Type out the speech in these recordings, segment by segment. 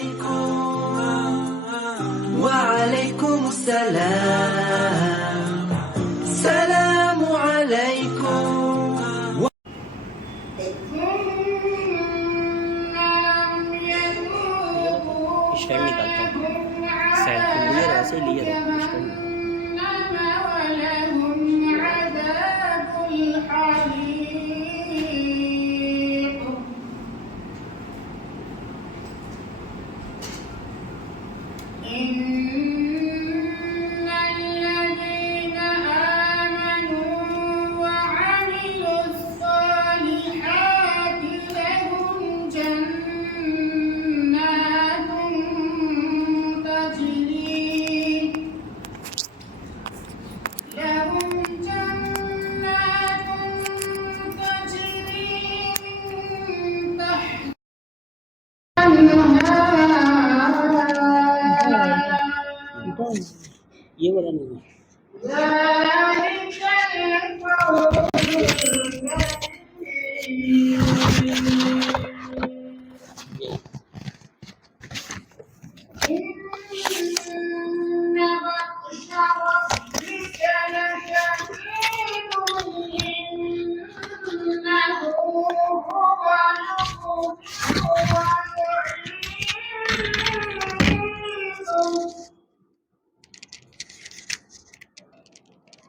عليكم وعليكم السلام سلام عليكم. اسٹینڈ نکالتا ہوں سیلفی لیے ایسے ہی لیے یہ والا نہیں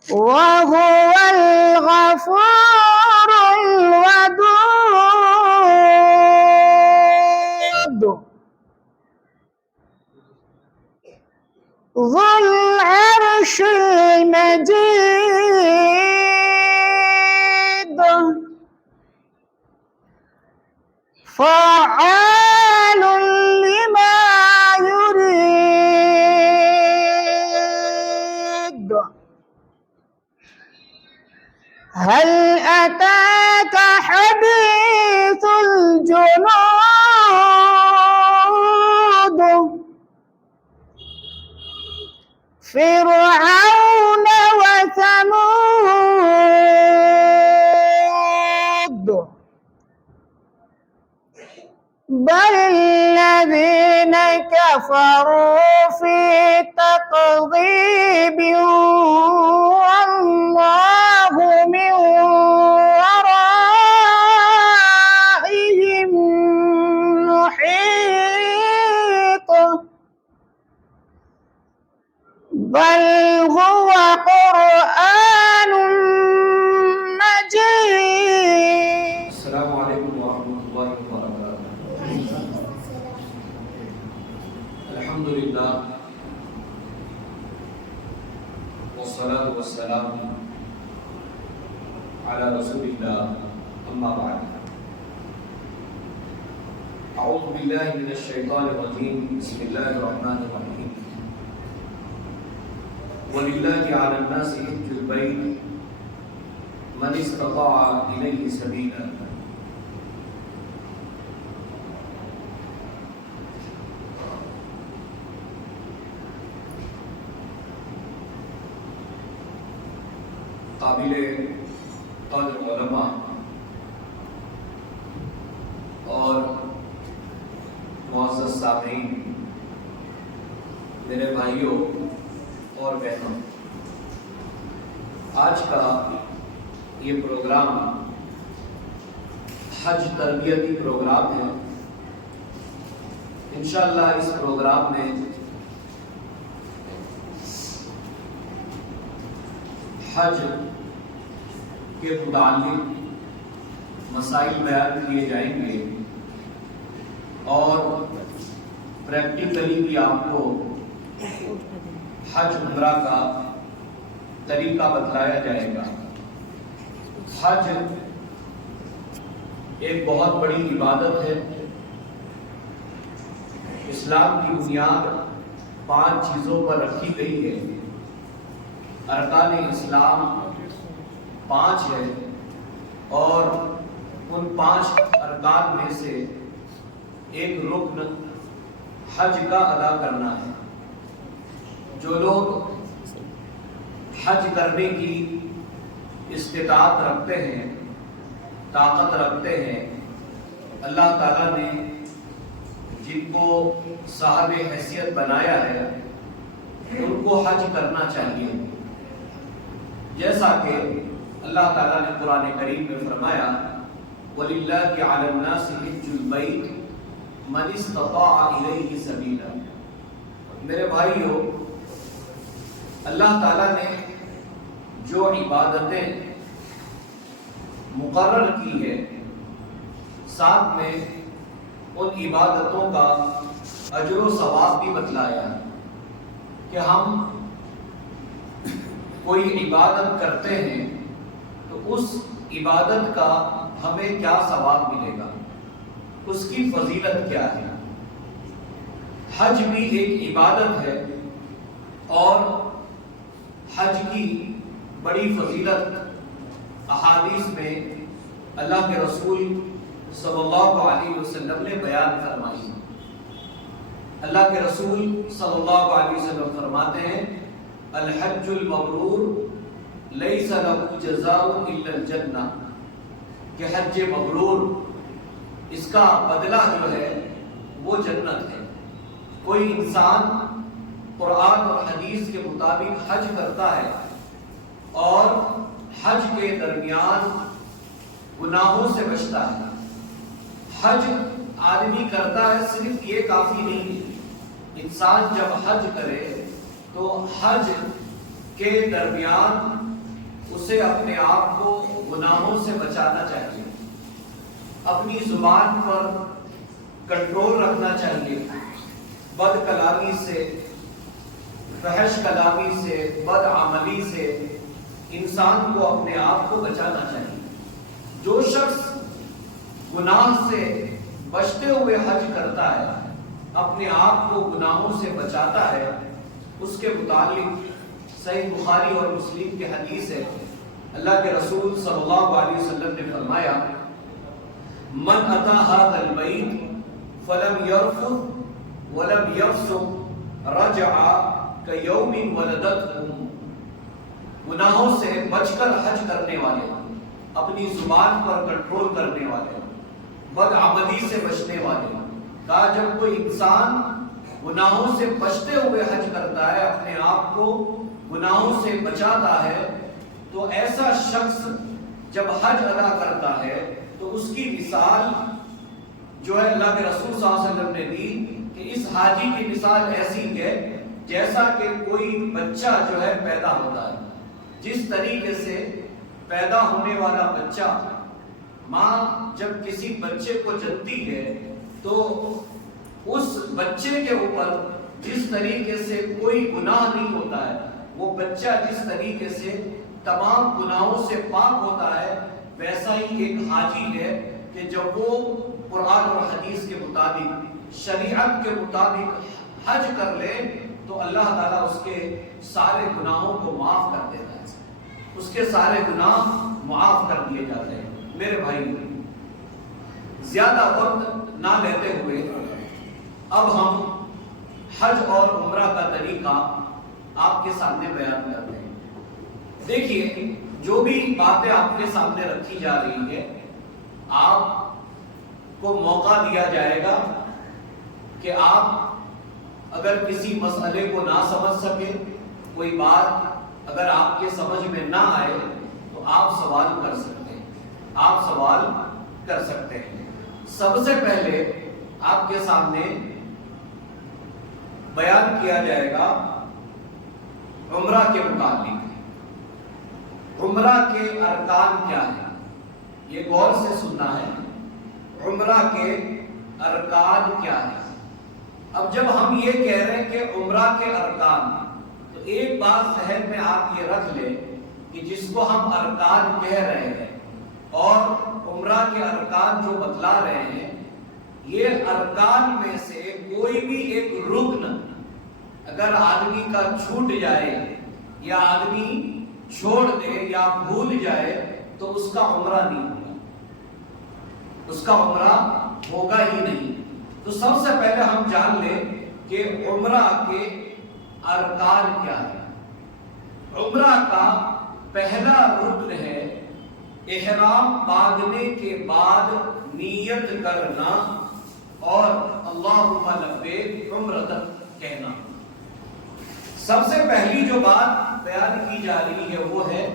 وهو الغفور الودود ذو العرش المجيد فعال لما يريد. هل أتاك حديث الجنود فرعون وثمود بل الذين كفروا في تكذيب والله من ورائهم محيط بل هو قرآن مجيد. السلام علیکم ورحمۃ اللہ وبرکاتہ. الحمدللہ والصلاة والسلام على رسول اللہ اما بعد. اعوذ باللہ من الشیطان الرجیم بسم اللہ الرحمن الرحیم. وَلِلَّهِ عَلَى النَّاسِ حِجُّ الْبَيْتِ مَنِ اسْتَطَاعَ إِلَيْهِ سَبِيلًا. قابل قدر علماء اور معزز سامعین، میرے بھائیوں اور بہنوں، آج کا یہ پروگرام حج تربیتی پروگرام ہے. انشاءاللہ اس پروگرام میں حج کے متعلق مسائل بیان کیے جائیں گے اور پریکٹیکلی بھی آپ کو حج عمرہ کا طریقہ بتلایا جائے گا. حج ایک بہت بڑی عبادت ہے. اسلام کی بنیاد 5 چیزوں پر رکھی گئی ہے. ارکان اسلام 5 ہے اور ان 5 ارکان میں سے ایک رکن حج کا ادا کرنا ہے. جو لوگ حج کرنے کی استطاعت رکھتے ہیں، طاقت رکھتے ہیں، اللہ تعالیٰ نے جن کو صاحب حیثیت بنایا ہے ان کو حج کرنا چاہیے، جیسا کہ اللہ تعالیٰ نے قرآن کریم میں فرمایا وَلِلَّهِ عَلَى النَّاسِ حِجُّ الْبَيْتِ مَنِ اسْتَطَاعَ إِلَيْهِ سَبِيلًا۔ میرے بھائیو، اللہ تعالیٰ نے جو عبادتیں مقرر کی ہے، ساتھ میں ان عبادتوں کا اجر و ثواب بھی بتلایا کہ ہم کوئی عبادت کرتے ہیں تو اس عبادت کا ہمیں کیا ثواب ملے گا، اس کی فضیلت کیا ہے۔ حج بھی ایک عبادت ہے اور حج کی بڑی فضیلت احادیث میں اللہ کے رسول صلی اللہ علیہ وسلم نے بیان فرمائی۔ اللہ کے رسول صلی اللہ علیہ وسلم فرماتے ہیں الحج المبرور لیس له جزاء الا الجنہ، کہ حج مبرور اس کا بدلہ جو ہے وہ جنت ہے۔ کوئی انسان قرآن اور حدیث کے مطابق حج کرتا ہے اور حج کے درمیان گناہوں سے بچتا ہے۔ حج آدمی کرتا ہے، صرف یہ کافی نہیں ہے۔ انسان جب حج کرے تو حج کے درمیان اسے اپنے آپ کو گناہوں سے بچانا چاہیے، اپنی زبان پر کنٹرول رکھنا چاہیے، بد کلامی سے، فحش کلامی سے، بد عملی سے انسان کو اپنے آپ کو بچانا چاہیے۔ جو شخص گناہ سے بچتے ہوئے حج کرتا ہے، اپنے آپ کو گناہوں سے بچاتا ہے، اس کے متعلق صحیح بخاری اور مسلم کی حدیث ہے، اللہ کے رسول صلی اللہ علیہ وسلم نے فرمایا من اتی ھذا البیت فلم یرفث ولم یفسق رجع کیوم ولدتہ امہ۔ گناہوں سے بچ کر حج کرنے والے، اپنی زبان پر کنٹرول کرنے والے، بد عملی سے بچنے والے، کہا جب کوئی انسان گناہوں سے بچتے ہوئے حج کرتا ہے، اپنے آپ کو گناہوں سے بچاتا ہے، تو ایسا شخص جب حج ادا کرتا ہے تو اس کی مثال جو ہے اللہ کے رسول صلی اللہ علیہ وسلم نے دی کہ اس حاجی کی مثال ایسی ہے جیسا کہ کوئی بچہ جو ہے پیدا ہوتا ہے۔ جس طریقے سے پیدا ہونے والا بچہ، ماں جب کسی بچے کو جنتی ہے تو اس بچے کے اوپر جس طریقے سے کوئی گناہ نہیں ہوتا ہے، وہ بچہ جس طریقے سے تمام گناہوں سے پاک ہوتا ہے، ویسا ہی ایک حاجی ہے کہ جب وہ قرآن اور حدیث کے مطابق، شریعت کے مطابق حج کر لے تو اللہ تعالیٰ اس کے سارے گناہوں کو معاف کر دیتا ہے، اس کے سارے گناہ معاف کر دیے جاتے ہیں۔ میرے بھائی، زیادہ وقت نہ لیتے ہوئے اب ہم حج اور عمرہ کا طریقہ آپ کے سامنے بیان کرتے ہیں۔ دیکھیے، جو بھی باتیں آپ کے سامنے رکھی جا رہی ہے، آپ کو موقع دیا جائے گا کہ آپ اگر کسی مسئلے کو نہ سمجھ سکے، کوئی بات اگر آپ کے سمجھ میں نہ آئے تو آپ سوال کر سکتے ہیں، آپ سوال کر سکتے ہیں۔ سب سے پہلے آپ کے سامنے بیان کیا جائے گا عمرہ کے متعلق۔ عمرہ کے ارکان کیا ہے، یہ غور سے سننا ہے۔ عمرہ کے ارکان کیا ہے؟ اب جب ہم یہ کہہ رہے ہیں کہ عمرہ کے ارکان، تو ایک بات ذہن میں آپ یہ رکھ لیں کہ جس کو ہم ارکان کہہ رہے ہیں اور عمرہ کے ارکان جو بتلا رہے ہیں، یہ ارکان میں سے کوئی بھی ایک رکن اگر آدمی کا چھوٹ جائے یا آدمی چھوڑ دے یا بھول جائے تو اس کا عمرہ نہیں ہوگا، اس کا عمرہ ہوگا ہی نہیں۔ تو سب سے پہلے ہم جان لیں کہ عمرہ کے ارکان کیا ہے۔ عمرہ کا پہلا رکن ہے احرام باندھنے کے بعد نیت کرنا اور اللہ اللہم لبیک عمرۃ کہنا۔ سب سے پہلی جو بات بیان کی جا رہی ہے وہ ہے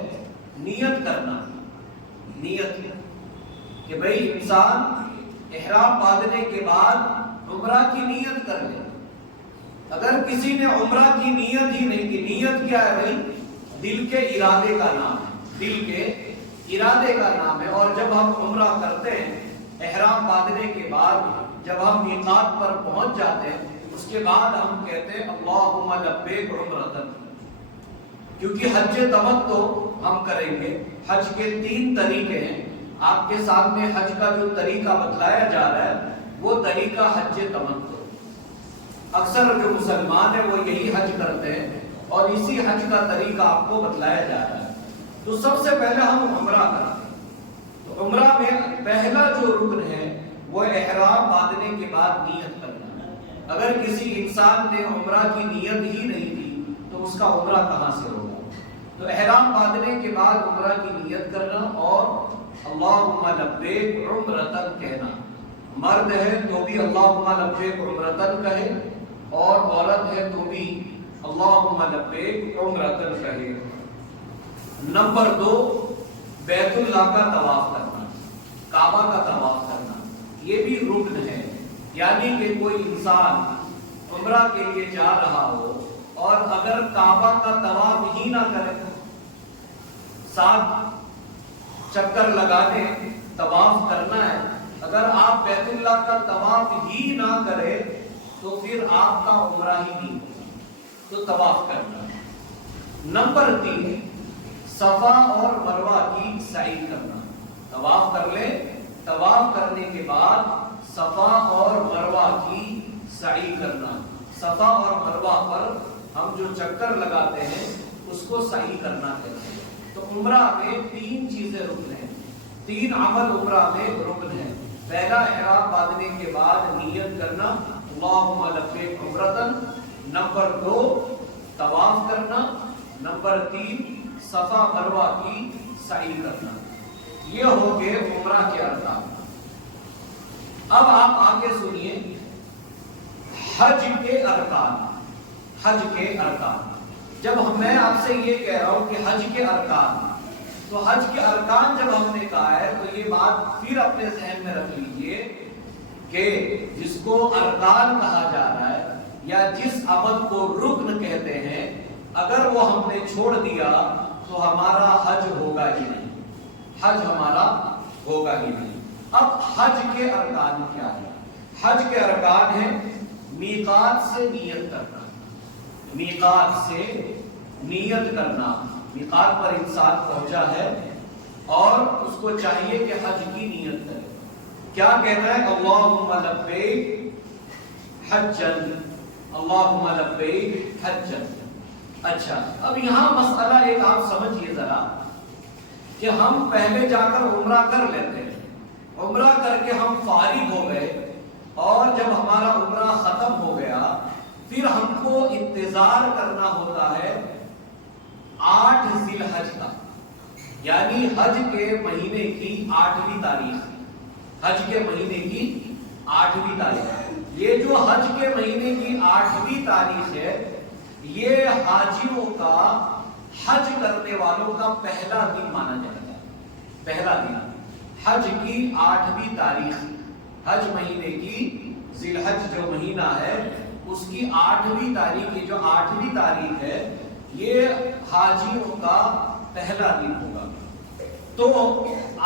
نیت کرنا۔ نیت کہ بھئی انسان احرام باندھنے کے بعد عمرہ کی نیت کر لے۔ اگر کسی نے عمرہ کی نیت ہی نہیں کی، نیت کیا ہے بھائی؟ دل کے ارادے کا نام ہے، دل کے ارادے کا نام ہے۔ اور جب ہم عمرہ کرتے ہیں احرام باندھنے کے بعد، جب ہم میقات پر پہنچ جاتے ہیں، اس کے بعد ہم کہتے ہیں اللہم لبیک عمرۃ، کیونکہ حج تمتع ہم کریں گے۔ حج کے 3 طریقے ہیں، آپ کے سامنے حج کا جو طریقہ بتلایا جا رہا ہے وہ طریقہ حج تمتع۔ اکثر جو مسلمان ہیں وہ یہی حج کرتے ہیں اور اسی حج کا طریقہ آپ کو بتلایا جا رہا ہے۔ تو سب سے پہلے ہم عمرہ کرتے ہیں، تو عمرہ میں پہلا جو رکن ہے وہ احرام باندھنے کے بعد نیت کرنا۔ اگر کسی انسان نے عمرہ کی نیت ہی نہیں کی تو اس کا عمرہ کہاں سے ہوگا؟ تو احرام باندھنے کے بعد عمرہ کی نیت کرنا اور اللہم لبیک عمرۃ کہنا۔ مرد ہے تو بھی اللہم لبیک عمرۃ کہے اور عورت ہے تو بھی اللہم لبیک عمرۃ کہے۔ نمبر 2، بیت اللہ کا طواف کرنا، کعبہ کا طواف کرنا، یہ بھی رکن ہے۔ یعنی کہ کوئی انسان عمرہ کے لیے جا رہا ہو اور اگر کعبہ کا طواف ہی نہ کرے، 7 چکر لگانے طواف کرنا ہے، اگر آپ بیت اللہ کا طواف ہی نہ کرے تو پھر آپ کا عمرہ ہی نہیں ہوگا، تو طواف کرنا۔ نمبر 3، صفا اور مروہ کی سعی کرنا۔ طواف کر لے، طواف کرنے کے بعد صفا اور مروہ کی سعی کرنا۔ صفا اور مروہ پر ہم جو چکر لگاتے ہیں اس کو سعی کرنا کہتے ہیں۔ تو عمرہ میں 3 چیزیں رکن ہیں، 3 عمل عمرہ میں رکن ہیں۔ پہلا احرام باندھنے کے بعد نیت کرنا اللہم لبیک عمرۃ، نمبر 2 طواف کرنا، نمبر 3 صفا مروہ کی سعی کرنا۔ یہ ہو گئے عمرہ کے ارکان۔ اب آپ آگے سنیے حج کے ارکان۔ حج کے ارکان، جب میں آپ سے یہ کہہ رہا ہوں کہ حج کے ارکان، تو حج کے ارکان جب ہم نے کہا ہے تو یہ بات پھر اپنے ذہن میں رکھ لیجئے کہ جس کو ارکان کہا جا رہا ہے یا جس عمل کو رکن کہتے ہیں، اگر وہ ہم نے چھوڑ دیا تو ہمارا حج ہوگا ہی نہیں، حج ہمارا ہوگا ہی نہیں۔ اب حج کے ارکان کیا ہے؟ حج کے ارکان ہیں میقات سے نیت کرنا، میقات سے نیت کرنا۔ میقات پر انسان پہنچا ہے اور اس کو چاہیے کہ حج کی نیت کرے۔ کیا کہنا ہے؟ اللہم لبیک حجن، اللہم لبیک حجن۔ اچھا، اب یہاں مسئلہ ایک آپ سمجھئے ذرا کہ ہم پہلے جا کر عمرہ کر لیتے ہیں، عمرہ کر کے ہم فارغ ہو گئے اور جب ہمارا عمرہ ختم ہو گیا پھر ہم کو انتظار کرنا ہوتا ہے 8 ذی الحج کا، یعنی حج کے مہینے کی 8ویں تاریخ، حج کے مہینے کی 8ویں تاریخ۔ یہ جو حج کے مہینے کی 8ویں تاریخ ہے یہ حاجیوں کا، حج کرنے والوں کا پہلا دن مانا جاتا ہے۔ پہلا دن حج کی 8ویں تاریخ، حج مہینے کی ذی الحج جو مہینہ ہے اس کی 8ویں تاریخ، یہ جو 8ویں تاریخ ہے یہ حاجیوں کا پہلا دن ہوگا۔ تو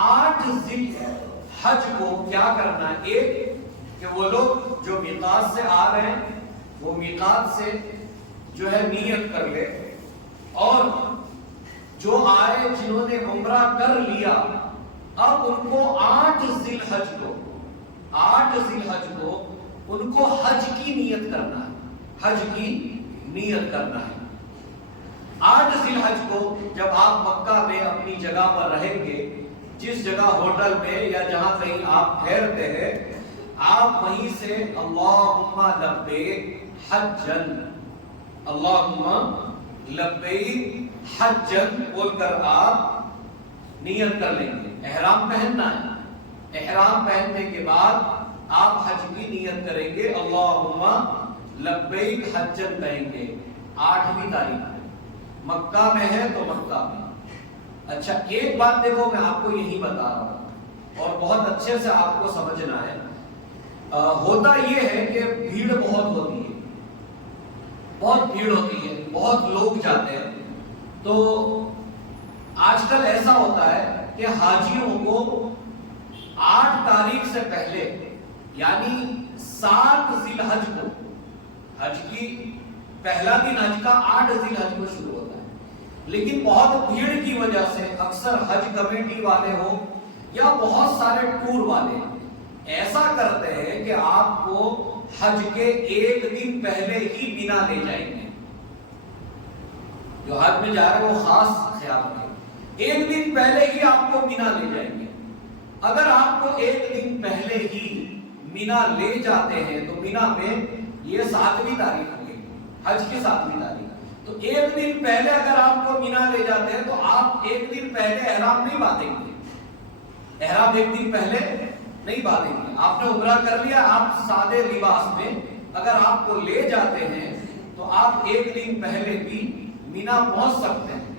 8 ذی الحج کو کیا کرنا ہے؟ ایک کہ وہ لوگ جو میقات سے آ رہے ہیں وہ میقات سے جو ہے نیت کر لے، اور جو آئے جنہوں نے عمرہ کر لیا اب ان کو 8 ذی الحج کو، 8 ذی الحج کو ان کو حج کی نیت کرنا ہے، حج کی نیت کرنا ہے۔ 8 ذی الحج کو جب آپ مکہ میں اپنی جگہ پر رہیں گے، جس جگہ ہوٹل میں یا جہاں کہیں آپ ٹھہرتے ہیں، آپ وہیں سے اللہم لبیک حجن، اللہم لبیک حجن بول کر آپ نیت کر لیں گے۔ احرام پہننا ہے، احرام پہننے کے بعد آپ حج کی نیت کریں گے، اللہم لبیک حجن کہیں گے 8ویں تاریخ میں، مکہ میں ہے تو مکہ میں۔ اچھا ایک بات دیکھو، میں آپ کو یہی بتا رہا ہوں اور بہت اچھے سے آپ کو سمجھنا ہے۔ ہوتا یہ ہے کہ بھیڑ بہت ہوتی ہے، بہت بھیڑ ہوتی ہے، بہت لوگ جاتے ہیں، تو آج کل ایسا ہوتا ہے کہ حاجیوں کو 8 تاریخ سے پہلے یعنی 7 ذی الحج کو، حج کی پہلا دن حج کا 8 ذی الحج کو شروع ہوتا ہے، لیکن بہت بھیڑ کی وجہ سے اکثر حج کمیٹی والے ہو یا بہت سارے ٹور والے ایسا کرتے ہیں کہ آپ کو حج کے 1 دن پہلے ہی مینا لے جائیں گے۔ جو حج میں جا رہے ہیں وہ خاص خیال رکھیں، 1 دن پہلے ہی آپ کو مینا لے جائیں گے۔ اگر آپ کو 1 دن پہلے ہی مینا لے جاتے ہیں تو مینا میں یہ 7ویں تاریخ ہوگی، حج کی 7ویں تاریخ، تو 1 دن پہلے اگر آپ کو مینا لے جاتے ہیں تو آپ 1 دن پہلے احرام نہیں باندھیں گے، احرام 1 دن پہلے نہیں باندھیں گے۔ آپ نے عمرہ کر لیا، آپ سادے لباس میں اگر آپ کو لے جاتے ہیں تو آپ 1 دن پہلے بھی مینا پہنچ سکتے ہیں۔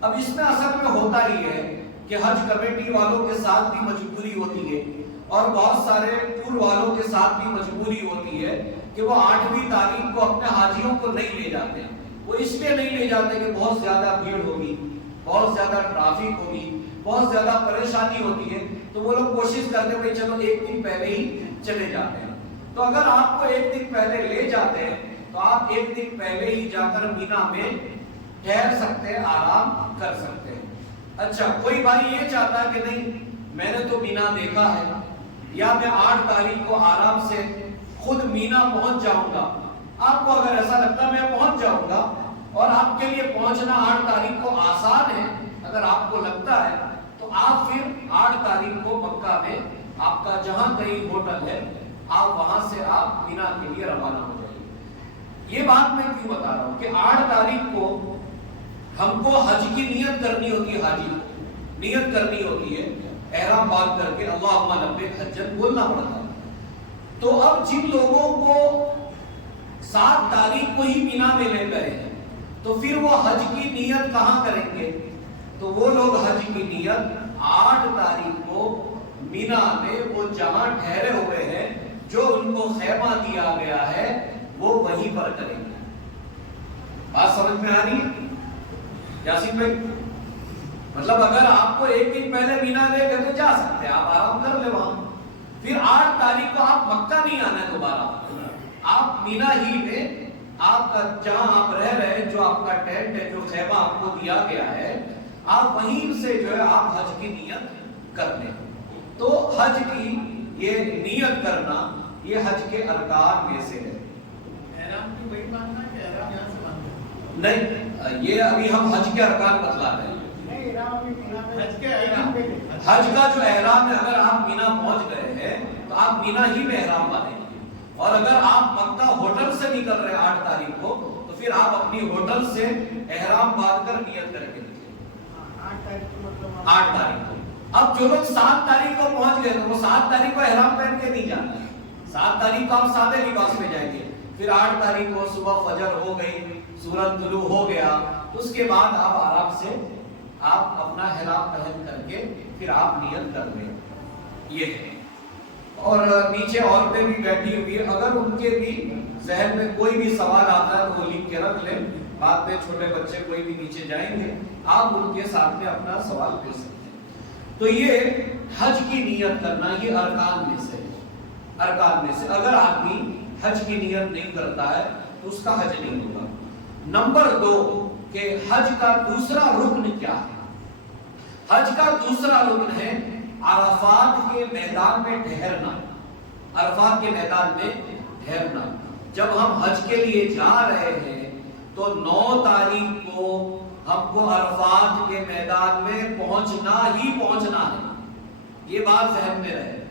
اب اس میں اصل میں ہوتا ہی ہے کہ حج کمیٹی والوں کے ساتھ بھی مجبوری ہوتی ہے اور بہت سارے ٹور والوں کے ساتھ بھی مجبوری ہوتی ہے کہ وہ 8ویں تاریخ کو اپنے حاجیوں کو نہیں لے جاتے ہیں۔ وہ اس لیے نہیں لے جاتے کہ بہت زیادہ بھیڑ ہوگی، بہت زیادہ ٹریفک ہوگی، بہت زیادہ پریشانی ہوتی ہے، تو وہ لوگ کوشش کرتے ہیں چلو 1 دن پہلے ہی چلے جاتے ہیں۔ تو اگر آپ کو 1 دن پہلے لے جاتے ہیں تو آپ 1 دن پہلے ہی جا کر مینا میں ٹھہر سکتے ہیں، آرام کر سکتے ہیں۔ اچھا کوئی بھائی یہ چاہتا ہے کہ نہیں میں نے تو مینا دیکھا ہے، یا میں 8 تاریخ کو آرام سے خود مینا پہنچ جاؤں گا۔ آپ کو اگر ایسا لگتا ہے میں پہنچ جاؤں گا اور آپ کے لیے پہنچنا 8 تاریخ کو آسان ہے، اگر آپ کو لگتا ہے تو آپ پھر 8 تاریخ کو مکہ میں آپ کا جہاں کہیں ہوٹل ہے آپ وہاں سے آپ مینا کے لیے روانہ ہو جائیے۔ یہ بات میں کیوں بتا رہا ہوں کہ 8 تاریخ کو ہم کو حج کی نیت کرنی ہوتی ہے، حاجی کو نیت کرنی ہوتی ہے، احرام باندھ کر کے اللہم لبیک حجن بولنا پڑتا ہے۔ تو اب جن لوگوں کو 7 تاریخ کو ہی مینا میں لے گئے ہیں تو پھر وہ حج کی نیت کہاں کریں گے؟ تو وہ لوگ حج کی نیت 8 تاریخ کو مینا میں وہ جہاں ٹھہرے ہوئے ہیں، جو ان کو خیمہ دیا گیا ہے وہ وہیں پر کریں گے۔ بات سمجھ میں آ رہی ہے یاسین بھائی؟ مطلب اگر آپ کو 1 دن پہلے مینا لے گئے تو جا سکتے ہیں، آپ آرام کر لیں وہاں، پھر 8 تاریخ کو آپ مکہ نہیں آنا ہے دوبارہ، آپ مینا ہی میں آپ کا جہاں آپ رہ رہے ہیں، جو آپ کا ٹینٹ ہے، جو خیمہ آپ کو دیا گیا ہے، آپ وہیں سے جو ہے آپ حج کی نیت کر لیں۔ تو حج کی یہ نیت کرنا یہ حج کے ارکان میں سے ہے۔ احرام کی وہی باندھنا کہ احرام یہاں سے باندھنا؟ نہیں، یہ ابھی ہم حج کے ارکان بتلا رہے ہیں۔ حج کا جو احرام ہے، اگر آپ مینا پہنچ گئے ہیں تو آپ مینا ہی میں احرام باندھیں گے، اور اگر آپ مکہ ہوٹل سے نکل رہے ہیں 8 تاریخ کو تو پھر آپ اپنی ہوٹل سے احرام باندھ کر نیت کر کے نکلیں 8 تاریخ کو۔ اب جو لوگ 7 تاریخ کو پہنچ گئے تو وہ 7 تاریخ کو احرام پہن کے نہیں جانا، 7 تاریخ کو آپ سادے لباس میں جائیں گے، پھر 8 تاریخ کو صبح فجر ہو گئی، سورج طلوع ہو گیا، اس کے بعد آپ آرام سے آپ اپنا احرام پہن کر کے پھر آپ نیت کر لیں۔ یہ ہے، اور نیچے عورتیں بھی بیٹھی ہوئی ہیں، اگر ان کے بھی ذہن میں کوئی بھی سوال آتا ہے تو وہ لکھ کے رکھ لیں، بعد میں چھوٹے بچے کوئی بھی نیچے جائیں گے آپ ان کے ساتھ میں اپنا سوال پوچھ سکتے ہیں۔ تو یہ حج کی نیت کرنا یہ ارکان میں سے ہے، ارکان میں سے۔ اگر آدمی حج کی نیت نہیں کرتا ہے تو اس کا حج نہیں ہوگا۔ نمبر 2 کہ حج کا دوسرا رکن کیا ہے؟ حج کا دوسرا رکن ہے عرفات کے میدان میں ٹھہرنا، عرفات کے میدان میں ٹھہرنا۔ جب ہم حج کے لیے جا رہے ہیں تو 9 تاریخ کو ہم کو عرفات کے میدان میں پہنچنا ہی پہنچنا ہے، یہ بات ذہن میں رہے۔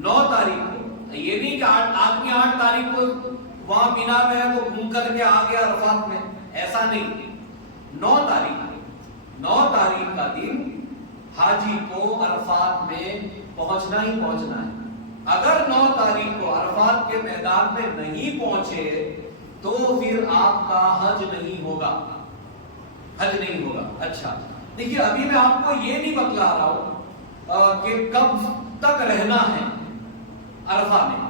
9 تاریخ کو، یہ نہیں کہ آدمی 8 تاریخ کو وہاں مینا میں ہے تو گھوم کر کے آ گیا عرفات میں، ایسا نہیں۔ 9 تاریخ کا دن حاجی کو عرفات میں پہنچنا ہی پہنچنا ہے۔ اگر 9 تاریخ کو عرفات کے میدان میں نہیں پہنچے تو پھر آپ کا حج نہیں ہوگا، حج نہیں ہوگا۔ اچھا دیکھیے، ابھی میں آپ کو یہ نہیں بتلا رہا ہوں کہ کب تک رہنا ہے عرفہ میں،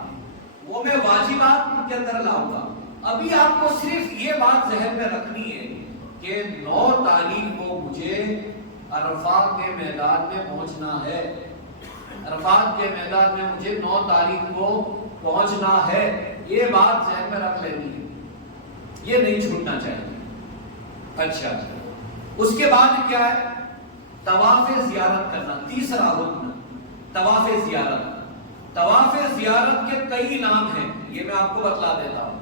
وہ میں واجبات کے اندر لاؤں گا۔ ابھی آپ کو صرف یہ بات ذہن میں رکھنی ہے کہ 9 تاریخ کو مجھے عرفات کے میدان میں پہنچنا ہے، عرفات کے میدان میں مجھے 9 تاریخ کو پہنچنا ہے، یہ بات ذہن میں رکھ لینی ہے، یہ نہیں چھوٹنا چاہیے۔ اچھا، اس کے بعد کیا ہے؟ طواف زیارت کرنا، تیسرا رکن طواف زیارت۔ طواف زیارت کے کئی نام ہیں، یہ میں آپ کو بتلا دیتا ہوں۔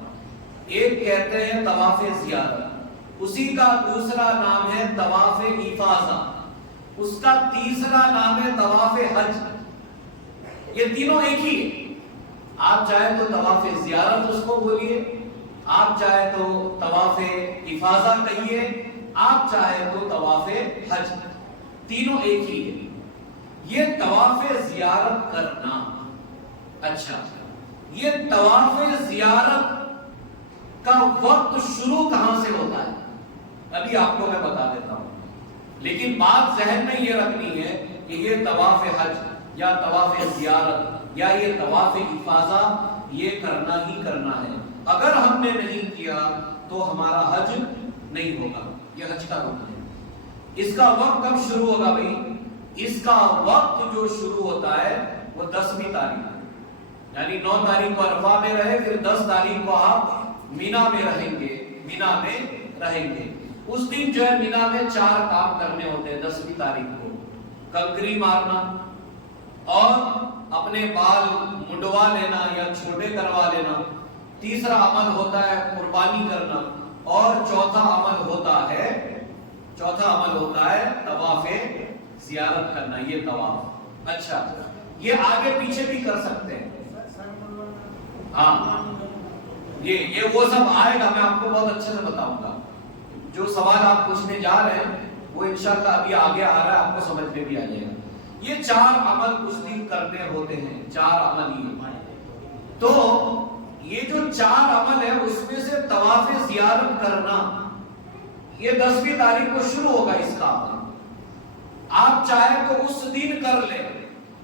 ایک کہتے ہیں طواف زیارت، اسی کا دوسرا نام ہے طواف افاضہ، اس کا تیسرا نام ہے طواف حج۔ یہ تینوں ایک ہی ہے، آپ چاہے تو طواف زیارت اس کو بولیے، آپ چاہے تو طواف افاضہ کہیے، آپ چاہے تو طواف حج، تینوں ایک ہی ہے۔ یہ طواف زیارت کرنا، اچھا یہ طواف زیارت کا وقت شروع کہاں سے ہوتا ہے ابھی آپ کو میں بتا دیتا ہوں، لیکن بات ذہن میں یہ رکھنی ہے کہ یہ طواف حج یا طواف زیارت یا یہ طواف افاضہ یہ کرنا ہی کرنا ہے۔ اگر ہم نے نہیں کیا تو ہمارا حج نہیں ہوگا، یہ حج کا رکن ہے۔ اس کا وقت کب شروع ہوگا بھائی؟ اس کا وقت جو شروع ہوتا ہے وہ 10ویں تاریخ، یعنی 9 تاریخ کو عرفہ میں رہے، پھر 10 تاریخ کو آپ مینا میں رہیں گے، مینا میں رہیں گے۔ اس دن جو ہے مینا میں 4 کام کرنے ہوتے ہیں 10ویں تاریخ کو، کنکری مارنا اور اپنے بال منڈوا لینا یا چھوٹے کروا لینا، تیسرا عمل ہوتا ہے قربانی کرنا، اور چوتھا عمل ہوتا ہے طواف زیارت کرنا، یہ طواف۔ اچھا یہ آگے پیچھے بھی کر سکتے ہیں، ہاں یہ وہ سب آئے گا، میں آپ کو بہت اچھے سے بتاؤں گا۔ جو سوال آپ پوچھنے جا رہے ہیں وہ انشاءاللہ ابھی آگے آ رہا ہے، آپ کو سمجھ میں بھی آ جائے گا۔ یہ 4 عمل اس دن کرنے ہوتے ہیں، 4 عمل یہ، تو یہ جو 4 عمل ہے اس میں سے طواف زیارت کرنا یہ 10ویں تاریخ کو شروع ہوگا۔ اس کا عمل آپ چاہے تو اس دن کر لیں،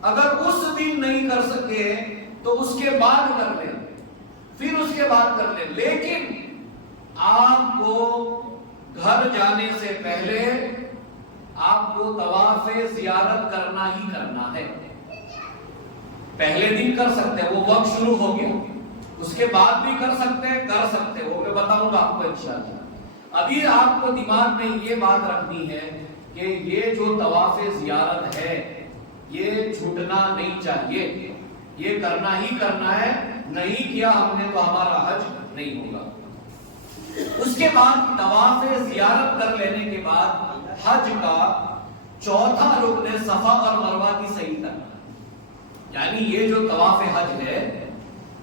اگر اس دن نہیں کر سکے تو اس کے بعد کر لیں، پھر اس کے بعد کر لیں، لیکن آپ کو گھر جانے سے پہلے آپ کو طواف زیارت کرنا ہی کرنا ہے۔ پہلے دن کر سکتے ہیں، وہ وقت شروع ہو گیا، اس کے بعد بھی کر سکتے ہیں، وہ میں بتاؤں گا آپ کو انشاءاللہ۔ ابھی آپ کو دماغ میں یہ بات رکھنی ہے کہ یہ جو طواف زیارت ہے یہ چھوٹنا نہیں چاہیے، یہ کرنا ہی کرنا ہے، نہیں کیا ہم نے تو ہمارا حج نہیں ہوگا۔ اس کے بعد طواف زیارت کر لینے کے بعد حج کا چوتھا رکن ہے صفا اور مروہ کی صحیح کرنا، یعنی یہ جو طواف حج ہے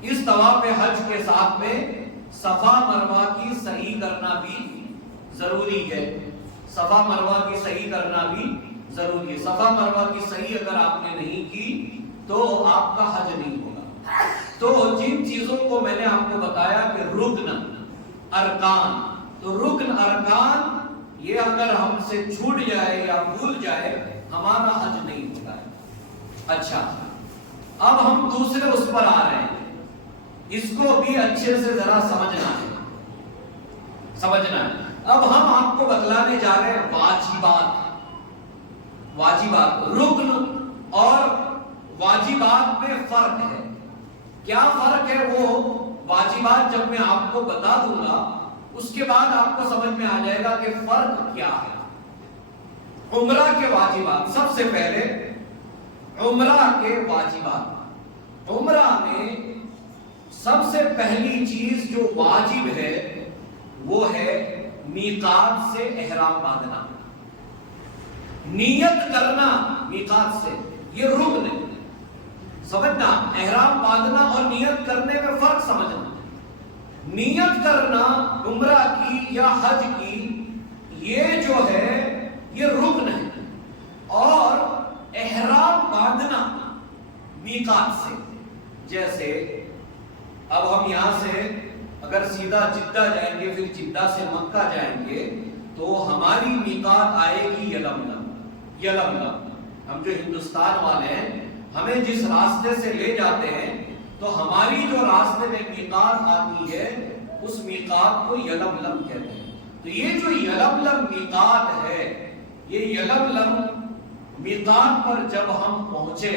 اس طواف حج کے ساتھ میں صفا مروہ کی صحیح کرنا بھی ضروری ہے، صفا مروہ کی صحیح کرنا بھی ضروری ہے۔ صفا مروہ کی صحیح اگر آپ نے نہیں کی تو آپ کا حج نہیں ہوگا۔ تو جن چیزوں کو میں نے آپ کو بتایا کہ رکن ارکان، تو رکن ارکان یہ اگر ہم سے چھوٹ جائے یا بھول جائے ہمارا حج نہیں ہوتا ہے۔ اچھا اب ہم دوسرے اس پر آ رہے ہیں، اس کو بھی اچھے سے ذرا سمجھنا ہے۔ اب ہم آپ کو بتلانے جا رہے ہیں واجبات، رکن اور واجبات میں فرق ہے۔ کیا فرق ہے وہ واجبات جب میں آپ کو بتا دوں گا اس کے بعد آپ کو سمجھ میں آ جائے گا کہ فرق کیا ہے۔ عمرہ کے واجبات، سب سے پہلے عمرہ کے واجبات، عمرہ میں سب سے پہلی چیز جو واجب ہے وہ ہے میقات سے احرام باندھنا، نیت کرنا میقات سے، یہ رکن ہے۔ سمجھنا، احرام باندھنا اور نیت کرنے میں فرق سمجھنا۔ نیت کرنا عمرہ کی یا حج کی یہ جو ہے یہ رکن ہے، اور احرام باندھنا میقات سے جیسے اب ہم یہاں سے اگر سیدھا جدہ جائیں گے، پھر جدہ سے مکہ جائیں گے، تو ہماری میقات آئے گی یلملم۔ یلملم ہم جو ہندوستان والے ہیں، ہمیں جس راستے سے لے جاتے ہیں تو ہماری جو راستے میں میقات آتی ہے اس میقات کو یلملم کہتے ہیں۔ تو یہ جو یلملم میقات ہے، یہ یلملم میقات پر جب ہم پہنچے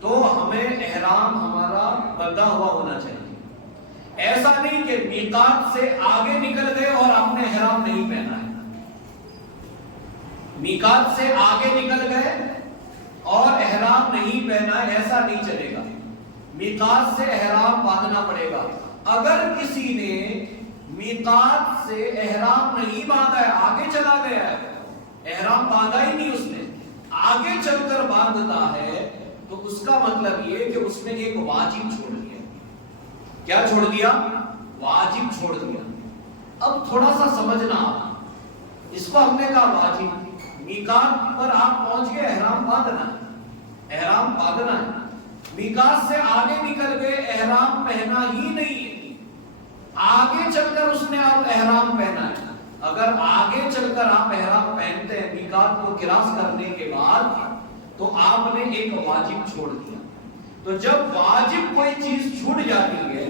تو ہمیں احرام ہمارا بندھا ہوا ہونا چاہیے۔ ایسا نہیں کہ میقات سے آگے نکل گئے اور آپ نے احرام نہیں پہنا ہے۔ میقات سے آگے نکل گئے اور احرام نہیں پہنا ہے، ایسا نہیں چلے گا۔ میقات سے احرام باندھنا پڑے گا۔ اگر کسی نے میقات سے احرام نہیں باندھا ہے، آگے چلا گیا ہے، احرام باندھا ہی نہیں اس نے، آگے چل کر باندھتا ہے، تو اس کا مطلب یہ کہ اس نے ایک واجب چھوڑ دیا۔ کیا چھوڑ دیا؟ واجب چھوڑ دیا۔ اب تھوڑا سا سمجھنا، اس کو ہم نے کہا واجب، میقات پر آپ پہنچ گئے، احرام باندھنا ہے، احرام باندھنا ہے۔ میقات سے آگے نکل گئے، احرام پہنا ہی نہیں ہے، آگے چل کر اس نے اب احرام پہنا ہے۔ اگر آگے چل کر آپ احرام پہنتے ہیں میقات کو کراس کرنے کے بعد، تو آپ نے ایک واجب چھوڑ دیا۔ تو جب واجب کوئی چیز چھوٹ جاتی ہے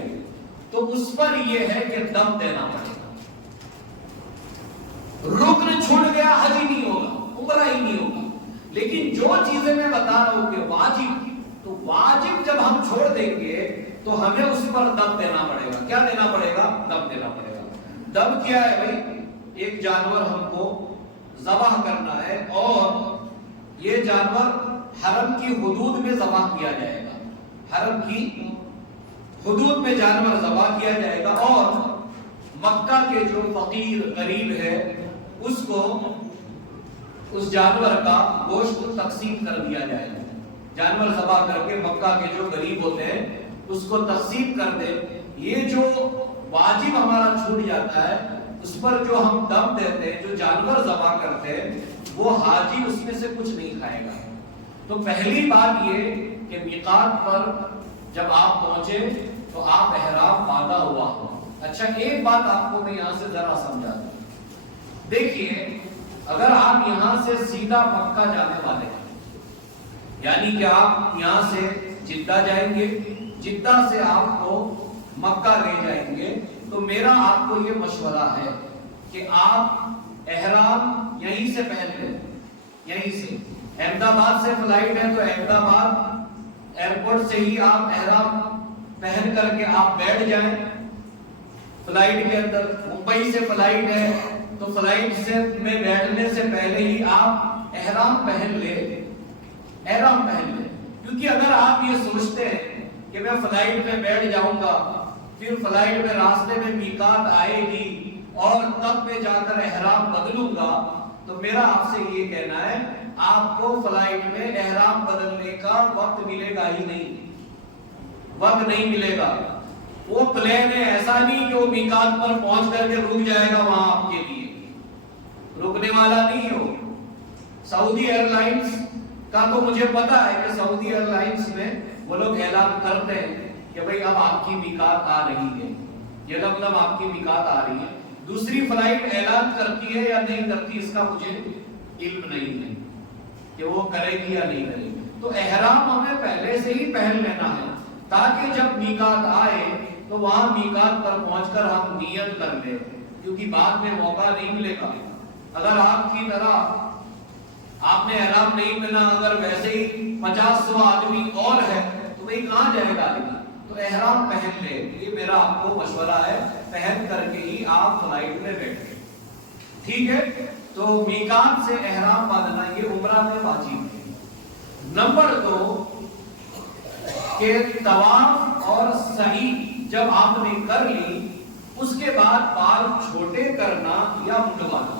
تو اس پر یہ ہے کہ دم دینا پڑے گا۔ رکن چھوٹ گیا، حج ہی نہیں ہوگا، عمرہ ہی نہیں ہوگا۔ لیکن جو چیزیں میں بتا رہا ہوں کہ واجب، تو واجب جب ہم چھوڑ دیں گے تو ہمیں اس پر دم دینا پڑے گا۔ کیا دینا پڑے گا؟ دم دینا پڑے گا۔ دم کیا ہے بھائی؟ ایک جانور ہم کو ذبح کرنا ہے، اور یہ جانور حرم کی حدود میں ذبح کیا جائے گا۔ حرم کی حدود میں جانور ذبح کیا جائے گا، اور مکہ کے جو فقیر غریب ہے اس کو اس جانور کا گوشت تقسیم کر دیا جائے گا۔ جانور ذبح کر کے مکہ کے جو غریب ہوتے ہیں اس کو تقسیم کر دے۔ یہ جو واجب ہمارا چھوٹ جاتا ہے، اس پر جو ہم دم دیتے ہیں، جو جانور ذبح کرتے ہیں، وہ حاجی اس میں سے کچھ نہیں کھائے گا۔ تو پہلی بات یہ کہ میقات پر جب آپ پہنچے تو آپ احرام باندھا ہوا ہو۔ اچھا، ایک بات آپ کو میں یہاں سے ذرا سمجھا دوں۔ دیکھیے، اگر آپ یہاں سے سیدھا مکہ جانے والے ہیں، یعنی کہ آپ یہاں سے جدہ جائیں گے، جدہ سے آپ کو مکہ لے جائیں گے، تو میرا آپ کو یہ مشورہ ہے کہ آپ احرام یہیں سے پہن لیں۔ یہیں سے احمد آباد سے فلائٹ ہے تو احمد آباد ایئرپورٹ سے ہی آپ احرام پہن کر کے آپ بیٹھ جائیں فلائٹ کے اندر۔ ممبئی سے فلائٹ ہے تو فلائٹ سے میں بیٹھنے سے پہلے ہی آپ احرام پہن لیں، احرام پہن لیں۔ کیونکہ اگر آپ یہ سوچتے ہیں کہ میں فلائٹ میں بیٹھ جاؤں گا، پھر فلائٹ میں راستے میں میقات آئے گی اور تب میں جا کر احرام بدلوں گا، تو میرا آپ سے یہ کہنا ہے آپ کو فلائٹ میں احرام بدلنے کا وقت ملے گا ہی نہیں، وقت نہیں ملے گا۔ وہ پلین ہے، ایسا نہیں کہ وہ میقات پر پہنچ کر کے رک جائے گا وہاں آپ کے لیے، رکنے والا نہیں ہو۔ سعودی ایئر لائنز کا تو مجھے پتا ہے کہ سعودی ایئر لائنز میں وہ لوگ اعلان کرتے ہیں کہ بھئی اب آپ کی میقات آ رہی ہے، یہ مطلب آپ کی میقات آ رہی ہے۔ دوسری فلائٹ اعلان کرتی ہے یا نہیں کرتی اس کا مجھے علم نہیں ہے کہ وہ کرے گی یا نہیں کرے گی۔ تو احرام ہمیں پہلے سے ہی پہن لینا ہے تاکہ جب میقات آئے تو وہاں میقات پر پہنچ کر ہم نیت کر لیں، کیونکہ بعد میں موقع نہیں ملے گا۔ اگر آپ کی طرح آپ نے احرام نہیں پہنا، اگر ویسے ہی 50-100 آدمی اور ہے تو بھئی کہاں جائے گا آدمی؟ تو احرام پہن لے، یہ میرا آپ کو مشورہ ہے، پہن کر کے ہی آپ فلائٹ میں بیٹھیں، ٹھیک ہے؟ تو میقات سے احرام باندھنا یہ عمرہ میں واجب ہے۔ نمبر 2 کہ طواف اور سعی جب آپ نے کر لی، اس کے بعد بال چھوٹے کرنا یا منڈوانا،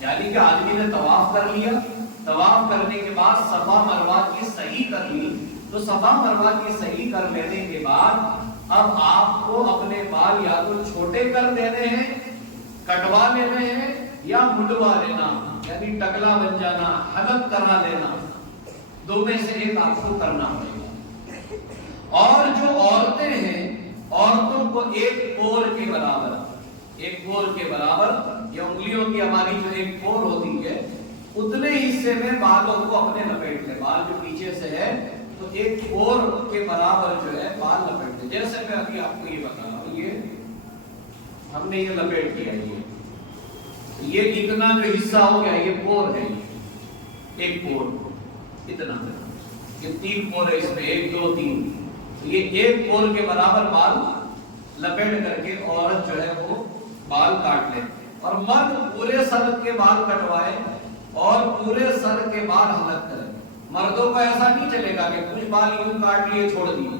یعنی کہ آدمی نے طواف کر لیا، طواف کرنے کے بعد صفا مروہ کی صحیح کر لی، تو صفا مروہ کی صحیح کر لینے کے بعد اب آپ کو اپنے بال یا تو چھوٹے کر دینے ہیں، کٹوا لینے ہیں، یا منڈوا لینا، یعنی ٹکلا بن جانا، حلق کرا لینا، دو میں سے ایک آپ کو کرنا پڑے گا۔ اور جو عورتیں ہیں عورتوں کو ایک پور کے برابر یا انگلیوں کی ہماری جو ایک پور ہوتی ہے اتنے حصے میں بالوں کو اپنے لپیٹ لیں. بال جو پیچھے سے ہے تو ایک پور کے برابر جو ہے بال لپیٹ لیں. جیسے میں ابھی آپ کو یہ بتا رہا ہوں, یہ ہم نے یہ لپیٹ کیا, یہ اتنا جو حصہ ہو گیا یہ پور ہے, ایک پور اتنا, یہ 3 پور ہے اس میں, 1 2 3, یہ ایک پور کے برابر بال لپیٹ کر کے عورت جو ہے وہ بال کاٹ لے, اور مرد پورے سر کے بال کٹوائے اور پورے سر کے بال حلق کرے. مردوں کو ایسا نہیں چلے گا کہ کچھ بال یوں کاٹ لیے چھوڑ دیے,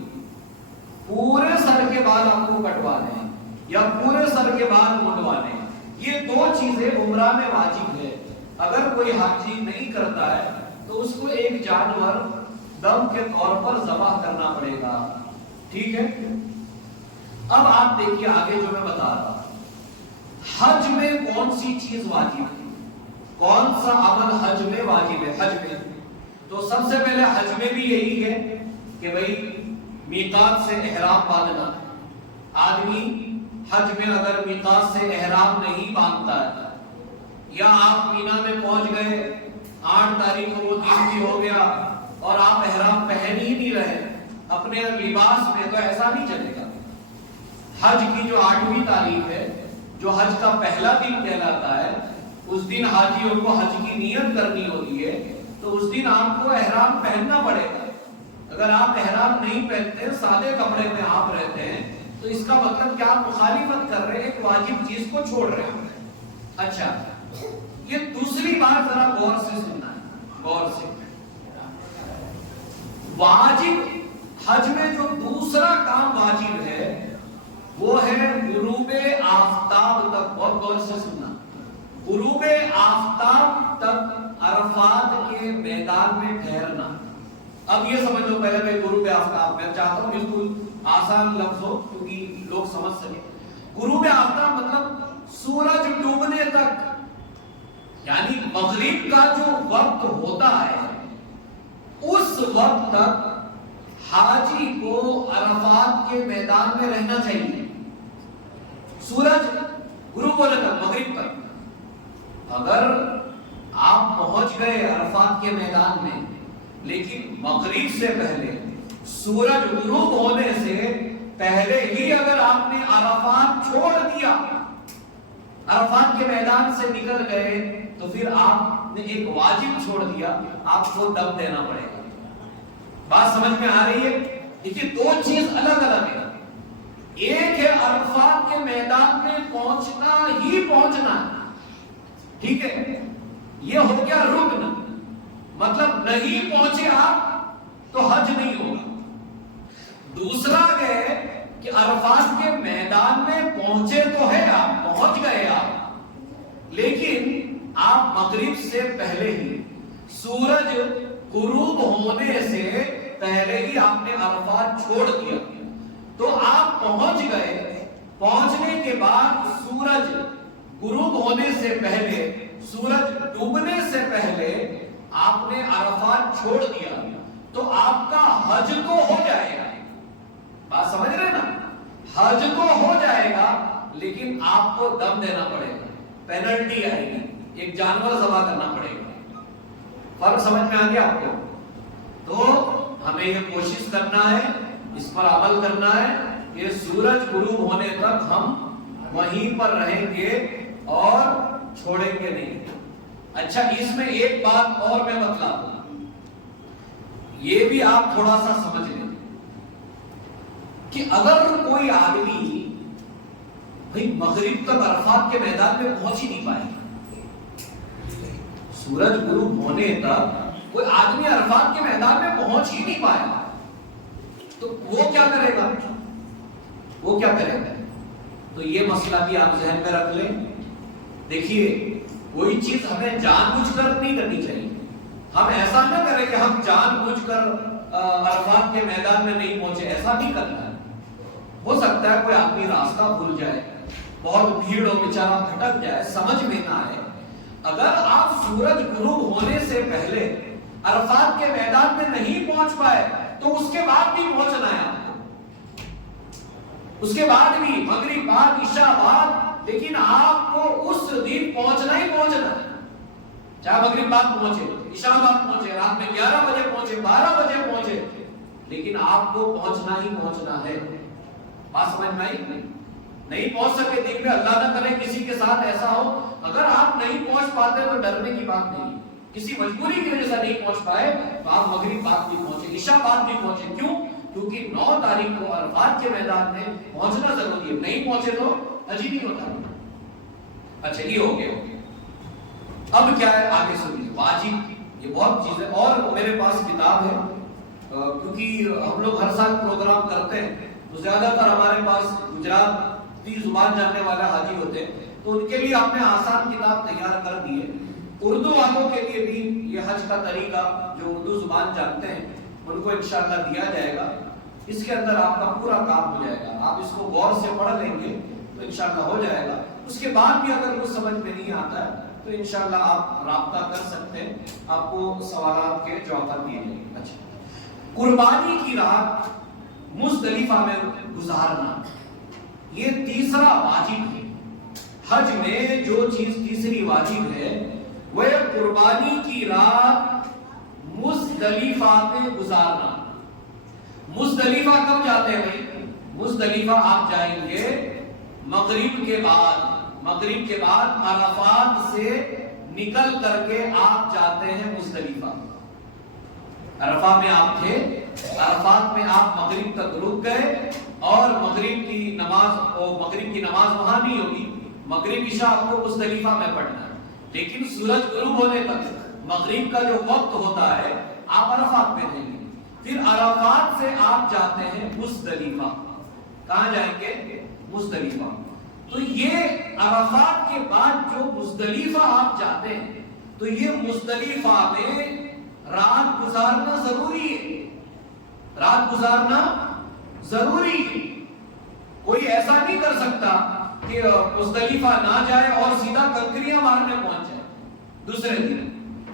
پورے سر کے بال آپ کو کٹوانے ہیں یا پورے سر کے بال منڈوانے ہیں. یہ 2 چیزیں عمرہ میں واجب ہے. اگر کوئی حاجی نہیں کرتا ہے تو اس کو ایک جانور دم کے طور پر ذبح کرنا پڑے گا. ٹھیک ہے, اب آپ دیکھیے آگے جو میں بتا رہا ہوں, حج میں کون سی چیز واجب ہے, کون سا عمل حج میں واجب ہے. حج میں تو سب سے پہلے حج میں بھی یہی ہے کہ بھئی میقات سے احرام باندھنا. آدمی حج میں اگر میقات سے احرام نہیں باندھتا ہے یا آپ مینا میں پہنچ گئے 8 تاریخ کو وہ دن بھی ہو گیا اور آپ احرام پہن ہی نہیں رہے اپنے لباس میں, تو ایسا نہیں چلے گا. حج کی جو 8ویں تاریخ ہے جو حج کا پہلا دن کہلاتا ہے, اس دن حاجیوں کو حج کی نیت کرنی ہوتی ہے, تو اس دن آپ کو احرام پہننا پڑے گا. اگر آپ احرام نہیں پہنتے, سادے کپڑے میں آپ رہتے ہیں, تو اس کا مطلب کہ آپ مخالفت کر رہے ہیں, ایک واجب چیز کو چھوڑ رہے ہیں. اچھا, یہ دوسری بات ذرا غور سے سننا ہے, غور سے. واجب حج میں جو دوسرا کام واجب ہے وہ ہے غروب آفتاب تک, بہت غور سے سننا, غروب آفتاب تک عرفات کے میدان میں ٹھہرنا. اب یہ سمجھ لو پہلے میں غروب آفتاب, میں چاہتا ہوں بالکل آسان لفظ ہو کیونکہ لوگ سمجھ سکیں. غروب آفتاب مطلب سورج ڈوبنے تک, یعنی مغرب کا جو وقت ہوتا ہے اس وقت تک حاجی کو عرفات کے میدان میں رہنا چاہیے. سورج غروب ہونے تک, مغرب تک. اگر آپ پہنچ گئے عرفات کے میدان میں لیکن مغرب سے پہلے, سورج غروب ہونے سے پہلے ہی اگر آپ نے عرفات چھوڑ دیا, عرفات کے میدان سے نکل گئے, تو پھر آپ نے ایک واجب چھوڑ دیا, آپ کو دم دینا پڑے گا. بات سمجھ میں آ رہی ہے؟ دیکھیے 2 چیز الگ الگ ہے. ایک ہے عرفات کے میدان میں پہنچنا ہی پہنچنا, ٹھیک ہے, یہ ہو گیا رکن, مطلب نہیں پہنچے آپ تو حج نہیں ہوگا. دوسرا ہے کہ عرفات کے میدان میں پہنچے تو ہے آپ, پہنچ گئے آپ, لیکن آپ مغرب سے پہلے ہی, سورج غروب ہونے سے پہلے ہی آپ نے عرفات چھوڑ دیا, تو آپ پہنچ گئے. پہنچنے کے بعد سورج غروب ہونے سے پہلے, سورج ڈوبنے سے پہلے آپ نے عرفات چھوڑ دیا, تو آپ کا حج تو ہو جائے گا. بات سمجھ رہے نا, حج تو ہو جائے گا لیکن آپ کو دم دینا پڑے گا, پینلٹی آئے گی, ایک جانور ذبح کرنا پڑے گا. فرق سمجھ میں آ گیا آپ کو؟ تو ہمیں یہ کوشش کرنا ہے, اس پر عمل کرنا ہے کہ سورج غروب ہونے تک ہم وہیں پر رہیں گے اور چھوڑیں گے نہیں. اچھا, اس میں ایک بات اور میں بتلا دوں, یہ بھی آپ تھوڑا سا سمجھ لیں کہ اگر کوئی آدمی بھئی مغرب تک عرفات کے میدان میں پہنچ ہی نہیں پائے, سورج غروب ہونے تک کوئی آدمی عرفات کے میدان میں پہنچ ہی نہیں پایا, تو وہ کیا کرے گا, وہ کیا کرے گا؟ تو یہ مسئلہ بھی آپ ذہن میں رکھ لیں. دیکھیے, کوئی چیز ہمیں جان بوجھ کر نہیں کرنی چاہیے. ہم ایسا نہ کریں کہ ہم جان بوجھ کر عرفات کے میدان میں نہیں پہنچے, ایسا نہیں کرنا ہے. ہو سکتا ہے کوئی آدمی راستہ بھول جائے, بہت بھیڑ ہو, بیچارہ بھٹک جائے, سمجھ میں نہ آئے. اگر آپ سورج غروب ہونے سے پہلے عرفات کے میدان میں نہیں پہنچ پائے تو اس کے بعد بھی پہنچنا ہے آپ کو. اس کے بعد بھی مغرب بعد عشاء بعد، لیکن آپ کو اس دن پہنچنا ہی پہنچنا ہے، چاہے مغرب بعد پہنچے، عشاء بعد پہنچے، رات میں 11 بجے پہنچے، 12 بجے پہنچے، لیکن آپ کو پہنچنا ہی پہنچنا ہے۔ بات سمجھ میں آئی؟ نہیں پہنچ سکے دن میں، اللہ نہ کرے کسی کے ساتھ ایسا ہو، اگر آپ نہیں پہنچ پاتے تو ڈرنے کی بات نہیں، کسی مجبوری کی وجہ سے نہیں پہنچ پائے تو آپ مغرب بعد بھی پہنچے، عشاء بعد بھی پہنچے۔ کیوں؟ کیونکہ 9 تاریخ کو عرفات کے میدان میں پہنچنا ضروری ہے، نہیں پہنچے تو حج ہی نہیں ہوتا۔ اچھا یہ ہو گیا۔ اب کیا ہے آگے سنیے، واجب، یہ بہت چیز ہے، اور میرے پاس کتاب ہے، کیونکہ ہم لوگ ہر سال پروگرام کرتے ہیں تو زیادہ تر ہمارے پاس گجراتی زبان جاننے والے حاجی ہوتے ہیں، تو ان کے لیے ہم نے آسان کتاب تیار کر دی ہے۔ اردو والوں کے لیے بھی یہ حج کا طریقہ جو اردو زبان جانتے ہیں ان کو انشاءاللہ دیا جائے گا، اس کے اندر آپ کا پورا کام ہو جائے گا، آپ اس کو غور سے پڑھ لیں گے تو انشاءاللہ ہو جائے گا۔ اس کے بعد بھی اگر کچھ سمجھ میں نہیں آتا ہے تو انشاءاللہ آپ رابطہ کر سکتے ہیں، آپ کو سوالات کے جوابات دیے جائیں گے۔ اچھا، قربانی کی رات مزدلفہ میں گزارنا، یہ تیسرا واجب ہے۔ حج میں جو چیز تیسری واجب ہے وہ قربانی کی رات مزدلفہ میں گزارنا۔ مزدلفہ کب جاتے ہیں بھائی؟ مزدلفہ آپ جائیں گے مغرب کے بعد، مغرب کے بعد عرفات سے نکل کر کے آپ جاتے ہیں مزدلفہ۔ عرفہ میں آپ تھے، عرفات میں آپ مغرب تک رک گئے اور مغرب کی نماز وہاں نہیں ہوگی، مغرب عشاء آپ کو مزدلفہ میں پڑھنا ہے، لیکن سورج غروب ہونے تک مغرب کا جو وقت ہوتا ہے آپ عرفات میں رہیں گے۔ پھر عرفات سے آپ جاتے ہیں مزدلفہ۔ کہاں جائیں گے؟ مزدلفہ۔ تو یہ عرفات کے بعد جو مزدلفہ آپ جاتے ہیں تو یہ مزدلفہ میں رات گزارنا ضروری ہے، رات گزارنا ضروری ہے۔ کوئی ایسا نہیں کر سکتا کہ مزدلفہ نہ جائے اور سیدھا کنکریاں مارنے پہنچ جائے دوسرے دن۔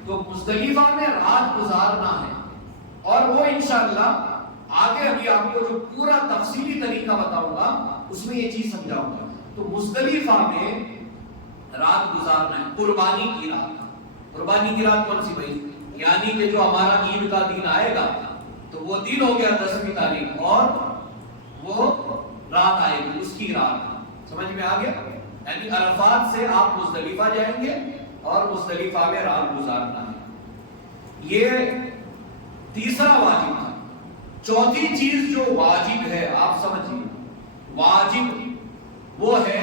تو مزدلفہ میں رات گزارنا ہے، اور وہ انشاءاللہ آگے ابھی آپ کو جو پورا تفصیلی طریقہ بتاؤں گا اس میں یہ چیز سمجھاؤں گا۔ تو مزدلفہ میں رات گزارنا ہے، قربانی کی رات۔ قربانی کی رات کون سی بھائی؟ یعنی کہ جو ہمارا عید کا دن آئے گا تو وہ دن ہو گیا 10ویں تاریخ اور وہ رات آئے گی، اس کی رات۔ سمجھ میں آ گیا؟ یعنی عرفات سے آپ مزدلفہ جائیں گے اور مزدلفہ میں رات گزارنا ہے۔ یہ تیسرا واجب تھا۔ چوتھی چیز جو واجب ہے آپ سمجھیے، واجب وہ ہے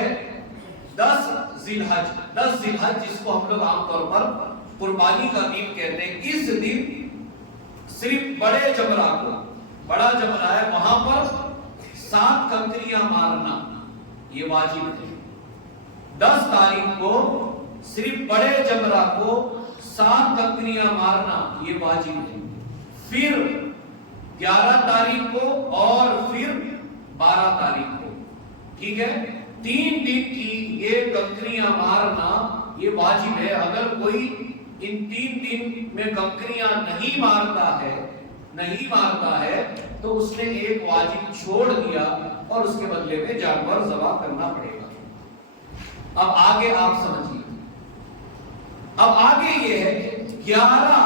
10 ذی الحج۔ 10 ذی الحج جس کو ہم لوگ عام طور پر قربانی کا دن کہتے ہیں، اس دن صرف بڑے جمرہ کو، بڑا جمرہ ہے وہاں پر 7 کنکریاں مارنا یہ واجب ہے۔ 10 تاریخ کو صرف بڑے جمرہ کو 7 کنکریاں مارنا یہ واجب ہے۔ پھر 11 تاریخ کو اور پھر 12 تاریخ کو، ٹھیک ہے، 3 دن کی یہ کنکریاں مارنا یہ واجب ہے۔ اگر کوئی ان 3 دن میں کنکریاں نہیں مارتا ہے تو اس نے ایک واجب چھوڑ دیا اور اس کے بدلے میں جانور ذبح کرنا پڑے گا۔ اب آگے آپ سمجھیے، اب آگے یہ ہے کہ 11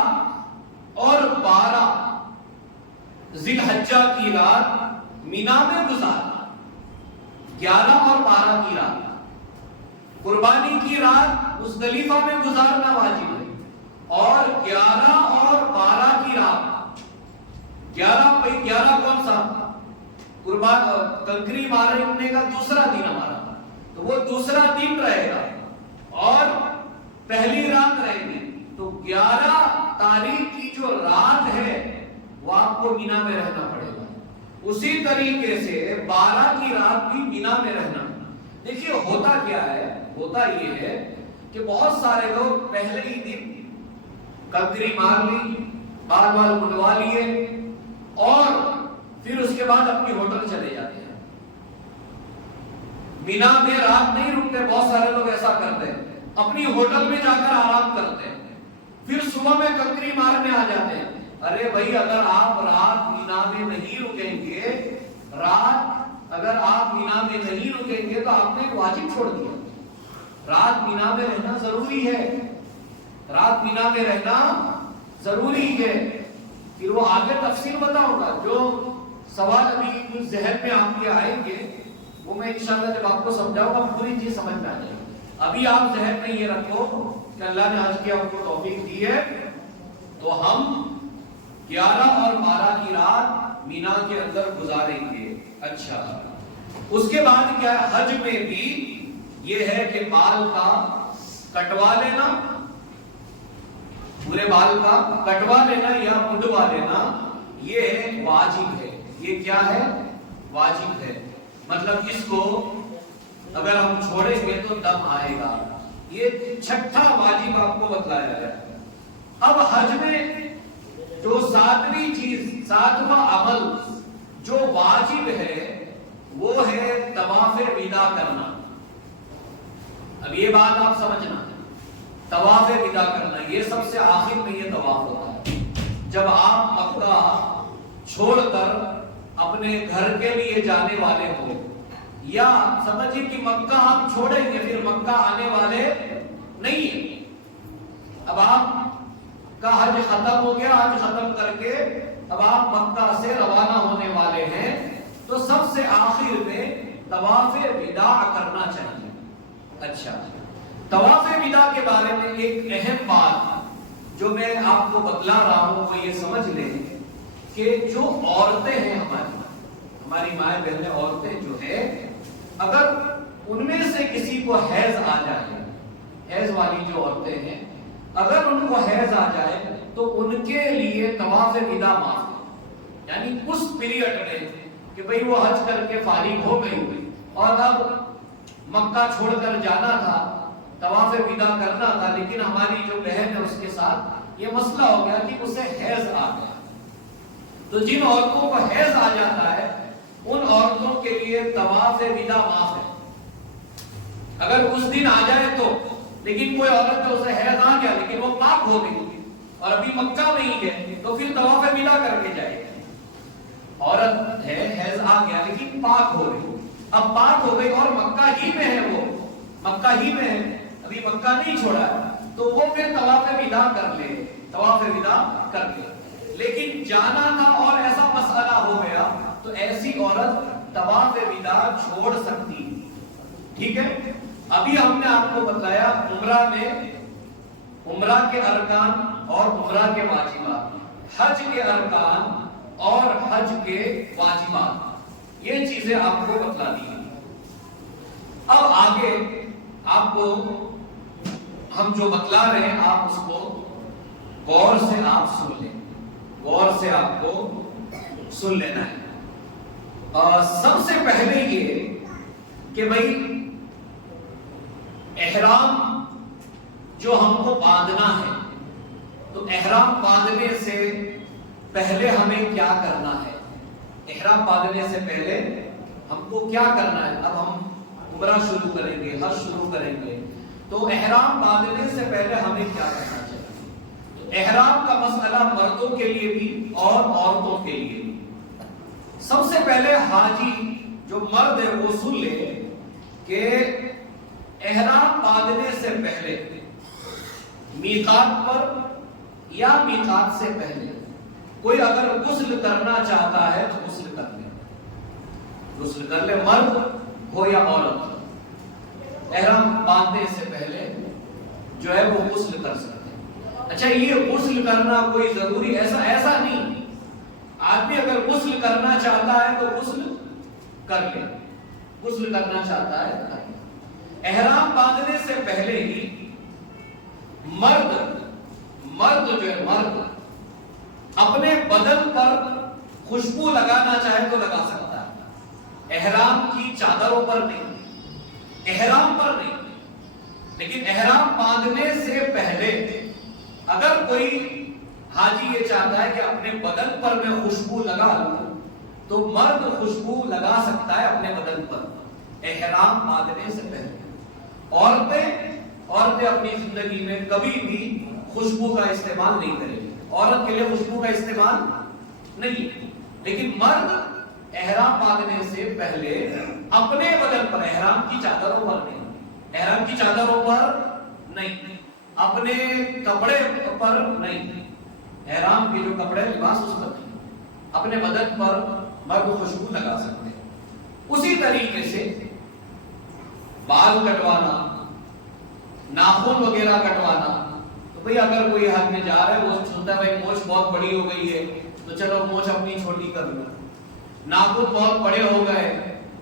اور 12 ذی الحجہ کی رات مینا میں گزارنا، 11 اور 12 کی رات قربانی کی رات مزدلفہ میں گزارنا واجب ہے، اور 11 اور 12 کی رات 11 کون سا؟ کنکری مارنے کا دوسرا دن ہمارا، تو وہ دوسرا دن رہے گا اور پہلی رات رہے گی۔ تو 11 تاریخ کی جو رات ہے وہ آپ کو مینا میں رہنا پڑے گا۔ اسی طریقے سے 12 کی رات بھی مینا میں رہنا۔ دیکھیے ہوتا کیا ہے، ہوتا یہ ہے کہ بہت سارے لوگ پہلے ہی دن کنکری مار لی، بال منڈوا لیے اور پھر اس کے بعد اپنی ہوٹل چلے جاتے ہیں، مینا میں رات نہیں رکتے۔ بہت سارے لوگ ایسا کرتے ہیں، اپنی ہوٹل میں جا کر آرام کرتے ہیں، پھر صبح میں کنکری مارنے آ جاتے ہیں۔ ارے بھائی اگر آپ رات مینا میں نہیں رکیں گے، رات اگر آپ مینا میں نہیں رکیں گے تو آپ نے ایک واجب چھوڑ دیا. رات مینا میں رہنا ضروری ہے, رات مینا میں رہنا ضروری ہے. پھر وہ آگے تفصیل بتاؤں گا. جو سوال ابھی کچھ ذہن میں آپ کے آئیں گے وہ میں انشاءاللہ جب آپ کو سمجھاؤں گا پوری چیز سمجھ میں آ جائے گی. ابھی آپ ذہن میں یہ رکھو کہ اللہ نے حج کی ہم کو توفیق دی ہے تو ہم 11 اور 12 کی رات مینا کے اندر گزاریں گے. اچھا, اس کے بعد کیا ہے, حج میں بھی یہ ہے کہ بال کا کٹوا لینا, پورے بال کا کٹوا لینا یا مڈوا لینا, یہ واجب ہے. یہ کیا ہے؟ واجب ہے. مطلب اس کو اگر ہم چھوڑیں گے تو دم آئے گا. یہ چھٹا واجب آپ کو بتلایا گیا. اب حج میں جو 7ویں چیز, 7واں عمل جو واجب ہے وہ ہے طواف وداع کرنا. اب یہ بات آپ سمجھنا, طواف وداع کرنا یہ سب سے آخر میں یہ طواف ہوتا ہے. جب آپ مکہ چھوڑ کر اپنے گھر کے لیے جانے والے ہو, یا سمجھیے کہ مکہ آپ چھوڑیں گے پھر مکہ آنے والے نہیں ہیں. اب آپ کا حج ختم ہو گیا, حج ختم کر کے اب آپ مکہ سے روانہ ہونے والے ہیں تو سب سے آخر میں طواف وداع کرنا چاہیے. اچھا, طواف وداع کے بارے میں ایک اہم بات جو میں آپ کو بتلا رہا ہوں وہ یہ سمجھ لیں کہ جو عورتیں ہیں ہماری مائیں بہنیں عورتیں جو ہے, اگر ان میں سے کسی کو حیض آ جائے, حیض والی جو عورتیں ہیں اگر ان کو حیض آ جائے تو ان کے لیے طواف وداع معاف ہے. یعنی اس پیریڈ میں کہ بھئی وہ حج کر کے فارغ ہو گئی اور اب مکہ چھوڑ کر جانا تھا, طواف وداع کرنا تھا, لیکن ہماری جو بہن ہے اس کے ساتھ یہ مسئلہ ہو گیا کہ اسے حیض آ گیا. تو جن عورتوں کو حیض آ جاتا ہے ان عورتوں کے لیے طواف وداع معاف ہے. اگر اس دن آ جائے تو, لیکن کوئی عورت ہے اسے حیض آ گیا لیکن وہ پاک ہو گئی اور ابھی مکہ میں ہی ہے تو پھر طواف وداع کر کے جائے گی. عورت ہے, حیض آ گیا لیکن پاک ہو گئی, اب پاک ہو گئی اور مکہ ہی میں ہے, وہ مکہ ہی میں ہے, ابھی مکہ نہیں چھوڑا ہے تو وہ پھر طواف وداع کر لے, طواف وداع کر لے. لیکن جانا تھا اور ایسا مسئلہ ہو گیا تو ایسی عورت طواف وداع چھوڑ سکتی. ٹھیک ہے, ابھی ہم نے آپ کو بتایا عمرہ میں عمرہ کے ارکان اور عمرہ کے واجبات, حج کے ارکان اور حج کے واجبات, یہ چیزیں آپ کو بتلا دی. اب آگے آپ کو ہم جو بتلا رہے ہیں آپ اس کو غور سے آپ سن لیں, غور سے آپ کو سن لینا ہے. سب سے پہلے یہ کہ بھئی احرام جو ہم کو باندھنا ہے تو احرام باندھنے سے پہلے ہمیں کیا کرنا ہے, احرام باندھنے سے پہلے ہم کو کیا کرنا ہے. اب ہم عمرہ شروع کریں گے, حج شروع کریں گے تو احرام باندھنے سے پہلے ہمیں کیا کرنا چاہیے. تو احرام کا مسئلہ مردوں کے لیے بھی اور عورتوں کے لیے بھی. سب سے پہلے حاجی جو مرد ہے وہ سن لے کہ احرام باندھنے سے پہلے میقات پر یا میقات سے پہلے کوئی اگر غسل کرنا چاہتا ہے تو غسل کر لے, غسل کر لے, مرد ہو یا عورت. احرام باندھنے سے پہلے جو ہے وہ غسل کر سکتے ہیں. اچھا, یہ غسل کرنا کوئی ضروری ایسا نہیں, آدمی اگر غسل کرنا چاہتا ہے تو غسل کر لے, غسل کرنا چاہتا ہے کر لے. احرام باندھنے سے پہلے ہی مرد جو ہے مرد اپنے بدن پر خوشبو لگانا چاہے تو لگا سکتا ہے, احرام کی چادروں پر نہیں, احرام پر نہیں. لیکن احرام باندھنے سے پہلے اگر کوئی حاجی یہ چاہتا ہے کہ اپنے بدن پر میں خوشبو لگا لوں تو مرد خوشبو لگا سکتا ہے اپنے بدن پر احرام باندھنے سے پہلے. عورتیں اپنی زندگی میں کبھی بھی خوشبو کا استعمال نہیں کریں گی, عورت کے لیے خوشبو کا استعمال نہیں ہے. لیکن مرد احرام باندھنے سے پہلے اپنے بدن پر، احرام کی چادروں پر نہیں، احرام کی چادروں پر نہیں، اپنے کپڑے پر نہیں، احرام کے جو کپڑے لباس اس پر نہیں، اپنے بدن پر مرد خوشبو لگا سکتے ہیں۔ اسی طریقے سے بال کٹوانا، ناخن وغیرہ کٹوانا، تو بھئی اگر کوئی حد میں جا رہا ہے، وہ سنتا ہے بھئی موچھ بہت بڑی ہو گئی ہے تو چلو موچھ اپنی چھوٹی کر لو، ناخن بہت بڑے ہو گئے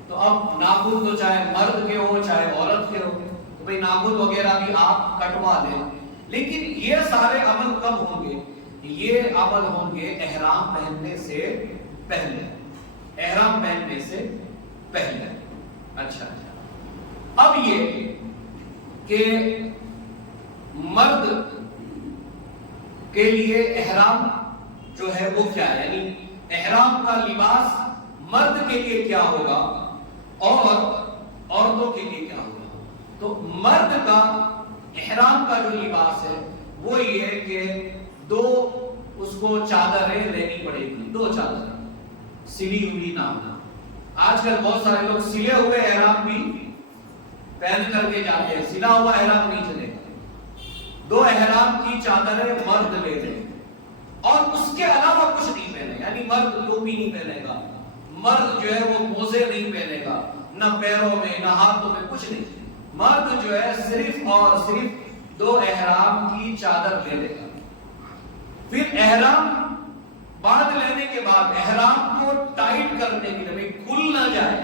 تو اب ناخن تو چاہے مرد کے ہو چاہے عورت کے ہو تو بھئی ناخن وغیرہ بھی آپ کٹوا لیں، لیکن یہ سارے عمل کب ہوں گے؟ یہ عمل ہوں گے احرام پہننے سے پہلے، احرام پہننے سے پہلے۔ اچھا، اب یہ کہ مرد کے لیے احرام جو ہے وہ کیا ہے، یعنی احرام کا لباس مرد کے لیے کیا ہوگا اور عورتوں کے لیے کیا ہوگا؟ تو مرد کا احرام کا جو لباس ہے وہ یہ ہے کہ دو اس کو چادریں لینی پڑے گی، دو چادریں سلی ہوئی نہ ہونا۔ آج کل بہت سارے لوگ سلے ہوئے احرام بھی پہن کر کے جاتے ہیں، سلا ہوا احرام نہیں چلے گا۔ دو احرام کی چادریں مرد لے لیں اور اس کے علاوہ کچھ نہیں پہنے، یعنی مرد ٹوپی نہیں پہنے گا، مرد جو ہے وہ موزے نہیں پہنے گا، نہ پیروں میں نہ ہاتھوں میں کچھ نہیں، مرد جو ہے صرف اور صرف دو احرام کی چادر لے لے گا۔ پھر احرام باندھ لینے کے بعد احرام کو ٹائٹ کرنے کے لیے کھل نہ جائے،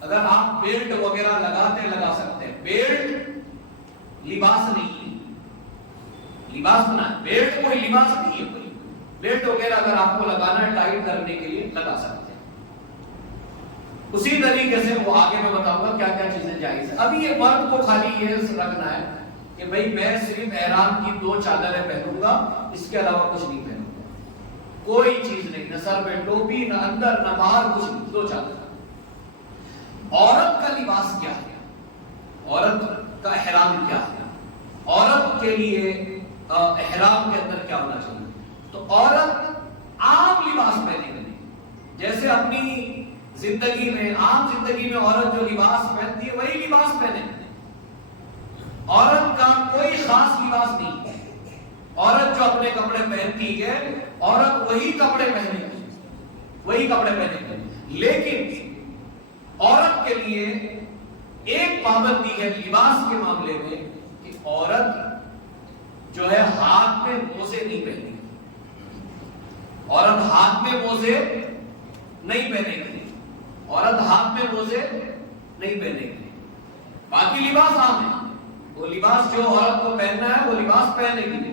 اگر آپ بیلٹ وغیرہ لگا سکتے ہیں، بیلٹ لباس نہیں ہے، لباس بنا ہے، بیلٹ کوئی لباس نہیں ہے، کوئی بیلٹ وغیرہ اگر آپ کو لگانا ہے ٹائٹ کرنے کے لیے لگا سکتے ہیں۔ اسی طریقے سے وہ آگے میں بتاؤں گا کیا کیا چیزیں جائز ہیں۔ ابھی یہ مرد کو خالی یہ رکھنا ہے کہ بھئی میں صرف احرام کی دو چادریں پہنوں گا، اس کے علاوہ کچھ نہیں پہنوں گا، کوئی چیز نہیں، نہ سر پہ ٹوپی نہ اندر نہ باہر کچھ نہیں، دو چادر۔ عورت کا لباس کیا ہے، عورت کا احرام کیا ہے، عورت کے لیے احرام کے اندر کیا ہونا چاہیے؟ تو عورت عام لباس پہنے گی، جیسے اپنی زندگی میں عام زندگی میں عورت جو لباس پہنتی ہے وہی لباس پہنے گی، عورت کا کوئی خاص لباس نہیں ہے، عورت جو اپنے کپڑے پہنتی ہے عورت وہی کپڑے پہنے گی، وہی کپڑے پہنے گی، لیکن عورت کے لیے ایک پابندی ہے لباس کے معاملے میں کہ عورت جو ہے ہاتھ میں موزے نہیں پہنے گی، عورت ہاتھ میں موزے نہیں پہنے گی، عورت ہاتھ میں موزے نہیں پہنے گی۔ باقی لباس عام ہے، وہ لباس جو عورت کو پہننا ہے وہ لباس پہنے گی،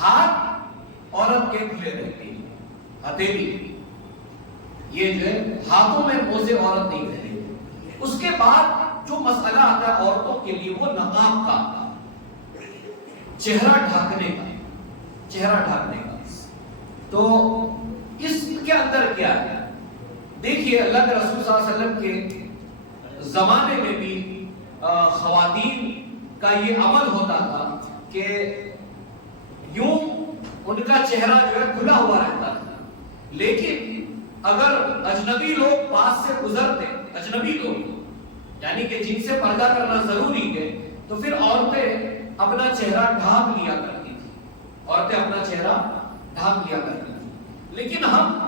ہاتھ عورت کے کھلے رہتے ہیں، ہتھیلی یہ جو ہے ہاتھوں میں موزے عورت نہیں پہنے گی۔ اس کے بعد جو مسئلہ آتا ہے عورتوں کے لیے وہ نقاب کا، چہرہ ڈھانکنے کا، چہرہ ڈھانکنے کا۔ تو اس کے اندر کیا ہے؟ دیکھیے اللہ کے رسول صلی اللہ علیہ وسلم کے زمانے میں بھی خواتین کا یہ عمل ہوتا تھا کہ یوں ان کا چہرہ جو ہے کھلا ہوا رہتا تھا، لیکن اگر اجنبی لوگ پاس سے گزرتے، اجنبی لوگ یعنی کہ جن سے پردہ کرنا ضروری ہے، تو پھر عورتیں اپنا چہرہ ڈھانپ لیا کرتی تھی، عورتیں اپنا چہرہ ڈھانپ لیا کرتی تھی۔ لیکن ہم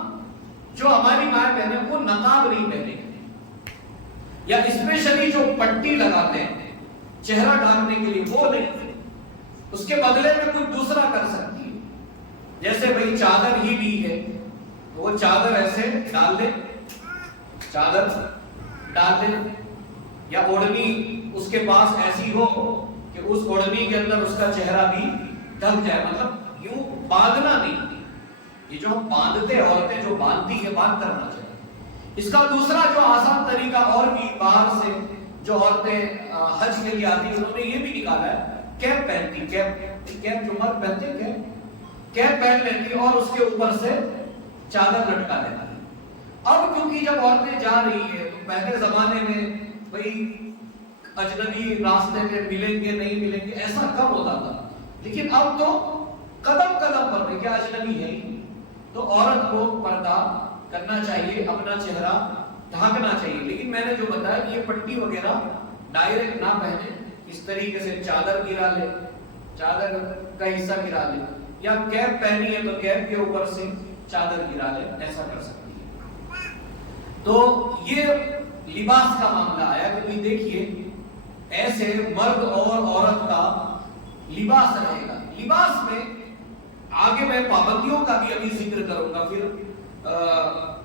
جو ہماری مائیں بہنیں وہ نقاب نہیں پہنے گی، یا اسپیشلی جو پٹی لگاتے ہیں چہرہ ڈھانپنے کے لیے وہ نہیں، اس کے بدلے میں کچھ دوسرا کر سکتی ہے، جیسے بھئی چادر ہی لی ہے تو وہ چادر ایسے ڈال دے، چادر ڈال دے، یا اوڑھنی اس کے پاس ایسی ہو کہ اس اوڑھنی کے اندر اس کا چہرہ بھی ڈھک جائے، مطلب یوں باندھنا نہیں، یہ جو ہم باندھتے عورتیں جو باندھتی ہے باندھ کرنا چاہیے۔ اس کا دوسرا جو آسان طریقہ اور بھی باہر سے جو عورتیں حج کے لیے آتی ہیں انہوں نے یہ بھی نکالا ہے، کیپ پہنتی، کیپ جو مرد پہنتے ہیں کیپ پہن لیتی اور اس کے اوپر سے چادر لٹکا دیتا ہے۔ اب کیونکہ جب عورتیں جا رہی ہے تو پہلے زمانے میں بھئی اجنبی راستے میں ملیں گے نہیں ملیں گے ایسا کم ہوتا تھا، لیکن اب تو قدم قدم پر کیا اجنبی ہے تو عورت کو پردہ کرنا چاہیے، اپنا چہرہ ڈھانکنا چاہیے. لیکن میں نے جو بتایا کہ یہ پٹی وغیرہ ڈائریکٹ نہ پہنے، اس طریقے سے چادر گرا لے، چادر کا حصہ گرا لے، یا کیپ پہنی ہے تو کیپ کے اوپر سے چادر گرا لے، ایسا کر سکتی ہے. تو یہ لباس کا معاملہ آیا کہ دیکھیے ایسے مرد اور عورت کا لباس رہے گا. لباس میں آگے میں پابندیوں کا بھی ابھی ذکر کروں گا، پھر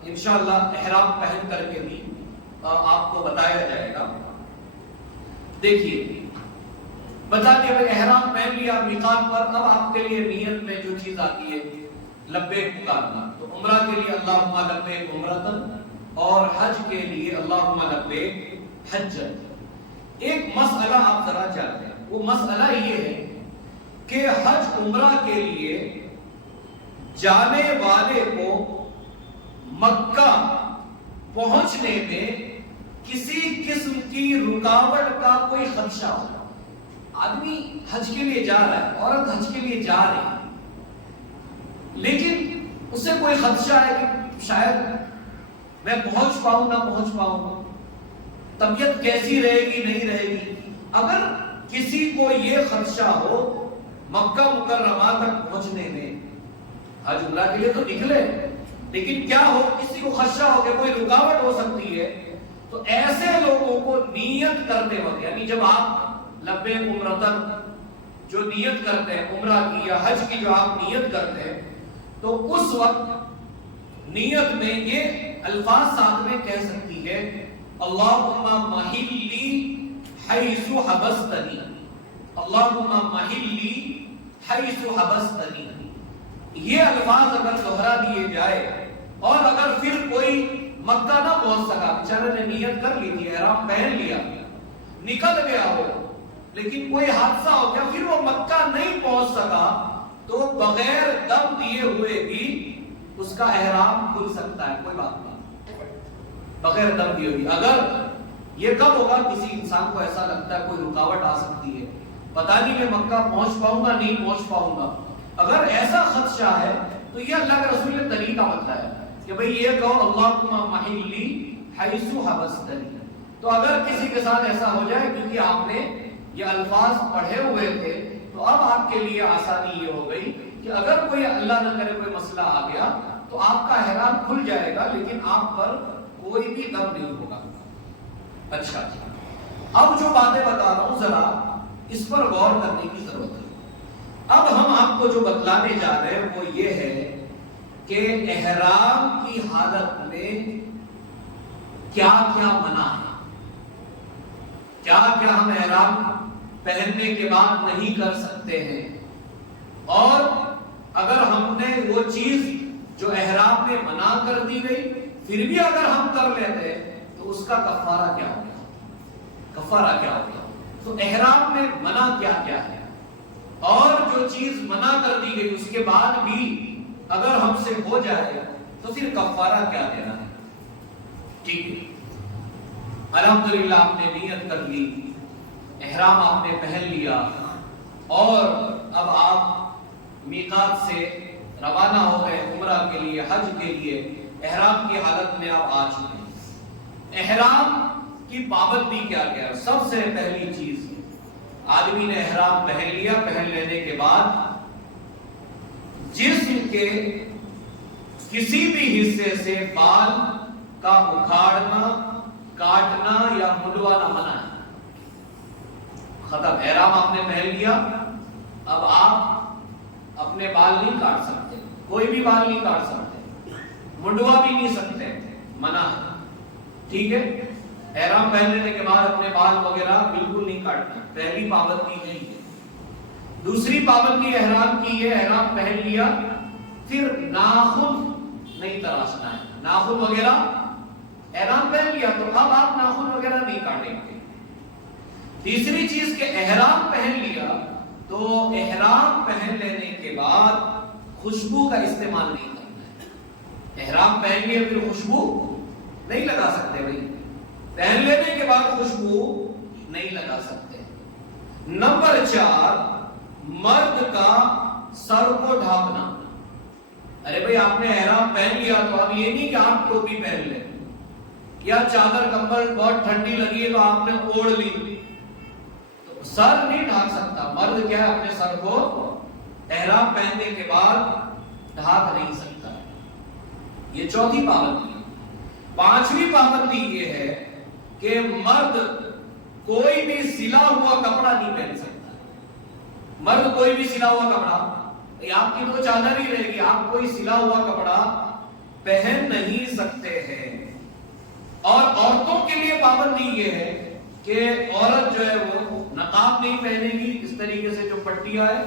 انشاءاللہ احرام پہن کر کے بھی آپ کو بتایا جائے گا. دیکھیے بتا دیا بھائی احرام پہن لیا میقات پر، اب آپ کے لیے نیت میں جو چیز آتی ہے لبیک پکارنا. تو عمرہ کے لیے اللہم لبیک عمرتن، اور حج کے لیے اللہم لبیک حجن. ایک مسئلہ آپ ذرا جانتے ہیں، وہ مسئلہ یہ ہے کہ حج عمرہ کے لیے جانے والے کو مکہ پہنچنے میں کسی قسم کی رکاوٹ کا کوئی خدشہ ہو. آدمی حج کے لیے جا رہا ہے، عورت حج کے لیے جا رہی ہے، لیکن اس سے کوئی خدشہ ہے کہ شاید میں پہنچ پاؤں نہ پہنچ پاؤں، طبیعت کیسی رہے گی نہیں رہے گی. اگر کسی کو یہ خدشہ ہو مکہ مکرمہ تک پہنچنے میں، حج عمرہ کے لیے تو نکلے لیکن کیا ہو، کسی کو خدشہ ہو کہ کوئی رکاوٹ ہو سکتی ہے، تو ایسے لوگوں کو نیت کرتے وقت، یعنی جب آپ لبیک عمرتن جو نیت کرتے ہیں عمرہ کی یا حج کی جو آپ نیت کرتے ہیں، تو اس وقت نیت میں یہ الفاظ ساتھ میں کہہ سکتی ہے اللہم محلی حیث حبستنی، اللہم محلی حیث حبستنی. یہ الفاظ اگر دہرا دیے جائے اور اگر پھر کوئی مکہ نہ پہنچ سکا، بیچارے نے نیت کر لی تھی، احرام پہن لیا، نکل گیا ہو، لیکن کوئی حادثہ ہو گیا، پھر وہ مکہ نہیں پہنچ سکا، تو بغیر دم دیے ہوئے بھی اس کا احرام کھل سکتا ہے، کوئی بات نہیں، بغیر دم دیے ہوئے. اگر یہ کب ہوگا، کسی انسان کو ایسا لگتا ہے کوئی رکاوٹ آ سکتی ہے، پتہ نہیں میں مکہ پہنچ پاؤں گا نہیں پہنچ پاؤں گا، اگر ایسا خدشہ ہے تو یہ اللہ کے رسول نے طریقہ بتایا کہ بھئی یہ کہو اللہم محلی حیث حبستنی. تو اگر کسی کے ساتھ ایسا ہو جائے کیونکہ آپ نے یہ الفاظ پڑھے ہوئے تھے، تو اب آپ کے لیے آسانی یہ ہو گئی کہ اگر کوئی اللہ نہ کرے کوئی مسئلہ آ گیا تو آپ کا احرام کھل جائے گا، لیکن آپ پر کوئی بھی دم نہیں ہوگا. اچھا، اب جو باتیں بتا رہا ہوں ذرا اس پر غور کرنے کی ضرورت ہے. اب ہم آپ کو جو بتلانے جا رہے ہیں وہ یہ ہے کہ احرام کی حالت میں کیا کیا منع ہے، کیا کیا ہم احرام پہننے کے بعد نہیں کر سکتے ہیں، اور اگر ہم نے وہ چیز جو احرام میں منع کر دی گئی پھر بھی اگر ہم کر لیتے تو اس کا کفارہ کیا ہو گیا، کفارہ کیا ہو گیا. تو احرام میں منع کیا کیا ہے، اور جو چیز منع کر دی گئی اس کے بعد بھی اگر ہم سے ہو جائے تو پھر کفارہ کیا دینا ہے. ٹھیک ہے، الحمدللہ آپ نے نیت کر لی، احرام آپ نے پہن لیا، اور اب آپ میقات سے روانہ ہو گئے عمرہ کے لیے، حج کے لیے، احرام کی حالت میں آپ آ چکے ہیں. احرام کی پابندی کیا کیا؟ سب سے پہلی چیز، آدمی نے احرام پہن لیا، پہن لینے کے بعد جسم کے کسی بھی حصے سے بال کا اکھاڑنا، کاٹنا یا منڈوانا منع ہے. ختم، احرام آپ نے پہن لیا، اب آپ اپنے بال نہیں کاٹ سکتے، کوئی بھی بال نہیں کاٹ سکتے، منڈوا بھی نہیں سکتے، منع ہے. ٹھیک ہے، احرام پہن لینے کے بعد اپنے بال وغیرہ بالکل نہیں کاٹنا، پہلی پابندی ہے. دوسری پابندی احرام کی ہے، احرام پہن لیا پھر ناخن نہیں تراشنا ہے، ناخن وغیرہ احرام پہن لیا تو اب آپ ناخن وغیرہ نہیں کاٹیں گے. تیسری چیز کہ احرام پہن لیا تو احرام پہن لینے کے بعد خوشبو کا استعمال نہیں کرنا ہے. احرام پہن لیا پھر خوشبو نہیں لگا سکتے بھائی، پہن لینے کے بعد خوشبو نہیں لگا سکتے. نمبر 4، مرد کا سر کو ڈھانپنا. ارے بھائی آپ نے احرام پہن لیا تو اب یہ نہیں کہ آپ ٹوپی پہن لیں یا چادر کمبل بہت ٹھنڈی لگی ہے تو آپ نے اوڑھ لی، تو سر نہیں ڈھانک سکتا مرد، کیا ہے اپنے سر کو احرام پہننے کے بعد ڈھانک نہیں سکتا۔ یہ چوتھی پابندی ہے۔ پانچویں پابندی یہ ہے کہ مرد کوئی بھی سلا ہوا کپڑا نہیں پہن سکتا۔ مرد کوئی بھی سلا ہوا کپڑا، آپ کی تو چادر ہی رہے گی، آپ کوئی سلا ہوا کپڑا پہن نہیں سکتے ہیں۔ اور عورتوں کے لیے پابندی یہ ہے کہ عورت جو ہے وہ نقاب نہیں پہنے گی، اس طریقے سے جو پٹیاں ہے۔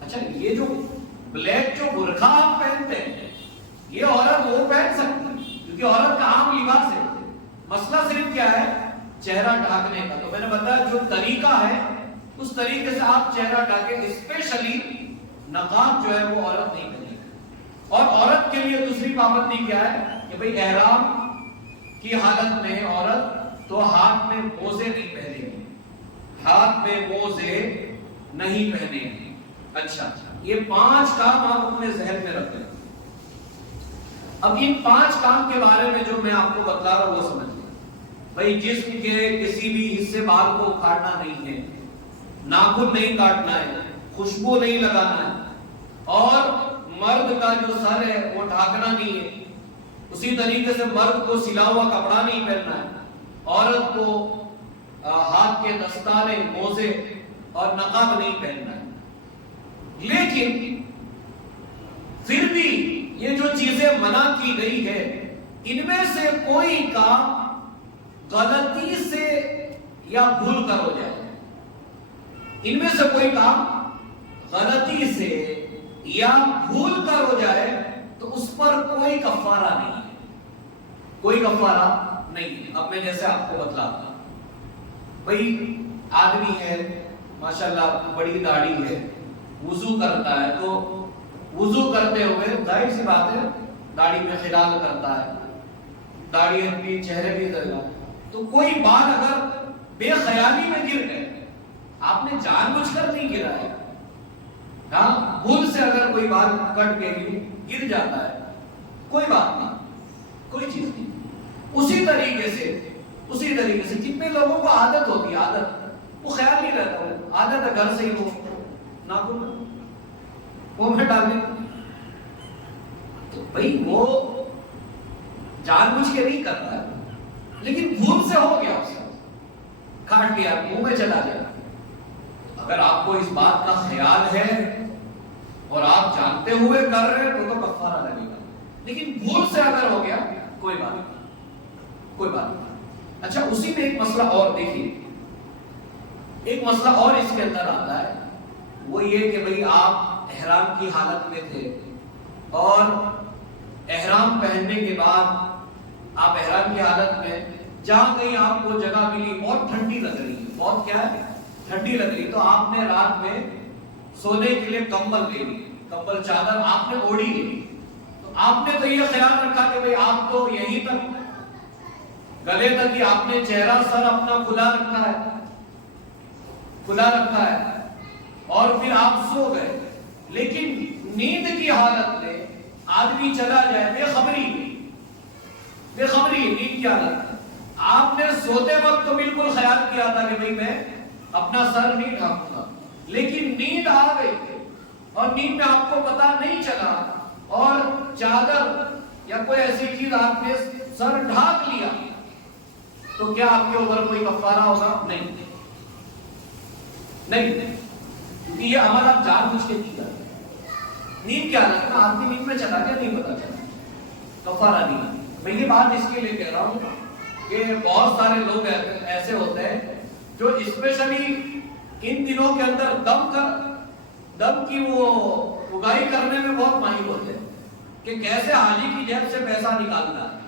اچھا یہ جو بلیک جو برقع آپ پہنتے ہیں یہ عورت وہ پہن سکتی ہے کیونکہ عورت کا عام لباس ہے، مسئلہ صرف کیا ہے چہرہ ڈھانکنے کا۔ تو میں نے بتایا جو طریقہ ہے اس طریقے سے آپ چہرہ ڈھانکیں، اسپیشلی نقاب جو ہے وہ عورت نہیں پہنے گی۔ اور عورت کے لیے دوسری پابندی کیا ہے کہ بھئی احرام کی حالت میں عورت تو ہاتھ میں موزے نہیں پہنے گی، ہاتھ میں موزے نہیں پہنے گی۔ اچھا یہ 5 کام آپ اپنے ذہن میں رکھیں۔ اب ان 5 کام کے بارے میں جو میں آپ کو بتلا رہا ہوں وہ سمجھ لیں۔ بھائی جسم کے کسی بھی حصے بال کو اکھاڑنا نہیں ہے، ناخن نہیں کاٹنا ہے، خوشبو نہیں لگانا ہے، اور مرد کا جو سر ہے وہ ڈھانکنا نہیں ہے۔ اسی طریقے سے مرد کو سلا ہوا کپڑا نہیں پہننا ہے، عورت کو ہاتھ کے دستانے، موزے اور نقاب نہیں پہننا ہے۔ لیکن پھر بھی یہ جو چیزیں منع کی گئی ہے ان میں سے کوئی کام غلطی سے یا بھول کر ہو جائے، ان میں سے کوئی کام غلطی سے یا بھول کر ہو جائے تو اس پر کوئی کفارہ نہیں ہے، کوئی کفارہ نہیں ہے۔ اب میں جیسے آپ کو بتلاتا ہوں، بھئی آدمی ہے ماشاءاللہ بڑی داڑھی ہے، وضو کرتا ہے تو وضو کرتے ہوئے ظاہر سی بات ہے داڑھی میں خلال کرتا ہے، داڑھی اپنی چہرے بھی دلگا، تو کوئی بال اگر بے خیالی میں گر گئے، آپ نے جان بوجھ کر نہیں گرا ہے، ہاں بھول سے اگر کوئی بال کٹ کے گر جاتا ہے کوئی بات نہیں، کوئی چیز نہیں۔ اسی طریقے سے کتنے لوگوں کو عادت ہوتی ہے، عادت وہ خیال نہیں رہتا، وہ عادت ہے گھر سے ہی وہ ناخن وہ میں ڈالنے، تو بھئی وہ جان بوجھ کے نہیں کرتا ہے لیکن بھول سے ہو گیا، اسے کاٹ لیا، منہ میں چلا گیا۔ اگر آپ کو اس بات کا خیال ہے اور آپ جانتے ہوئے کر رہے ہیں تو کفارہ لگے گا، لیکن بھول سے اگر ہو گیا کوئی بات نہیں، کوئی بات نہیں۔ اچھا اسی میں ایک مسئلہ اور دیکھیے، ایک مسئلہ اور اس کے اندر آتا ہے، وہ یہ کہ بھئی آپ احرام کی حالت میں تھے اور احرام پہننے کے بعد آپ احرام کی حالت میں جہاں کہیں آپ کو جگہ ملی بہت ٹھنڈی لگ رہی ہے، بہت کیا ہے ٹھنڈی لگ رہی، تو آپ نے رات میں سونے کے لیے کمبل لے لی، کمبل چادر آپ نے اوڑھی لی، تو آپ نے تو یہ خیال رکھا کہ بھئی آپ تو یہیں تک گلے تک ہی آپ نے چہرہ سر اپنا کھلا رکھا ہے اور پھر آپ سو گئے، لیکن نیند کی حالت میں آدمی چلا جائے بے خبری نیند کی حالت میں، آپ نے سوتے وقت تو بالکل خیال کیا تھا کہ بھئی میں اپنا سر نہیں ڈھانکوں گا، لیکن نیند آ گئی اور نیند میں آپ کو پتا نہیں چلا اور چادر یا کوئی ایسی چیز آپ نے سر ڈھانک لیا، تو کیا آپ کے اوپر کوئی کفارہ ہوگا؟ نہیں، کیونکہ یہ عمل آپ جان بوجھ کے نہیں کرتے۔ نیند کیا لگتا آدمی نیند میں چلا گیا نہیں پتا چلا، کفارہ نہیں۔ میں یہ بات اس کے لیے کہہ رہا ہوں کہ بہت سارے لوگ ایسے ہوتے ہیں جو اسپیشلی ان دنوں کے اندر دم کی وہ اگائی کرنے میں بہت ماہر ہوتے ہیں کہ کیسے حاجی کی جیب سے پیسہ نکالنا ہے،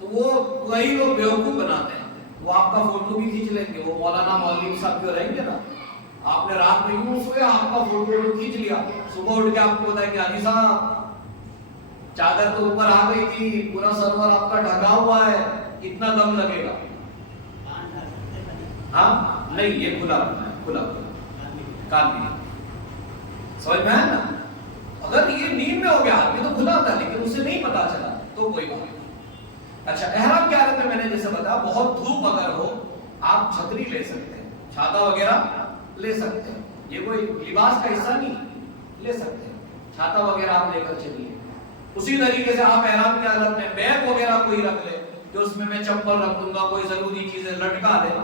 تو وہ وہی لوگ بیوقوف بناتے ہیں، وہ آپ کا فوٹو بھی کھینچ لیں گے، وہ مولانا مولوی صاحب جو رہیں گے نا، آپ نے رات میں یوں سویا آپ کا فوٹو کھینچ لیا، صبح اٹھ کے آپ کو بتایا کہ حاجی صاحب چادر تو اوپر آ گئی تھی، پورا سرور آپ کا ڈھکا ہوا ہے، کتنا دم لگے گا؟ ہاں نہیں، یہ کھلا رکھنا ہے، کھلا کان بھی سمجھ میں ہے نا؟ اگر یہ نیند میں ہو گیا آدمی تو کھلا تھا لیکن اسے نہیں پتا چلا تو کوئی بات نہیں. اچھا احرام کی حالت میں نے جیسے بتایا بہت دھوپ اگر ہو آپ چھتری لے سکتے ہیں, چھاتا وغیرہ لے سکتے ہیں, یہ کوئی لباس کا حصہ نہیں, لے سکتے ہیں چھاتا وغیرہ آپ لے کر چلیے. اسی طریقے سے آپ احرام کی حالت میں بیگ وغیرہ کوئی رکھ لے کہ اس میں چپل رکھ دوں گا, کوئی ضروری چیزیں لٹکا دے,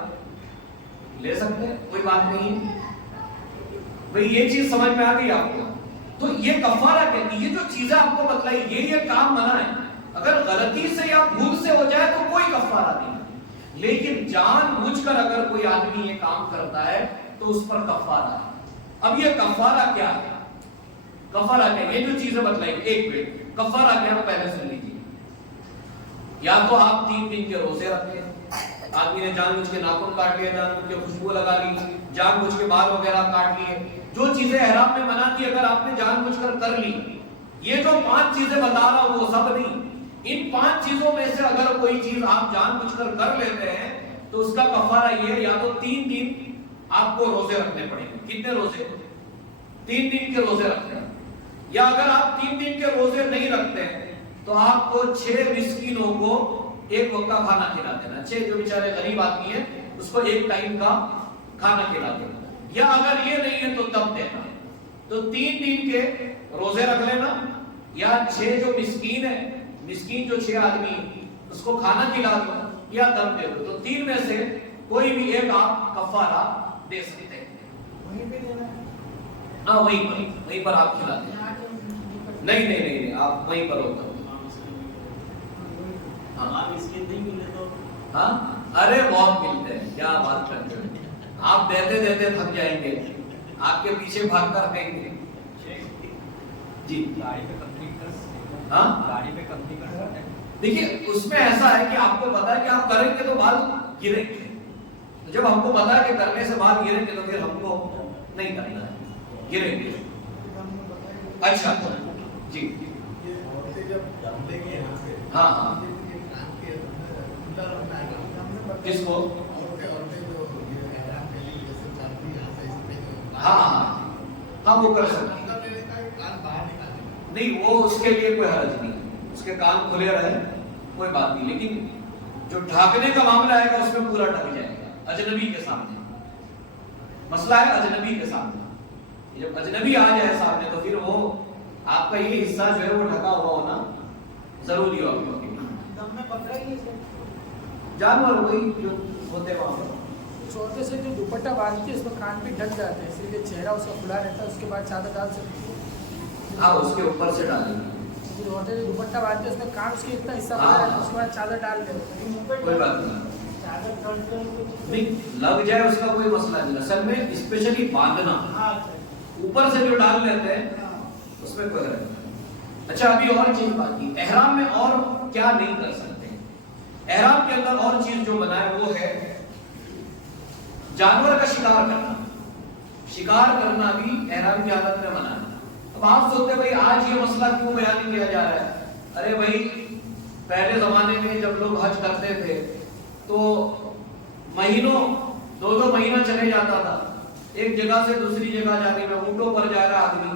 لے سکتے ہیں کوئی بات نہیں. بھئی یہ چیز سمجھ میں آ گئی آپ کو؟ تو یہ کفارہ کہتی ہے, یہ جو چیزیں آپ کو بتلائی یہ کام منع ہے. اگر غلطی سے یا بھول سے ہو جائے تو کوئی کفارہ نہیں, لیکن جان بوجھ کر اگر کوئی آدمی یہ کام کرتا ہے تو اس پر کفارہ ہے. اب یہ کفارہ کیا ہے؟ کفارہ کیا ہے؟ یہ جو چیزیں بتلائی, ایک منٹ, کفارہ کیا ہے وہ پہلے سن لیجیے. یا تو آپ 3 دن کے روزے رکھیں, آدمی نے جان بوجھ کے ناخن کاٹ لیا, جان بوجھ کے خوشبو لگا لی, جان بوجھ کے بال وغیرہ کاٹ لیے, جو چیزیں احرام میں منع تھی اگر آپ نے جان بوجھ کر لی, یہ جو 5 چیزیں بتا رہا ہوں وہ سب نہیں, ان 5 چیزوں میں سے اگر کوئی چیز آپ جان بوجھ کر لیتے ہیں تو اس کا کفارہ یہ ہے, یا تو 3 دن آپ کو روزے رکھنے پڑیں گے. کتنے روزے؟ 3 دن کے روزے رکھتے ہیں. یا اگر آپ 3 دن کے روزے نہیں رکھتے ہیں تو آپ کو 6 مسکینوں کو ایک وقت کا کھانا کھلا دینا. 6 جو بیچارے غریب آدمی ہیں اس کو ایک ٹائم کا کھانا کھلا دینا. یا اگر یہ نہیں ہے تو تب دینا. تو 3 دن کے روزے رکھ لینا, یا 6 جو مسکین ہے, مسکین جو 6 آدمی اس کو کھانا کھلا دو یا دم دے دو. تو 3 میں سے کوئی بھی ایک آپ کفارہ دے سکتے ہیں. وہیں پہ دینا ہے. ہاں وہیں پر آپ کھلا دیں. نہیں آپ وہیں پر ہوتا. ہاں ارے بہت ملتے ہیں, کیا بات کرتے ہیں آپ, دیتے تھک جائیں گے, آپ کے پیچھے بھاگ کر دیں گے. جی ہاں دیکھیے اس میں ایسا ہے کہ آپ کو پتا ہے کہ آپ کریں گے تو بال گریں گے. جب ہم کو پتا ہے کہ کرنے سے بال گریں گے تو پھر ہم کو نہیں کرنا ہے, گریں گے. اچھا جی ہاں کس کو؟ ہاں وہ کر سکتے نہیں, وہ اس کے لیے کوئی حرج نہیں, اس کے کان کھلے رہے کوئی بات نہیں. لیکن جو ڈھانکنے کا معاملہ آئے گا اس میں پورا ڈھک جائے گا اجنبی کے سامنے. مسئلہ ہے اجنبی کے سامنے, جب اجنبی آ جائے سامنے تو پھر وہ آپ کا یہ حصہ جو ہے وہ ڈھکا ہوا ہونا ضروری ہو. جانور وہی جو ہوتے ہیں وہاں پر چھوٹے سے جو دوپٹہ باندھتی ہے اس میں کان بھی ڈھک جاتے ہیں, صرف یہ چہرہ اس کا کھلا رہتا ہے, اس کے بعد چادر ڈال سکتی ہے. ہاں اس کے اوپر سے ڈالیں گے. چھوٹے سے دوپٹہ باندھتے ہیں اس میں کان اس کے اتنا حصہ کھلا رہتا ہے, اس کے بعد چادر ڈال دیتے. کوئی بات نہیں, لگ جائے اس کا کوئی مسئلہ نہیں. اصل میں اسپیشلی باندھنا, اوپر سے جو ڈال لیتے ہیں اس میں کوئی حرج نہیں. اچھا ابھی اور چیز باقی, احرام میں اور کیا نہیں کر سکتے. احرام کے اندر اور چیز جو بنا ہے وہ ہے جانور کا شکار کرنا. شکار کرنا بھی احرام کی حالت میں منع ہے. اب آپ سوچتے ہیں بھائی آج یہ مسئلہ کیوں بیان کیا جا رہا ہے؟ ارے بھائی پہلے زمانے میں جب لوگ حج کرتے تھے تو مہینوں 2 مہینہ چلے جاتا تھا ایک جگہ سے دوسری جگہ جانے میں, اونٹوں پر جا رہا آدمی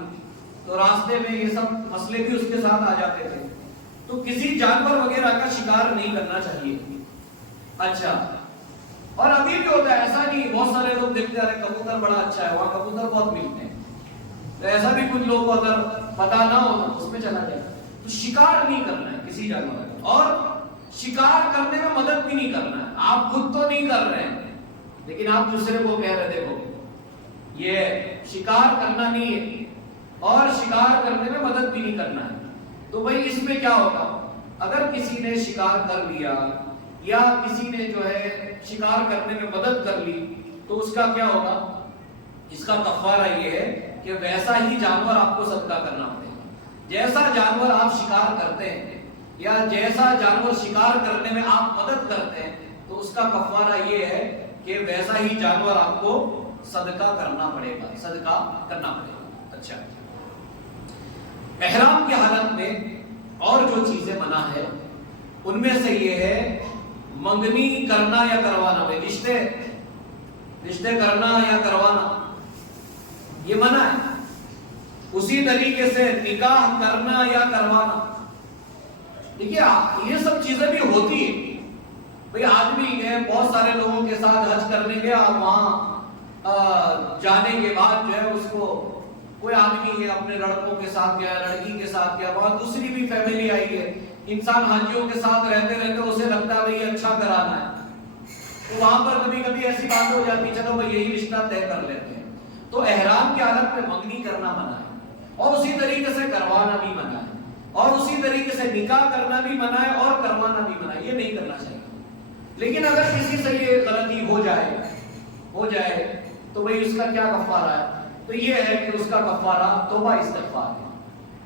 تو راستے میں یہ سب مسئلے بھی اس کے ساتھ آ جاتے تھے. تو کسی جانور وغیرہ کا شکار نہیں کرنا چاہیے. اچھا اور ابھی بھی ہوتا ہے ایسا نہیں, بہت سارے لوگ دیکھتے ہیں کبوتر بڑا اچھا ہے, وہاں کبوتر بہت ملتے ہیں, تو ایسا بھی کچھ لوگ کو اگر پتا نہ ہو تو اس میں چلا جائے. تو شکار نہیں کرنا ہے کسی جانور کا, اور شکار کرنے میں مدد بھی نہیں کرنا ہے. آپ خود تو نہیں کر رہے ہیں لیکن آپ دوسرے کو کہہ رہے دیکھو یہ شکار کرنا نہیں ہے اور شکار کرنے میں مدد بھی نہیں کرنا ہے. تو بھائی اس میں کیا ہوگا, اگر کسی نے شکار کر لیا یا کسی نے جو ہے شکار کرنے میں مدد کر لی تو اس کا کیا ہوگا, اس کا کفارہ یہ ہے کہ ویسا ہی جانور آپ کو صدقہ کرنا پڑے گا. جیسا جانور آپ شکار کرتے ہیں یا جیسا جانور شکار کرنے میں آپ مدد کرتے ہیں تو اس کا کفارہ یہ ہے کہ ویسا ہی جانور آپ کو صدقہ کرنا پڑے گا, صدقہ کرنا پڑے گا. اچھا احرام کی حالت میں اور جو چیزیں منع ہے ان میں سے یہ ہے منگنی کرنا یا کروانا. رشتے کرنا یا کروانا یہ منع ہے. اسی طریقے سے نکاح کرنا یا کروانا. دیکھیے یہ سب چیزیں بھی ہوتی ہیں. بھئی آدمی ہے بہت سارے لوگوں کے ساتھ حج کرنے گیا، اور وہاں جانے کے بعد جو ہے اس کو کوئی آدمی ہے اپنے لڑکوں کے ساتھ گیا، لڑکی کے ساتھ گیا، وہاں دوسری بھی فیملی آئی ہے. انسان حاجیوں کے ساتھ رہتے رہتے اسے لگتا ہے بھئی اچھا کرانا ہے، تو وہاں پر کبھی کبھی ایسی بات ہو جاتی، چلو بھئی یہی رشتہ طے کر لیتے ہیں. تو احرام کی حالت میں منگنی کرنا منع ہے، اور اسی طریقے سے کروانا بھی منع ہے، اور اسی طریقے سے نکاح کرنا بھی منع ہے اور کروانا بھی منع ہے. یہ نہیں کرنا چاہیے. لیکن اگر کسی سے یہ غلطی ہو جائے تو بھئی اس کا کیا کفارہ ہے؟ تو یہ ہے کہ اس کا کفارہ توبہ استغفار ہے.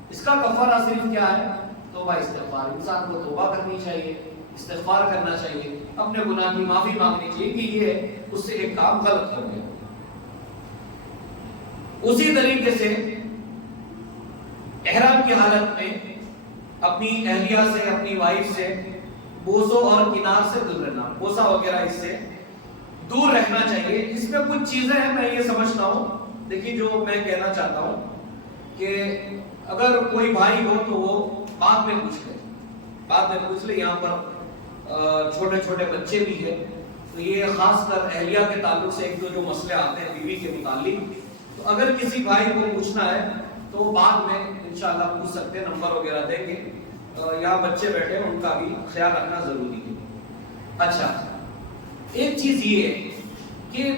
اس کا کفارہ صرف کیا ہے؟ توبہ استغفار. انسان کو توبہ کرنی چاہیے، استغفار کرنا چاہیے، اپنے گناہ کی معافی مانگنی چاہیے کہ یہ اس سے ایک کام غلط ہو گیا. اسی طریقے سے احرام کی حالت میں اپنی اہلیہ سے، اپنی وائف سے بوسوں اور کنار سے دور رہنا، بوسا وغیرہ اس سے دور رہنا چاہیے. اس میں کچھ چیزیں ہیں میں یہ سمجھتا ہوں. دیکھیے جو میں کہنا چاہتا ہوں کہ اگر کوئی بھائی ہو تو وہ بعد میں پوچھ لے. یہاں پر چھوٹے چھوٹے بچے بھی ہیں، تو یہ خاص کر اہلیہ کے تعلق سے ایک جو مسئلے آتے ہیں بیوی کے متعلق، تو اگر کسی بھائی کو پوچھنا ہے تو بعد میں انشاءاللہ پوچھ سکتے ہیں، نمبر وغیرہ دیں گے. یہاں بچے بیٹھے ان کا بھی خیال رکھنا ضروری ہے. اچھا، ایک چیز یہ ہے کہ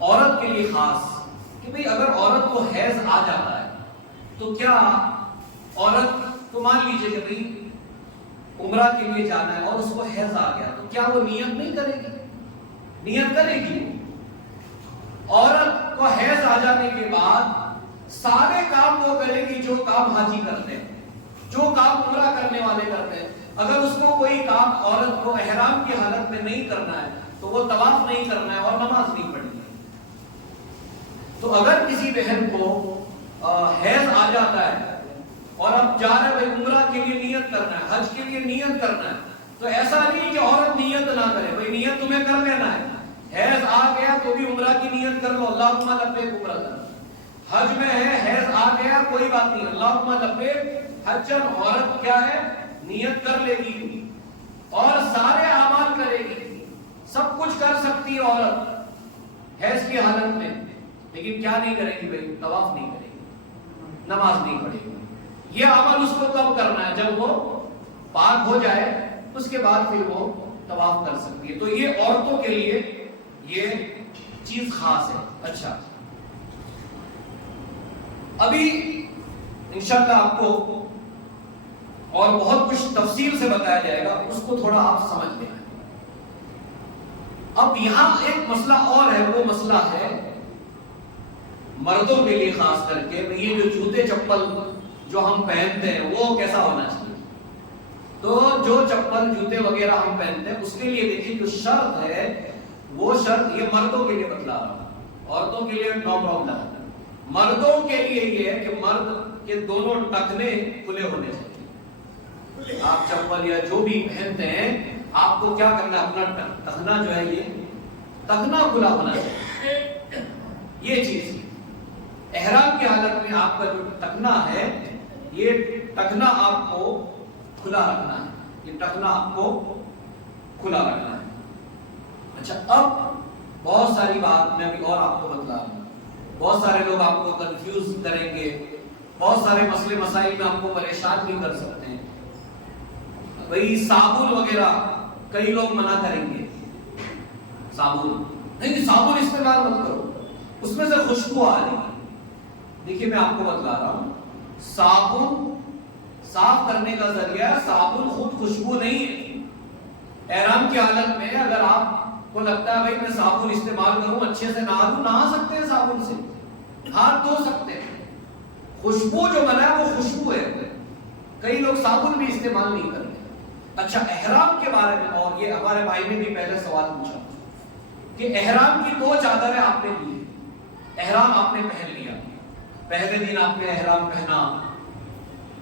عورت کے لیے خاص کہ بھئی اگر عورت کو حیض آ جاتا ہے تو کیا عورت کو مان لیجئے کہ بھئی عمرہ کے لیے جانا ہے اور اس کو حیض آ گیا، تو کیا وہ نیت نہیں کرے گی؟ نیت کرے گی. عورت کو حیض آ جانے کے بعد سارے کام وہ کرے گی جو کام حاجی کرتے ہیں، جو کام عمرہ کرنے والے کرتے ہیں. اگر اس کو کوئی کام عورت کو احرام کی حالت میں نہیں کرنا ہے تو وہ طواف نہیں کرنا ہے اور نماز نہیں پڑھنی ہے. تو اگر کسی بہن کو حیض آ جاتا ہے اور اب جا رہے بھائی عمرہ کے لیے نیت کرنا ہے، حج کے لیے نیت کرنا ہے، تو ایسا نہیں کہ عورت نیت نہ کرے. بھائی نیت تمہیں کر لینا ہے، حیض آ گیا تو بھی عمرہ کی نیت کر لو، اللہم لبیک عمرہ کر. حج میں ہے، حیض آ گیا کوئی بات نہیں، اللہم لبیک حجن. عورت کیا ہے؟ نیت کر لے گی اور سارے اعمال کرے گی، سب کچھ کر سکتی ہے عورت حیض کی حالت میں. لیکن کیا نہیں کرے گی بھائی؟ طواف نہیں کرے گی، نماز نہیں پڑھے گی. یہ عمل اس کو کب کرنا ہے؟ جب وہ پاک ہو جائے، اس کے بعد پھر وہ طواف کر سکتی ہے. تو یہ عورتوں کے لیے یہ چیز خاص ہے. اچھا، ابھی انشاءاللہ آپ کو اور بہت کچھ تفصیل سے بتایا جائے گا، اس کو تھوڑا آپ سمجھ لیں. اب یہاں ایک مسئلہ اور ہے، وہ مسئلہ ہے مردوں کے لیے خاص کر کے یہ جو جوتے چپل جو ہم پہنتے ہیں وہ کیسا ہونا چاہیے. تو جو چپل جوتے وغیرہ ہم پہنتے ہیں اس کے لیے دیکھیے جو شرط ہے وہ شرط یہ مردوں کے لیے بتلا رہا ہوں، عورتوں کے لیے نو پرابلم. مردوں کے لیے یہ ہے کہ مرد کے دونوں ٹخنے کھلے ہونے چاہیے. آپ چپل یا جو بھی پہنتے ہیں آپ کو کیا کرنا ہے؟ اپنا ٹخنا جو ہے یہ ٹخنا کھلا ہونا چاہیے. یہ چیز احرام کی حالت میں آپ کا جو ٹخنا ہے یہ ٹخنا آپ کو کھلا رکھنا ہے، یہ ٹخنا آپ کو کھلا رکھنا ہے. اچھا، اب بہت ساری بات میں ابھی اور آپ کو بتلا رہا ہوں. بہت سارے لوگ آپ کو کنفیوز کریں گے، بہت سارے مسئلے مسائل میں آپ کو پریشان بھی کر سکتے ہیں. بھئی صابن وغیرہ کئی لوگ منع کریں گے، صابن نہیں، صابن استعمال مت کرو، اس میں سے خوشبو آ رہی ہے. دیکھیے میں آپ کو بتلا رہا ہوں، صابن صاف کرنے کا ذریعہ، صابن خود خوشبو نہیں ہے. احرام کی حالت میں اگر آپ کو لگتا ہے بھائی میں صابن استعمال کروں، اچھے سے نہا لوں، نہا سکتے ہیں صابن سے، ہاتھ دھو سکتے ہیں. خوشبو جو بنا ہے وہ خوشبو ہے، کئی لوگ صابن بھی استعمال نہیں کرتے. اچھا، احرام کے بارے میں، اور یہ ہمارے بھائی نے بھی پہلے سوال پوچھا کہ احرام کی 2 چادریں آپ نے لی، احرام آپ نے پہن لیا، پہلے دن آپ نے احرام پہنا،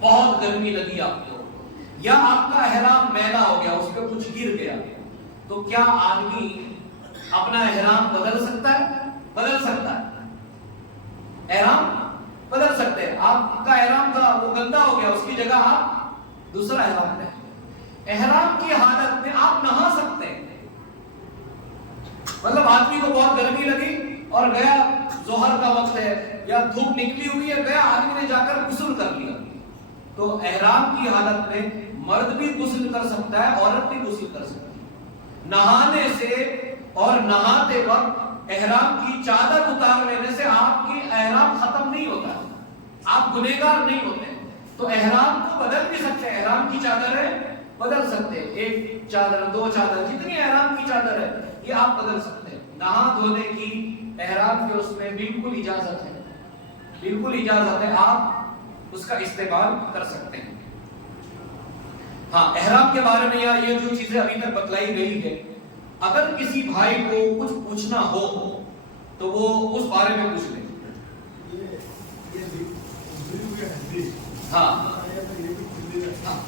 بہت گرمی لگی آپ کو، یا آپ کا احرام میلا ہو گیا، اس پہ کچھ گر گیا، تو کیا آدمی اپنا احرام بدل سکتا ہے؟ بدل سکتا ہے. احرام بدل سکتے ہیں. آپ کا احرام تھا وہ گندا ہو گیا, اس کی جگہ آپ دوسرا احرام پہن. احرام کی حالت میں آپ نہا سکتے ہیں. مطلب آدمی کو بہت گرمی لگی اور گیا, ظہر کا وقت ہے یا دھوپ نکلی ہوئی ہے, گیا آدمی نے جا کر غسل کر لیا, تو احرام کی حالت میں مرد بھی غسل کر سکتا ہے, عورت بھی غسل کر سکتی ہے. نہانے سے اور نہاتے وقت احرام کی چادر اتار لینے سے آپ کی احرام ختم نہیں ہوتا, آپ گنہگار نہیں ہوتے. تو احرام کو بدل بھی سکتے ہیں, احرام کی چادریں بدل سکتے ہیں, ایک چادر, دو چادر, جتنی احرام کی چادر ہے یہ آپ بدل سکتے ہیں. نہا دھونے کی احرام کے اس میں بالکل اجازت ہے, بالکل اجازت ہے, آپ اس کا استعمال کر سکتے ہیں. ہاں, احرام کے بارے میں یہ جو چیزیں ابھی تک بتلائی گئی ہے, اگر کسی بھائی کو کچھ پوچھنا ہو تو وہ اس بارے میں پوچھ لیں. ہاں,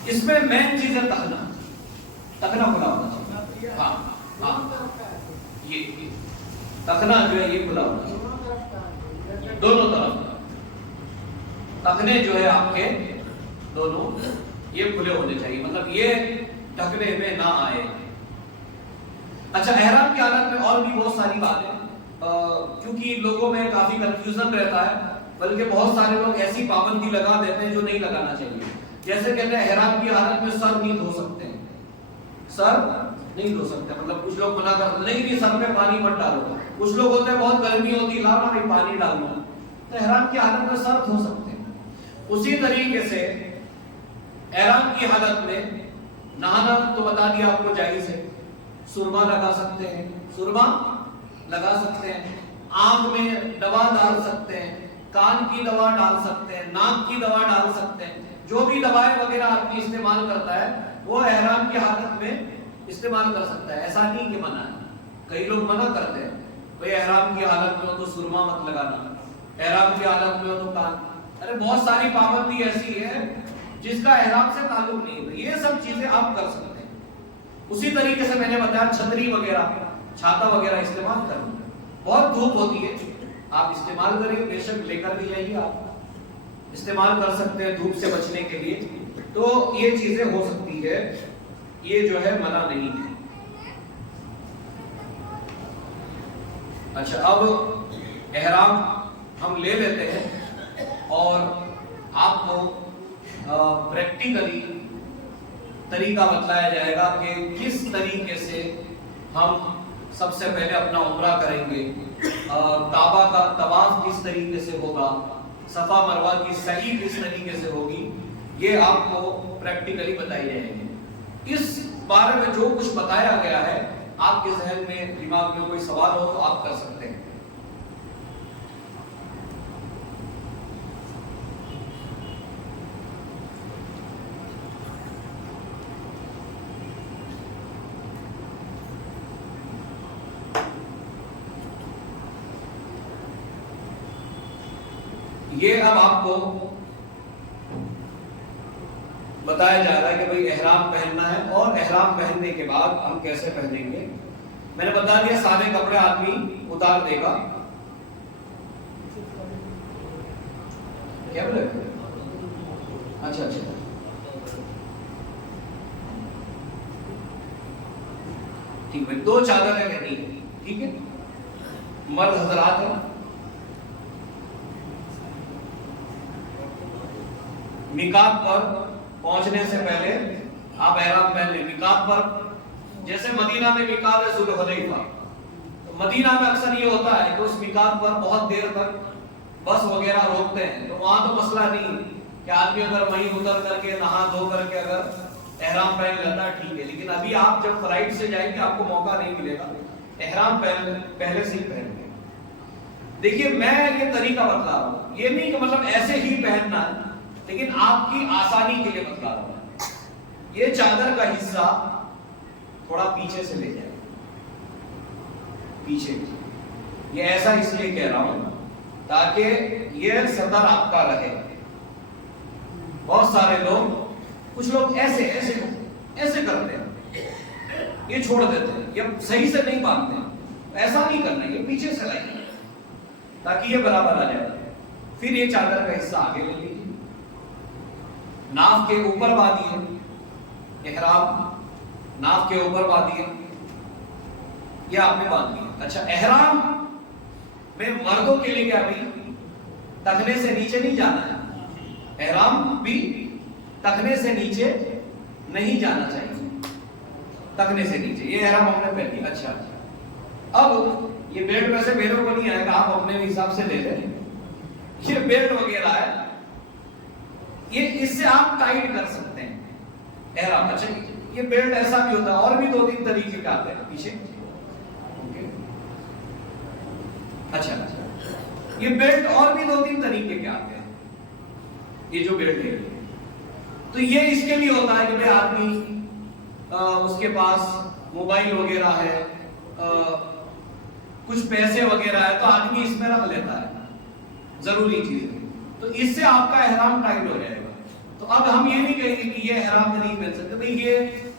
اس میں مین چیز ہے تخنا, تخنا کھلا ہونا چاہیے. ہاں ہاں, یہ تخنا جو ہے یہ کھلا ہونا چاہیے دونوں طرف. تخنے جو ہے آپ کے دونوں یہ کھلے ہونے چاہیے, مطلب یہ ڈھکنے میں نہ آئے. اچھا, احرام کی حالت میں اور بھی بہت ساری باتیں, کیونکہ لوگوں میں کافی کنفیوژن رہتا ہے, بلکہ بہت سارے لوگ ایسی پابندی لگا دیتے ہیں جو نہیں لگانا چاہیے. جیسے کہتے ہیں احرام کی حالت میں سر نہیں دھو سکتے, سر نہیں دھو سکتے, مطلب کچھ لوگ منع کرتے ہیں نہیں سر میں پانی مت ڈالو. کچھ لوگ ہوتے ہیں بہت گرمی ہوتی ہے, لانا نہیں پانی ڈالنا, تو احرام کی حالت میں سر دھو سکتے ہیں. اسی طریقے سے احرام کی حالت میں نہانا تو بتا دیا آپ کو جائز ہے. سرما لگا سکتے ہیں, سرما لگا سکتے ہیں, آنکھ میں دوا ڈال سکتے ہیں, کان کی دوا ڈال سکتے ہیں, ناک کی دوا ڈال سکتے ہیں. جو بھی دوائیں وغیرہ آدمی استعمال کرتا ہے وہ احرام کی حالت میں استعمال کر سکتا ہے. ایسا نہیں کہ منع ہے, کئی لوگ منع کرتے ہیں بھئی احرام کی حالت میں ہو تو سرما مت لگانا, احرام کی حالت میں ہو تو کان. ارے بہت ساری پابندی ایسی ہے جس کا احرام سے تعلق نہیں ہے, یہ سب چیزیں آپ کر سکتے ہیں. اسی طریقے سے میں نے بتایا چھتری وغیرہ, چھاتا وغیرہ استعمال کرنا, بہت دھوپ ہوتی ہے آپ استعمال کریے, بے شک لے کر بھی جائیے, آپ استعمال کر سکتے ہیں دھوپ سے بچنے کے لیے. تو یہ چیزیں ہو سکتی ہے, یہ جو ہے منع نہیں ہے. اچھا, اب احرام ہم لے لیتے ہیں اور آپ کو پریکٹیکلی طریقہ بتلایا جائے گا کہ کس طریقے سے ہم سب سے پہلے اپنا عمرہ کریں گے, کعبہ کا طواف کس طریقے سے ہوگا, صفا مروہ کی سعی کس طریقے سے ہوگی, یہ آپ کو پریکٹیکلی بتائی جائے گی. اس بارے میں جو کچھ بتایا گیا ہے, آپ کے ذہن میں دماغ میں کوئی سوال ہو تو آپ کر سکتے ہیں. یہ اب آپ کو بتایا جا رہا ہے کہ بھئی احرام پہننا ہے, اور احرام پہننے کے بعد ہم کیسے پہنیں گے. میں نے بتا دیا سارے کپڑے آدمی اتار دے گا. کیا بولے, اچھا اچھا, ٹھیک ہے, 2 چادریں لینی ہے, ٹھیک ہے. مرد حضرات ہیں, میقات پر پہنچنے سے پہلے آپ احرام پہن لیں. میقات پر جیسے مدینہ میں میقات ہے ذوالحلیفہ, مدینہ میں اکثر یہ ہوتا ہے کہ اس میقات پر بہت دیر تک بس وغیرہ روکتے ہیں, تو وہاں تو مسئلہ نہیں کہ آدمی اگر وہیں اتر کر کے نہا دھو کر کے اگر احرام پہن لیتا ہے ٹھیک ہے. لیکن ابھی آپ جب فلائٹ سے جائیں گے آپ کو موقع نہیں ملے گا, احرام پہلے سے ہی پہن گے. دیکھیے میں یہ طریقہ بتلا رہا ہوں, یہ نہیں کہ مطلب ایسے ہی پہننا ہے, لیکن آپ کی آسانی کے لیے بتلا رہا ہوں. یہ چادر کا حصہ تھوڑا پیچھے سے لے جائے, پیچھے, یہ ایسا اس لیے کہہ رہا ہوں تاکہ یہ سطر آپ کا رہے. بہت سارے لوگ, کچھ لوگ ایسے ایسے ایسے کرتے ہیں, یہ چھوڑ دیتے ہیں, یہ صحیح سے نہیں باندھتے ہیں. ایسا نہیں کرنا, یہ پیچھے سے لائیں تاکہ یہ برابر آ جائے. پھر یہ چادر کا حصہ آگے لے لیجیے، ناف کے اوپر باندھیے، احرام ناف کے اوپر باندھیے، یہ آپ نے باندھ دیا۔ اچھا، احرام میں مردوں کے لیے کیا بھائی، ٹخنے سے نیچے نہیں جانا ہے، احرام بھی ٹخنے سے نیچے نہیں جانا چاہیے، ٹخنے سے نیچے، یہ احرام ہم نے پہن لیا۔ اچھا، اب یہ بیلٹ ویسے میرے کو نہیں آئے گا، آپ اپنے حساب سے لے لیں، یہ بیلٹ وغیرہ ہے، یہ اس سے آپ ٹائٹ کر سکتے ہیں احرام۔ اچھا، یہ بیلٹ ایسا بھی ہوتا ہے، اور بھی 2-3 طریقے کے آتے ہیں پیچھے۔ اچھا، یہ بیلٹ اور بھی 2-3 طریقے کے آتے ہیں، یہ جو بیلٹ ہے تو یہ اس کے لیے ہوتا ہے کہ بھئی آدمی اس کے پاس موبائل وغیرہ ہے، کچھ پیسے وغیرہ ہے، تو آدمی اس میں رکھ لیتا ہے، ضروری چیز ہے، تو اس سے آپ کا احرام ٹائٹ ہو جائے گا۔ تو اب ہم یہ نہیں کہیں گے کہ یہ احرام نہیں پہن سکتے، بھئی یہ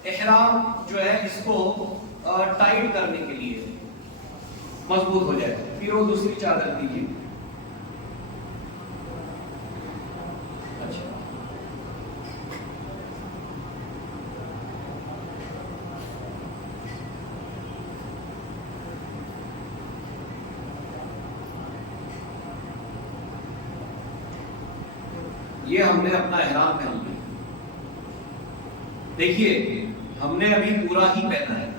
احرام جو ہے اس کو ٹائٹ کرنے کے لیے مضبوط ہو جائے۔ پھر وہ دوسری چادر دیجیے۔ اچھا، یہ ہم نے اپنا احرام پہن لیا۔ دیکھیے، ہم نے ابھی پورا ہی پہنا ہے،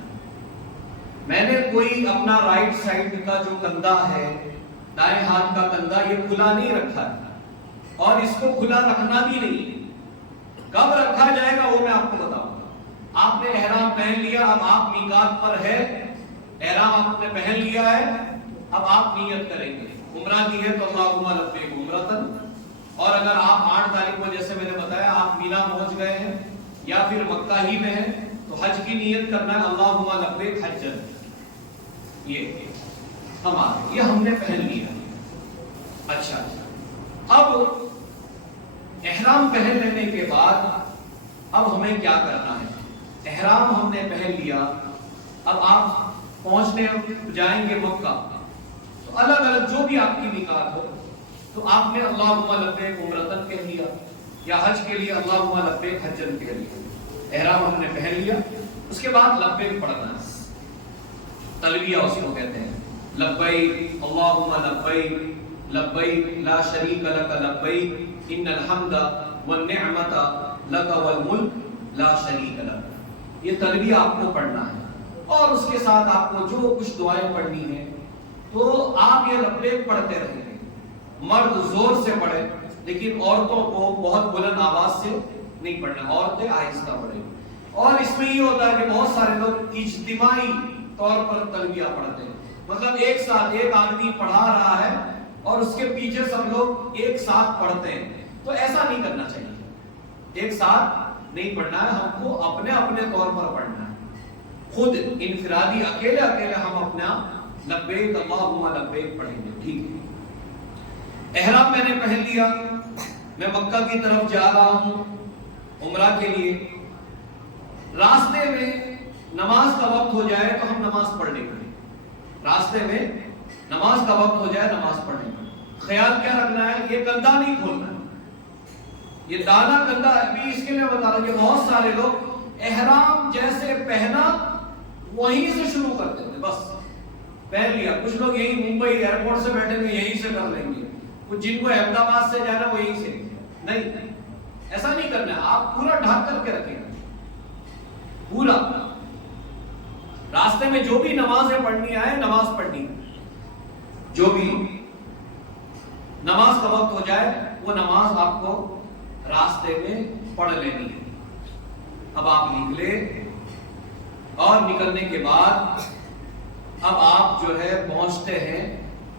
میں نے کوئی اپنا رائٹ سائڈ کا جو کندھا ہے، دائیں ہاتھ کا کندھا، یہ کھلا نہیں رکھا ہے، اور اس کو کھلا رکھنا بھی نہیں۔ کب رکھا جائے گا وہ میں آپ کو بتاؤں گا۔ آپ نے احرام پہن لیا، اب آپ میقات پر ہے، احرام آپ نے پہن لیا ہے، اب آپ نیت کریں گے۔ عمرہ کی ہے تو اللہم لبیک عمرۃ، اور اگر آپ 8 تاریخ کو جیسے میں نے بتایا آپ مینا پہنچ گئے ہیں یا پھر مکہ ہی میں ہیں تو حج کی نیت کرنا ہے، اللہم لبیک حجا۔ یہ ہم نے پہن لیا۔ اچھا، اب احرام پہن لینے کے بعد اب ہمیں کیا کرنا ہے؟ احرام ہم نے پہن لیا، اب آپ پہنچنے جائیں گے مکہ، تو الگ الگ جو بھی آپ کی میقات ہو تو آپ نے اللہم لبیک عمرۃ کہہ لیا، یا حج کے لیے اللہم لبیک حجا کہہ لیا۔ احرام ہم نے پہن لیا، اس کے بعد لبیک پڑھنا ہے، تلبیہ اس کو کہتے ہیں، لبیک اللہم لبیک لبیک لا شریک لک لبیک ان الحمد والنعمت لک والملک لا شریک لک۔ یہ تلبیہ آپ کو پڑھنا ہے، اور اس کے ساتھ آپ کو جو کچھ دعائیں پڑھنی ہیں تو آپ یہ لبیک پڑھتے رہیں گے۔ مرد زور سے پڑھے، لیکن عورتوں کو بہت بلند آواز سے نہیں پڑھنا، عورتیں آہستہ پڑھیں۔ اور اس میں یہ ہوتا ہے کہ بہت سارے لوگ اجتماعی طور پر تلبیہ پڑھتے ہیں، مطلب ایک ساتھ ایک آدمی پڑھا رہا ہے اور اس کے پیچھے سب لوگ ایک ساتھ پڑھتے ہیں، تو ایسا نہیں کرنا چاہیے، ایک ساتھ نہیں پڑھنا ہے، ہم کو اپنے اپنے طور پر پڑھنا ہے، خود انفرادی اکیلے اکیلے ہم اپنا لبیک اللہم لبیک پڑھیں گے۔ ٹھیک ہے، احرام میں نے پہن لیا، میں مکہ کی طرف جا رہا ہوں عمرہ کے لیے، راستے میں نماز کا وقت ہو جائے تو ہم نماز پڑھ لیں گے، راستے میں نماز کا وقت ہو جائے نماز پڑھ لیں گے۔ خیال کیا رکھنا ہے، یہ کندھا نہیں کھولنا ہے، یہ دانا کندھا ابھی اس کے لیے بتا رہا ہوں کہ بہت سارے لوگ احرام جیسے پہنا وہیں سے شروع کر دیتے ہیں، بس پہن لیا، کچھ لوگ یہی ممبئی ایئرپورٹ سے بیٹھے گے یہیں سے کر لیں گے، کچھ جن کو احمد آباد سے جانا وہ یہیں سے، نہیں، ایسا نہیں کرنا ہے، آپ پورا ڈھک کر کے رکھیں گے، پورا راستے میں جو بھی نمازیں پڑھنی آئے نماز پڑھنی، جو بھی نماز کا وقت ہو جائے وہ نماز آپ کو راستے میں پڑھ لینی ہے۔ اب آپ نکلے، اور نکلنے کے بعد اب آپ جو ہے پہنچتے ہیں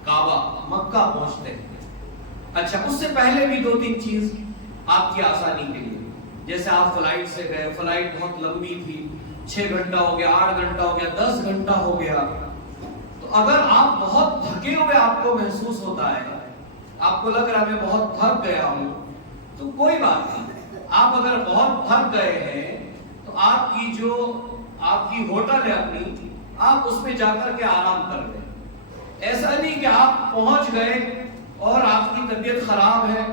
کعبہ، مکہ پہنچتے ہیں۔ اچھا، اس سے پہلے بھی 2-3 چیز آپ کی آسانی کے لیے، جیسے آپ فلائٹ سے گئے، فلائٹ بہت لمبی تھی، 6 گھنٹہ ہو گیا، 8 گھنٹہ ہو گیا، 10 گھنٹہ ہو گیا، تو اگر آپ بہت تھکے ہوئے آپ کو محسوس ہوتا ہے، آپ کو لگ رہا ہے میں بہت تھک گیا ہوں، تو کوئی بات نہیں، آپ اگر بہت تھک گئے ہیں تو آپ کی جو آپ کی ہوٹل ہے اپنی، آپ اس میں جا کر کے آرام کر لیں۔ ایسا نہیں کہ آپ پہنچ گئے اور آپ کی طبیعت خراب ہے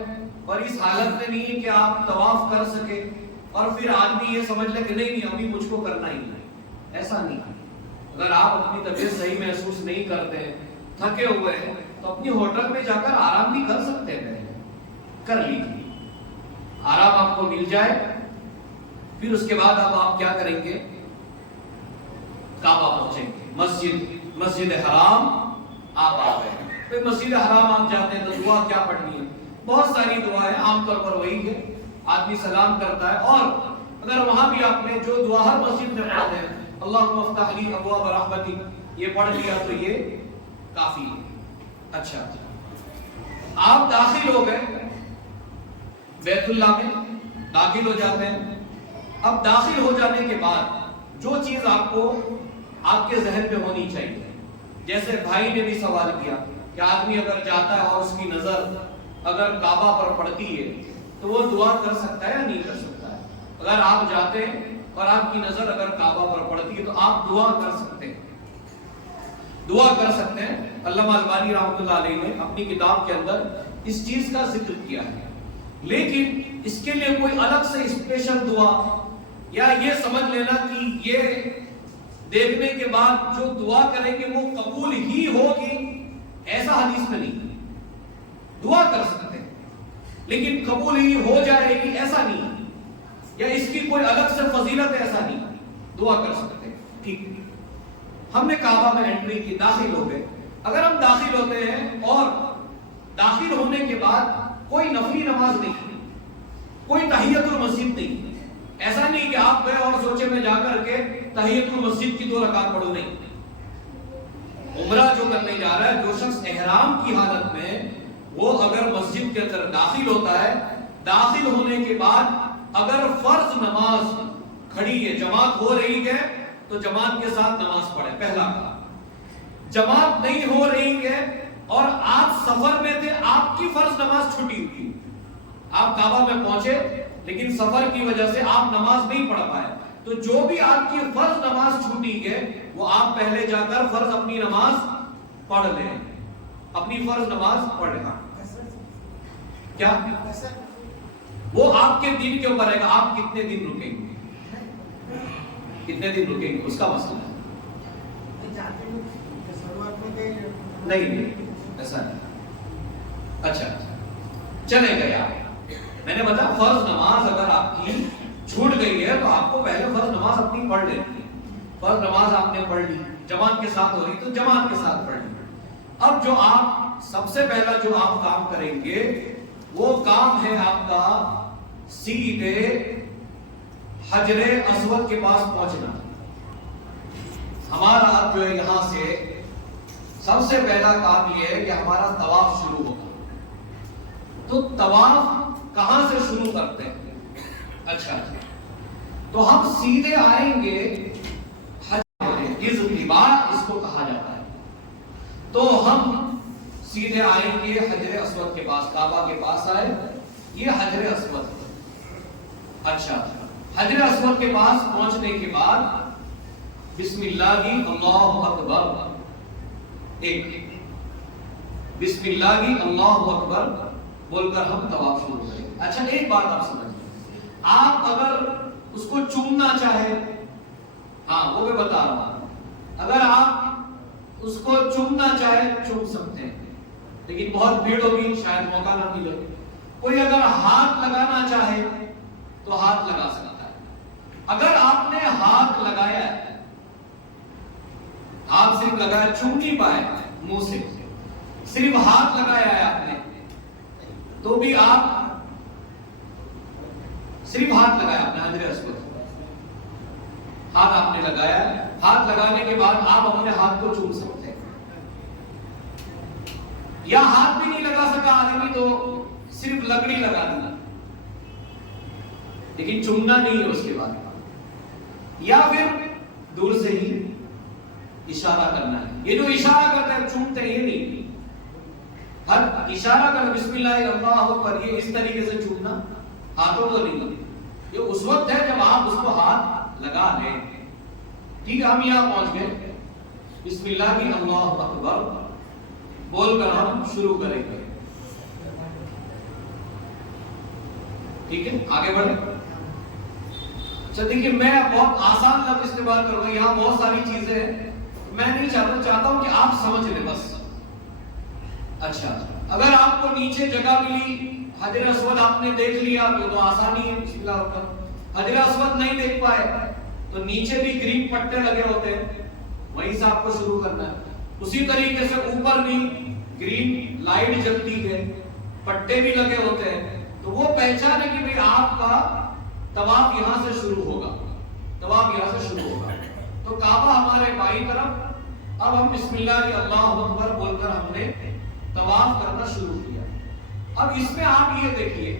اور اس حالت میں نہیں ہے کہ آپ طواف کر سکے، اور پھر آدمی یہ سمجھ لے کہ نہیں ابھی مجھ کو کرنا ہی نہیں، ایسا نہیں۔ اگر آپ اپنی طبیعت صحیح محسوس نہیں کرتے، تھکے ہوئے ہیں، تو اپنی ہوٹل میں جا کر آرام بھی کر سکتے ہیں، کر لیجیے، آرام آپ کو مل جائے۔ پھر اس کے بعد اب آپ کیا کریں گے؟ کعبہ پہنچیں گے، مسجد حرام آپ آ گئے۔ پھر مسجد حرام آپ جاتے ہیں تو دعا کیا پڑھنی ہے؟ بہت ساری دعائیں، عام طور پر وہی ہے، آدمی سلام کرتا ہے، اور اگر وہاں بھی آپ نے جو دعا ہر مسجد میں پڑھتے ہیں، اللہم افتح لی ابواب رحمتک، یہ پڑھ لیا تو یہ کافی ہے۔ اچھا، آپ داخل ہو گئے بیت اللہ میں، داخل ہو جاتے ہیں۔ اب داخل ہو جانے کے بعد جو چیز آپ کو آپ کے ذہن میں ہونی چاہیے، جیسے بھائی نے بھی سوال کیا کہ آدمی اگر جاتا ہے اور اس کی نظر اگر کعبہ پر پڑتی ہے تو وہ دعا کر سکتا ہے یا نہیں کر سکتا ہے؟ اگر آپ جاتے ہیں اور آپ کی نظر اگر کعبہ پر پڑتی ہے تو آپ دعا کر سکتے ہیں، دعا کر سکتے ہیں۔ علامہ البانی رحمۃ اللہ علیہ نے اپنی کتاب کے اندر اس چیز کا ذکر کیا ہے، لیکن اس کے لیے کوئی الگ سے اسپیشل دعا یا یہ سمجھ لینا کہ یہ دیکھنے کے بعد جو دعا کریں گے وہ قبول ہی ہوگی، ایسا حدیث میں نہیں۔ دعا کر سکتے ہیں لیکن قبول ہی ہو جائے گی ایسا نہیں، یا اس کی کوئی الگ سے فضیلت ہے ایسا نہیں، دعا کر سکتے ہیں۔ ٹھیک، ہم نے کعبہ میں انٹری کی، داخل ہو گئے۔ اگر ہم داخل ہوتے ہیں اور داخل ہونے کے بعد کوئی نفلی نماز نہیں، کوئی تحیت المسجد نہیں، ایسا نہیں کہ آپ گئے اور سوچے میں جا کر کے تحیت المسجد کی 2 رکعت پڑھوں، نہیں۔ عمرہ جو کرنے جا رہا ہے، جو شخص احرام کی حالت میں وہ اگر مسجد کے اندر داخل ہوتا ہے، داخل ہونے کے بعد اگر فرض نماز کھڑی ہے، جماعت ہو رہی ہے تو جماعت کے ساتھ نماز پڑھے، پہلا کام۔ جماعت نہیں ہو رہی ہے اور آپ سفر میں تھے، آپ کی فرض نماز چھٹی ہوئی، آپ کعبہ میں پہنچے لیکن سفر کی وجہ سے آپ نماز نہیں پڑھ پائے، تو جو بھی آپ کی فرض نماز چھوٹی ہے وہ آپ پہلے جا کر فرض اپنی نماز پڑھ لیں، اپنی فرض نماز پڑھ لیں۔ کیا وہ آپ کے دین کے اوپر ہے گا، آپ کتنے دن رکیں گے، کتنے دن رکیں گے، اس کا مسئلہ ہے۔ نہیں ایسا نہیں۔ اچھا چلے گئے آپ، میں نے بتایا فرض نماز اگر آپ کی چھوٹ گئی ہے تو آپ کو پہلے فرض نماز اپنی پڑھ لینی ہے۔ فرض نماز آپ نے پڑھ لی، جماعت کے ساتھ ہو رہی تو جماعت کے ساتھ پڑھ لی۔ اب جو آپ سب سے پہلا جو آپ کام کریں گے وہ کام ہے آپ کا سیدھے حجر اسود کے پاس پہنچنا۔ ہمارا جو ہے یہاں سے سب سے پہلا کام یہ ہے کہ ہمارا طواف شروع ہوگا۔ تو طواف کہاں سے شروع کرتے ہیں؟ اچھا تو ہم سیدھے آئیں گے اس کو کہا جاتا ہے، تو ہم سیدھے آئیں گے حجر اسود کے پاس، کعبہ کے پاس آئے، یہ حجر اسود۔ اچھا حجر اسود کے پاس پہنچنے کے بعد بسم اللہ کی اللہ اکبر، ایک بسم اللہ کی اللہ اکبر بول کر ہم طواف شروع کریں۔ اچھا ایک بات آپ سمجھ لیں، آپ اگر اس کو چومنا چاہے، ہاں وہ میں بتا رہا ہوں، اگر آپ اس کو چومنا چاہے چوم سکتے ہیں، لیکن بہت بھیڑ ہوگی شاید موقع نہ ملے۔ کوئی اگر ہاتھ لگانا چاہے تو ہاتھ لگا سکتا ہے۔ اگر آپ نے ہاتھ لگایا ہے، آپ صرف لگایا، چوم نہیں پائے منہ سے، صرف ہاتھ لگایا ہے آپ نے، تو بھی آپ صرف ہاتھ لگایا آپ نے حجر اسود، ہاتھ آپ نے لگایا، ہاتھ لگانے کے بعد آپ اپنے ہاتھ کو چوم سکتے ہیں، یا ہاتھ بھی نہیں لگا سکا آدمی تو صرف لکڑی لگا دینا، لیکن چومنا نہیں ہے اس کے بعد، یا پھر دور سے ہی اشارہ کرنا ہے۔ یہ جو اشارہ کرتا ہے چومتے ہیں یہ نہیں، ہر اشارہ کر بسم اللہ اللہ اکبر، یہ اس طریقے سے چومنا ہاتھوں کو نہیں، یہ اس وقت ہے جب آپ اس کو ہاتھ لگا لیں۔ ٹھیک ہے، ہم یہاں پہنچ گئے، بسم اللہ کی اللہ اکبر بول کر ہم شروع کریں گے۔ ٹھیک ہے آگے بڑھیں. اچھا دیکھیے میں بہت آسان لفظ استعمال کروں گا, یہاں بہت ساری چیزیں ہیں, میں نہیں چاہتا ہوں کہ آپ سمجھ لیں بس. اچھا اگر آپ کو نیچے جگہ ملی, حجر اسود آپ نے دیکھ لیا تو آسانی ہے, بسم اللہ الرحمن الرحیم. حجر اسود نہیں دیکھ پائے تو نیچے بھی گرین پٹے لگے ہوتے ہیں, وہیں سے آپ کو شروع کرنا ہے. اسی طریقے سے اوپر بھی گرین لائٹ جلتی ہے, پٹے بھی لگے ہوتے ہیں, تو وہ پہچان ہے کہ بھئی آپ کا طواف یہاں سے شروع ہوگا, طواف یہاں سے شروع ہوگا. تو کعبہ ہمارے بائیں طرف, اب ہم بسم اللہ اللہ اکبر بول کر ہم نے طواف کرنا شروع کیا. اب اس میں آپ یہ دیکھیے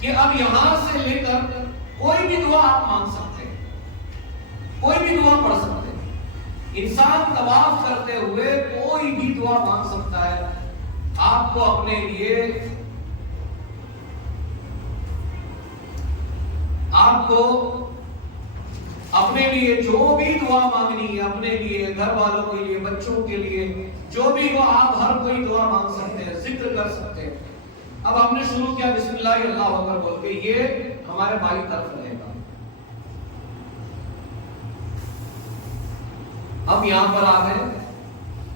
کہ اب یہاں سے لے کر کوئی بھی دعا آپ مانگ سکتے ہیں, کوئی بھی دعا پڑھ سکتے ہیں. انسان طواف کرتے ہوئے کوئی بھی دعا مانگ سکتا ہے. آپ کو اپنے لیے جو بھی دعا مانگنی ہے, اپنے لیے, گھر والوں کے لیے, بچوں کے لیے, جو بھی ہو آپ ہر کوئی دعا مانگ سکتے ہیں, ذکر کر سکتے ہیں. اب ہم نے شروع کیا بسم اللہ اللہ اکبر بول کے, یہ ہمارے بائیں طرف رہے گا. اب یہاں پر آ گئے,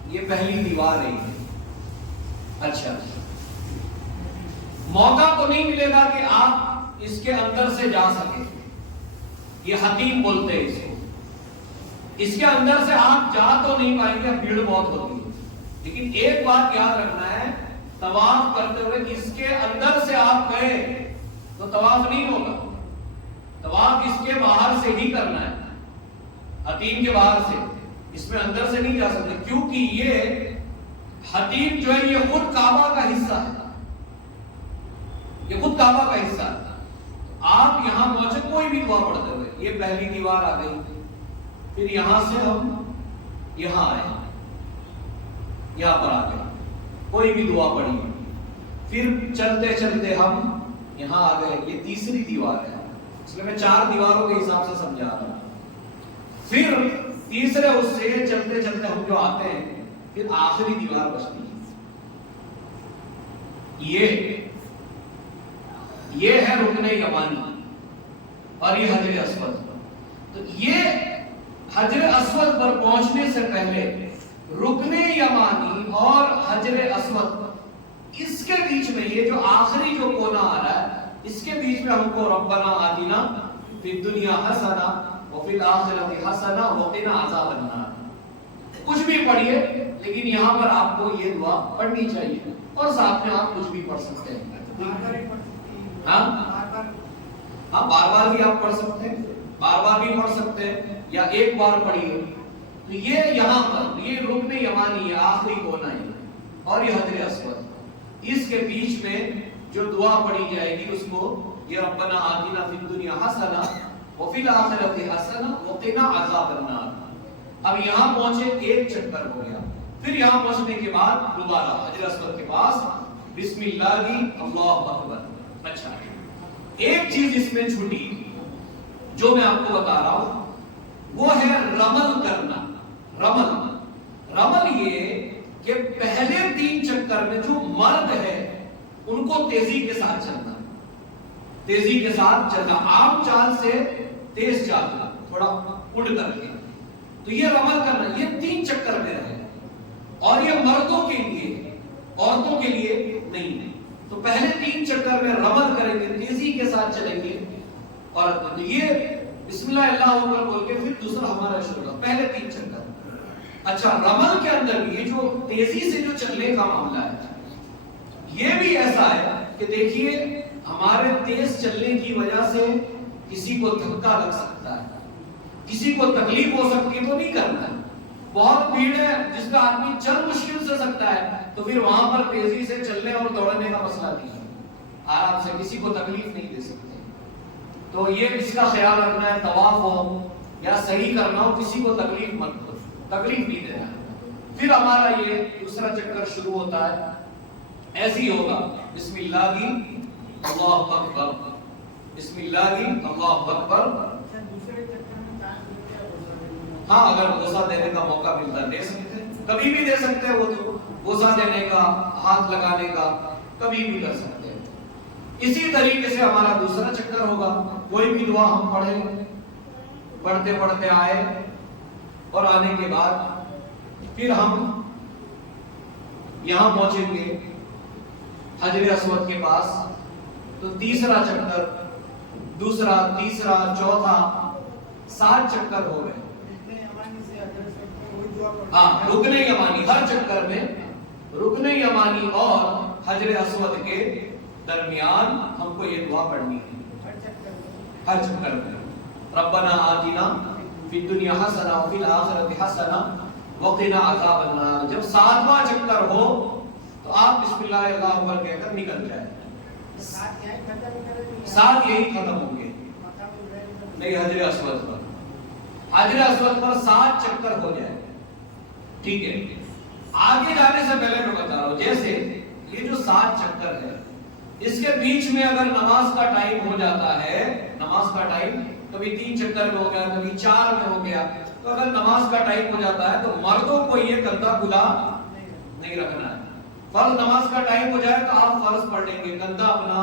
یہ پہلی دیوار ہے. اچھا موقع تو نہیں ملے گا کہ آپ اس کے اندر سے جا سکیں, یہ حتیم بولتے ہیں اس کو. اس کے اندر سے آپ جا تو نہیں پائیں گے, بھیڑ بہت ہوتی ہے. لیکن ایک بات یاد رکھنا ہے, طواف کرتے ہوئے اس کے اندر سے آپ گئے تو طواف نہیں ہوگا, طواف اس کے باہر سے ہی کرنا ہے, حتیم کے باہر سے. اس میں اندر سے نہیں جا سکتے, کیونکہ یہ حتیم جو ہے یہ خود کعبہ کا حصہ ہے, یہ خود کعبہ کا حصہ ہے. آپ یہاں پہنچے کوئی بھی دعا پڑھتے ہوئے, یہ پہلی دیوار آ گئی. پھر یہاں سے ہم یہاں آئے, یہاں پر آ گئے, کوئی بھی دعا پڑھی. پھر چلتے چلتے ہم یہاں آ گئے, یہ تیسری دیوار ہے, اس لیے میں 4 دیواروں کے حساب سے سمجھا رہا ہوں. پھر تیسرے اس سے چلتے چلتے ہم جو آتے ہیں, پھر آخری دیوار بچتی ہے, یہ ہے رکن یمانی اور یہ حجر اسود. تو یہ حجر اسود پر پہنچنے سے پہلے رکن یمانی اور حجر اسود, اس کے بیچ میں یہ جو آخری جو کونا آ رہا ہے, اس کے بیچ میں ہم کو ربنا آتنا فی الدنیا حسنہ وفی الآخرۃ حسنہ وقنا عذاب النار, کچھ بھی پڑھیے, لیکن یہاں پر آپ کو یہ دعا پڑھنی چاہیے, اور ساتھ میں آپ کچھ بھی پڑھ سکتے ہیں. ہاں بار بار بھی آپ پڑھ سکتے ہیں, بار بار بھی پڑھ سکتے ہیں, یا ایک بار پڑھیے. تو یہ یہاں پر یہ رکن یمانی ہے, آخری کونا ہے, اور یہ حجر اسود, اس کے بیچ میں جو دعا پڑھی جائے گی اس کو یہ ربنا آتنا فی الدنیا حسنہ وفی الآخرۃ حسنہ وقنا عذاب النار. اب یہاں پہنچے, ایک چکر ہو گیا. پھر یہاں پہنچنے کے بعد دوبارہ حجر اسود کے پاس بسم اللہ اللہ اکبر. اچھا ایک چیز اس میں چھوٹی جو میں آپ کو بتا رہا ہوں, وہ ہے رمل کرنا. رمل یہ کہ پہلے 3 چکر میں جو مرد ہے ان کو تیزی کے ساتھ چلنا, تیزی کے ساتھ چلنا, عام چال سے تیز چلنا, تھوڑا اڑ کر کے. تو یہ رمل کرنا, یہ 3 چکر میں رہے, اور یہ مردوں کے لیے, عورتوں کے لیے نہیں ہے. تو پہلے 3 چکر میں رمل کریں گے, تیزی کے ساتھ چلیں گے, اور یہ بسم اللہ اللہ اکبر بول کے پھر دوسرا ہمارا شروع ہوگا, پہلے 3 چکر. اچھا رمل کے اندر بھی یہ جو تیزی سے جو چلنے کا معاملہ ہے, یہ بھی ایسا ہے کہ دیکھیے ہمارے تیز چلنے کی وجہ سے کسی کو دھکا لگ سکتا ہے, کسی کو تکلیف ہو سکتی ہے, تو نہیں کرنا ہے. بہت بھیڑ ہے جس کا آدمی چل مشکل سے سکتا ہے, تو پھر وہاں پر تیزی سے چلنے اور دوڑنے کا مسئلہ نہیں ہے, آرام سے, کسی کو تکلیف نہیں دے سکتے. تو یہ اس کا خیال رکھنا ہے, طواف ہو یا صحیح کرنا ہو, کسی کو تکلیف مت دو, تکلیف نہیں دینا. پھر ہمارا یہ دوسرا چکر شروع ہوتا ہے, ایسے ہی ہوگا بسم اللہ کی اللہ اکبر, بسم اللہ کی اللہ اکبر. ہاں اگر غصہ دینے کا موقع ملتا ہے دے سکتے ہیں, کبھی بھی دے سکتے ہیں, وہ تو غصہ دینے کا, ہاتھ لگانے کا کبھی بھی کر سکتے ہیں. اسی طریقے سے ہمارا دوسرا چکر ہوگا، کوئی بھی دعا ہم پڑھیں، پڑھتے پڑھتے آئے اور آنے کے بعد پھر ہم یہاں پہنچیں گے حجر اسود کے پاس، تو تیسرا چکر، دوسرا، تیسرا، چوتھا، 7 چکر ہو گئے۔ ہاں، رکن یمانی، ہر چکر میں رکن یمانی اور حجر اسود کے درمیان ہم کو یہ دعا پڑھنی ہے ہر چکر میں۔ ربنا آتنا فی الدنیا حسنہ وفی الآخرۃ حسنہ وقنا عذاب النار۔ جب 7واں چکر ہو تو آپ بسم اللہ اللہ اکبر کہہ کر نکل جائیں۔ 7 یہی ختم ہوں گے، نہیں حجر اسود پر، حجر اسود پر 7 چکر ہو جائے، ٹھیک ہے۔ آگے جانے سے پہلے میں بتا رہا ہوں، جیسے یہ جو 7 چکر ہے، اس کے بیچ میں اگر نماز کا ٹائم ہو جاتا ہے، نماز کا ٹائم کبھی 3 چکر میں ہو گیا، کبھی 4 میں ہو گیا، تو اگر نماز کا ٹائم ہو جاتا ہے تو مردوں کو یہ کندھا کھلا نہیں رکھنا ہے۔ فرض نماز کا ٹائم ہو جائے تو آپ فرض پڑھ لیں گے، کندھا اپنا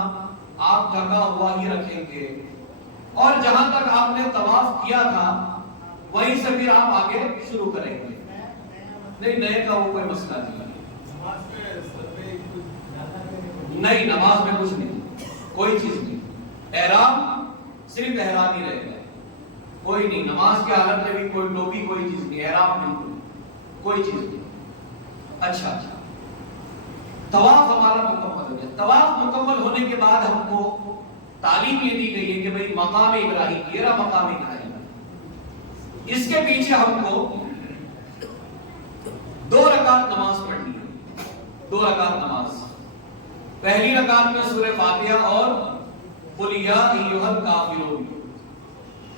آپ ڈھکا ہوا ہی رکھیں گے، اور جہاں تک آپ نے طواف کیا تھا وہیں سے پھر آپ آگے شروع کریں گے۔ نہیں، نئے کا وہ کوئی مسئلہ نہیں، نہیں نماز میں کچھ نہیں، کوئی چیز نہیں، احرام صرف احرام ہی رہے گا، کوئی نہیں، نماز کے حالت میں بھی کوئی ٹوپی، کوئی چیز نہیں، احرام بالکل کوئی چیز نہیں۔ اچھا، طواف ہمارا مکمل ہو گیا۔ طواف مکمل ہونے کے بعد ہم کو تعلیم یہ دی گئی ہے کہ بھئی مقام ابراہیم، یہ رہا مقام ابراہیم، اس کے پیچھے ہم کو 2 رکعت نماز پڑھنی ہے، 2 رکعت نماز۔ پہلی رکعت میں سورہ فاتحہ اور قل یا ایھا الکافرون۔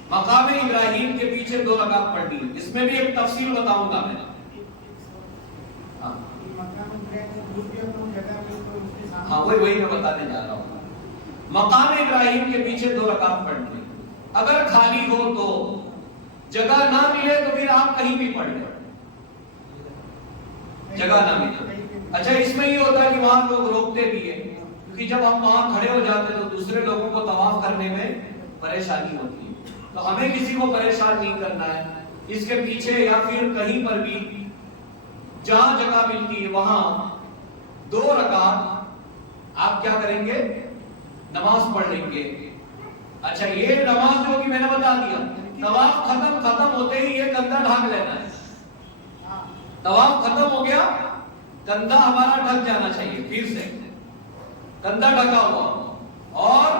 مقام ابراہیم کے پیچھے 2 رکعت پڑھنی ہے، اس میں بھی ایک تفصیل بتاؤں گا میں۔ ہاں، وہی میں بتانے جا رہا ہوں۔ مقام ابراہیم کے پیچھے 2 رکعت پڑھنی ہے، اگر خالی ہو تو، جگہ نہ ملے تو پھر آپ کہیں بھی پڑھ لیں، جگہ نہ ملے۔ اچھا، اس میں یہ ہوتا ہے کہ وہاں لوگ روکتے بھی ہیں، کیونکہ جب ہم وہاں کھڑے ہو جاتے ہیں تو دوسرے لوگوں کو طواف کرنے میں پریشانی ہوتی ہے، تو ہمیں کسی کو پریشان نہیں کرنا ہے۔ اس کے پیچھے یا پھر کہیں پر بھی جہاں جگہ ملتی ہے وہاں 2 رکعت آپ کیا کریں گے؟ نماز پڑھ لیں گے۔ اچھا، یہ نماز جو کہ میں نے بتا دیا، طواف ختم ہوتے ہی یہ کندھا ڈھانک لینا ہے۔ طواف ختم ہو گیا، کندھا ہمارا ڈھک جانا چاہیے، پھر سے کندھا ڈھکا ہوا، اور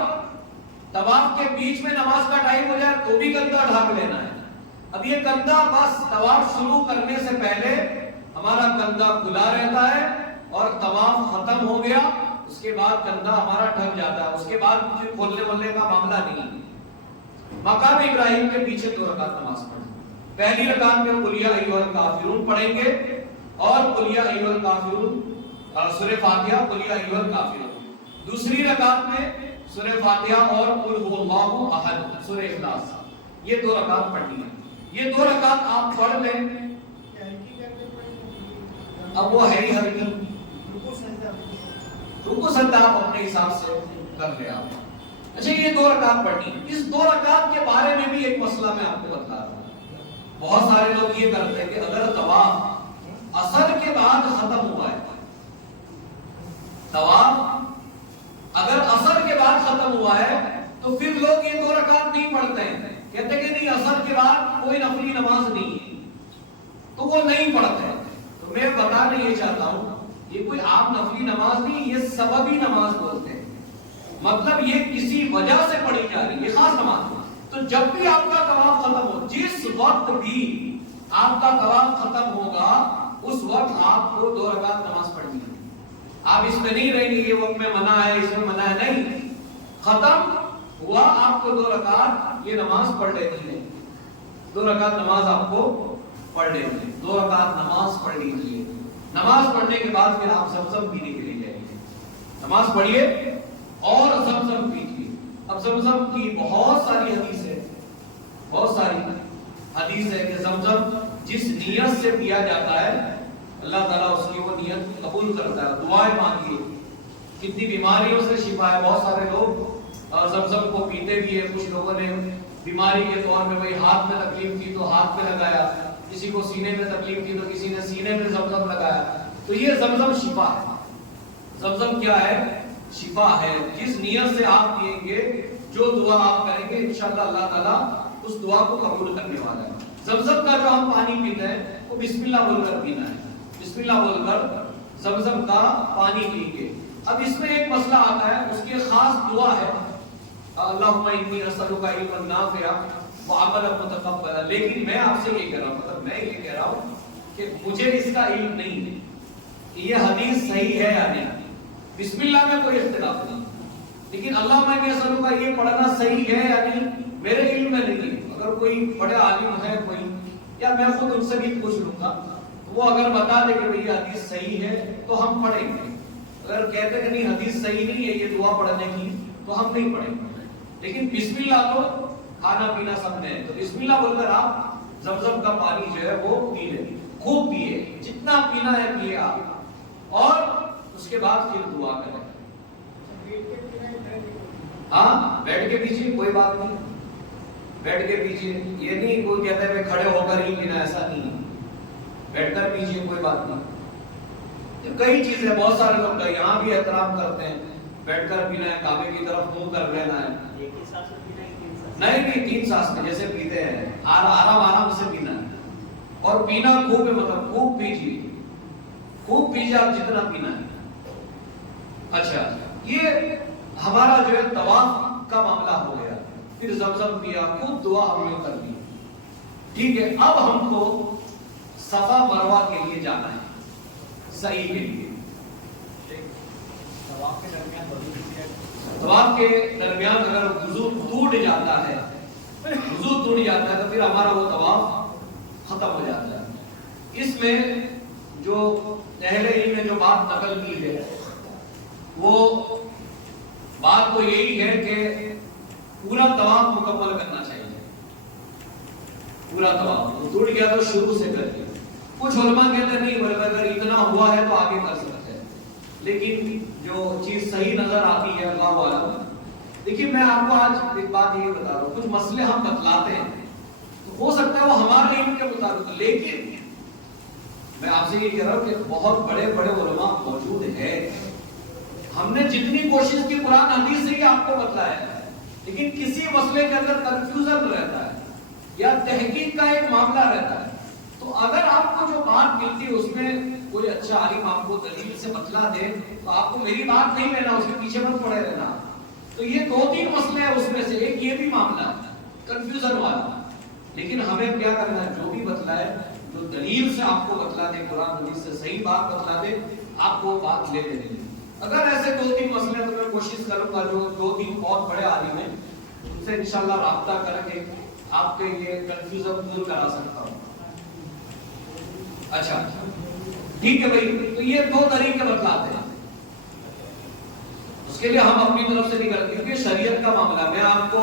طواف کے بیچ میں نماز کا ٹائم ہو جائے تو بھی کندھا ڈھانک لینا ہے۔ اب یہ کندھا بس طواف شروع کرنے سے پہلے ہمارا کندھا کھلا رہتا ہے، اور طواف ختم ہو گیا اس کے بعد کندھا ہمارا ڈھک جاتا ہے، اس کے بعد پھر کھولنے مولنے کا معاملہ نہیں۔ مقام ابراہیم کے پیچھے 2 رکعت نماز پڑھیں۔ پہلی رکعت میں قل یا ایھا الکافرون پڑھیں گے، اور قل یا ایھا الکافرون، سورہ فاتحہ قل یا ایھا الکافرون۔ دوسری رکعت میں سورہ فاتحہ اور قل هو اللہ احد، سورہ اخلاص، یہ 2 رکعت پڑھنی ہے۔ یہ 2 رکعت آپ پڑھ لیں، اب وہ ہے ہی ہر کی رکوع سجدہ آپ اپنے حساب سے کر لیں آپ۔ اچھا، یہ 2 رکعت پڑھنی ہے۔ اس 2 رکعت کے بارے میں بھی ایک مسئلہ میں آپ کو بتا رہا ہوں۔ بہت سارے لوگ یہ کرتے ہیں کہ اگر طواف عصر کے بعد ختم ہوا ہے، طواف اگر عصر کے بعد ختم ہوا ہے تو پھر لوگ یہ 2 رکعت نہیں پڑھتے ہیں، کہتے ہیں کہ نہیں، عصر کے بعد کوئی نفلی نماز نہیں ہے، تو وہ نہیں پڑھتے۔ تو میں بتانا یہ چاہتا ہوں، یہ کوئی عام نفلی نماز نہیں، یہ سببی نماز بولتے ہیں، مطلب یہ کسی وجہ سے پڑھی جا رہی ہے، یہ خاص نماز۔ تو جب بھی آپ کا طواف ختم ہو، جس وقت بھی آپ کا طواف ختم ہوگا، اس وقت آپ کو 2 رکعت نماز پڑھنی ہے۔ آپ اس میں نہیں رہیں گے یہ وقت میں منع ہے، اس میں منع ہے، نہیں، ختم ہوا آپ کو 2 رکعت یہ نماز پڑھ لینی ہے، 2 رکعت نماز آپ کو پڑھ لینی ہے، 2 رکعت نماز پڑھ لیجیے۔ نماز پڑھنے کے بعد پھر آپ زمزم پینے کے لیے جائیے، نماز پڑھیے اور زمزم پیجیے۔ اب زمزم کی بہت ساری حدیث ہے، بہت ساری حدیث ہے کہ زمزم جس نیت سے پیا جاتا ہے اللہ تعالیٰ اس کی وہ نیت قبول کرتا ہے۔ دعائیں مانگیے، کتنی بیماریوں سے شفا ہے. بہت سارے لوگ زمزم کو پیتے بھی ہیں. کچھ لوگوں نے بیماری کے طور میں بھائی ہاتھ میں تکلیف تھی تو ہاتھ میں لگایا, کسی کو سینے میں تکلیف تھی تو کسی نے سینے میں زمزم لگایا. تو یہ زمزم شفا ہے. زمزم کیا ہے؟ شفا ہے. جس نیت سے آپ پیئیں گے, جو دعا آپ کریں گے, انشاءاللہ اللہ تعالیٰ اس دعا کو قبول کرنے والا ہے. زمزم کا جو ہم پانی پیتے ہیں وہ بسم اللہ بول کر پینا ہے. بسم اللہ بول کر زمزم کا پانی پئیں گے. اب اس میں ایک مسئلہ آتا ہے, اس کی خاص دعا ہے, اللہم انی اسألک علما نافعا وعملا متقبلا. لیکن میں آپ سے یہ کہہ رہا ہوں, مطلب میں یہ کہہ رہا ہوں کہ مجھے اس کا علم نہیں ہے کہ یہ حدیث صحیح ہے یا نہیں. بسم اللہ میں کوئی اختلاف نہیں, لیکن اللہم انی اسألک یہ پڑھنا صحیح ہے یا نہیں میرے علم میں نہیں ہے. اگر کوئی بڑے عالم ہے کوئی, یا میں خود ان سے بھی پوچھ لوں گا, وہ اگر بتا دے کہ یہ حدیث صحیح ہے تو ہم پڑھیں گے. اگر کہتے کہ نہیں حدیث صحیح نہیں ہے یہ دعا پڑھنے کی تو ہم نہیں پڑھیں گے. لیکن بسم اللہ تو کھانا پینا سب میں ہے, تو بسم اللہ بول کر آپ زمزم کا پانی جو ہے وہ پی لیں. خوب پیئے, جتنا پینا ہے پیئے آپ, اور اس کے بعد پھر دعا کریں. ہاں بیٹھ کے پیجیے, کوئی بات نہیں, بیٹھ کے پیجیے. یہ نہیں کوئی کہتا ہے کھڑے ہو کر ہی پینا, ایسا نہیں ہے. بیٹھ کر پیجیے, کوئی بات نہیں. کئی چیزیں بہت سارے لوگ یہاں بھی احترام کرتے ہیں, بیٹھ کر پینا ہے, کعبے کی طرف منہ کر لینا ہے. نہیں نہیں, 3 سانس میں جیسے پیتے ہیں, آرام آرام سے پینا ہے. اور پینا خوب ہے, مطلب خوب پیجیے, خوب پیجیے آپ جتنا پینا ہے. اچھا, یہ ہمارا جو ہے طواف کا معاملہ ہو گیا. پھر زمزم پیا, خوب دعا ہم نے کر دی. ٹھیک ہے, اب ہم کو صفا مروہ کے لیے جانا ہے, صحیح کے لیے. طواف کے درمیان اگر وضو ٹوٹ جاتا ہے, تو پھر ہمارا وہ طواف ختم ہو جاتا ہے. اس میں جو اہل علم نے جو بات نقل کی ہے, وہ بات تو یہی ہے کہ پورا طواف مکمل کرنا چاہیے. پورا طواف ٹوٹ گیا تو شروع سے کریے. کچھ علماء کہتے ہیں نہیں, اگر اتنا ہوا ہے تو آگے کر سکتے ہیں. لیکن جو چیز صحیح نظر آتی ہے اللہ عالم. دیکھیے میں آپ کو آج ایک بات یہ بتا رہا ہوں, کچھ مسئلے ہم بتلاتے ہیں تو ہو سکتا ہے وہ ہمارے علم کے مطابق, لیکن میں آپ سے یہ کہہ رہا ہوں کہ بہت بڑے بڑے علماء موجود ہیں. ہم نے جتنی کوشش کی قرآن حدیث سے ہی آپ کو بتلایا ہے, لیکن کسی مسئلے کے اندر کنفیوژن رہتا ہے یا تحقیق کا ایک معاملہ رہتا ہے. تو اگر آپ کو جو بات ملتی ہے اس میں کوئی اچھا عالم آپ کو دلیل سے بتلا دے تو آپ کو میری بات نہیں لینا, اس کے پیچھے مت پڑے رہنا. تو یہ 2-3 مسئلے ہیں, اس میں سے ایک یہ بھی معاملہ ہے کنفیوژن والا. لیکن ہمیں کیا کرنا ہے, جو بھی بتلائے, جو دلیل سے آپ کو بتلا دے, قرآن حدیث سے صحیح بات بتلا دے, آپ کو بات لے لینی. اگر ایسے 2-3 مسئلے تو میں کوشش کروں گا جو 2-3 بہت بڑے عالم ہیں ان سے انشاءاللہ رابطہ کر کے آپ کے یہ کنفیوژن دور کرا سکتا ہوں. اچھا ٹھیک ہے بھائی, تو یہ 2 طریقے بتلاتے ہیں. اس کے لیے ہم اپنی طرف سے نہیں کرتے کیونکہ شریعت کا معاملہ. میں آپ کو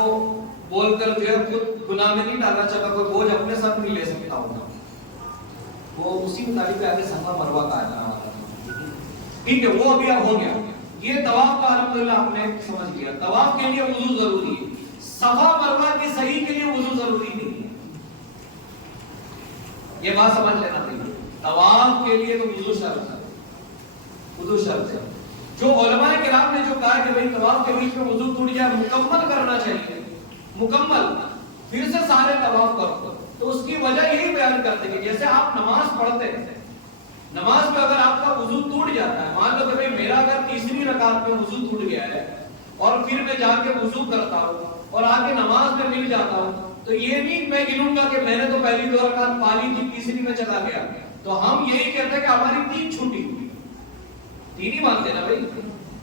بول کر جو ہے خود گناہ میں نہیں ڈالنا چاہتا, کوئی بوجھ اپنے ساتھ نہیں لے سکتا ہوگا. وہ اسی مطابق آگے صفا مروہ کا آنا. ٹھیک ہے, وہ ابھی اب ہو گیا. یہ طواف کا الحمدللہ ہم نے سمجھ لیا. طواف کے لیے وضو ضروری ہے, صفا مروہ کی صحیح کے لیے وضو ضروری نہیں ہے. یہ بات سمجھ لینا چاہیے. طواف کے لیے تو وضو شرط ہے, وضو شرط ہے. جو علماء کرام نے جو کہا کہ بھئی طواف کے بیچ میں وضو ٹوٹ جائے مکمل کرنا چاہیے, مکمل پھر سے سارے طواف کرو, تو اس کی وجہ یہی بیان کرتے ہیں. جیسے آپ نماز پڑھتے ہیں, نماز میں اگر آپ کا وضو ٹوٹ جاتا ہے, مان لو کہ بھئی میرا اگر تیسری رکعت میں وضو ٹوٹ گیا ہے اور پھر میں جا کے وضو کرتا ہوں اور آگے نماز میں مل جاتا ہوں, تو یہ نہیں میں گنوں گا کہ میں نے تو پہلی 2 رکعت پالی تھی, تیسری میں چلا گیا. تو ہم یہی کہتے ہیں کہ ہماری 3 چھوٹی ہوئی. 3 ہی مانتے نا بھائی.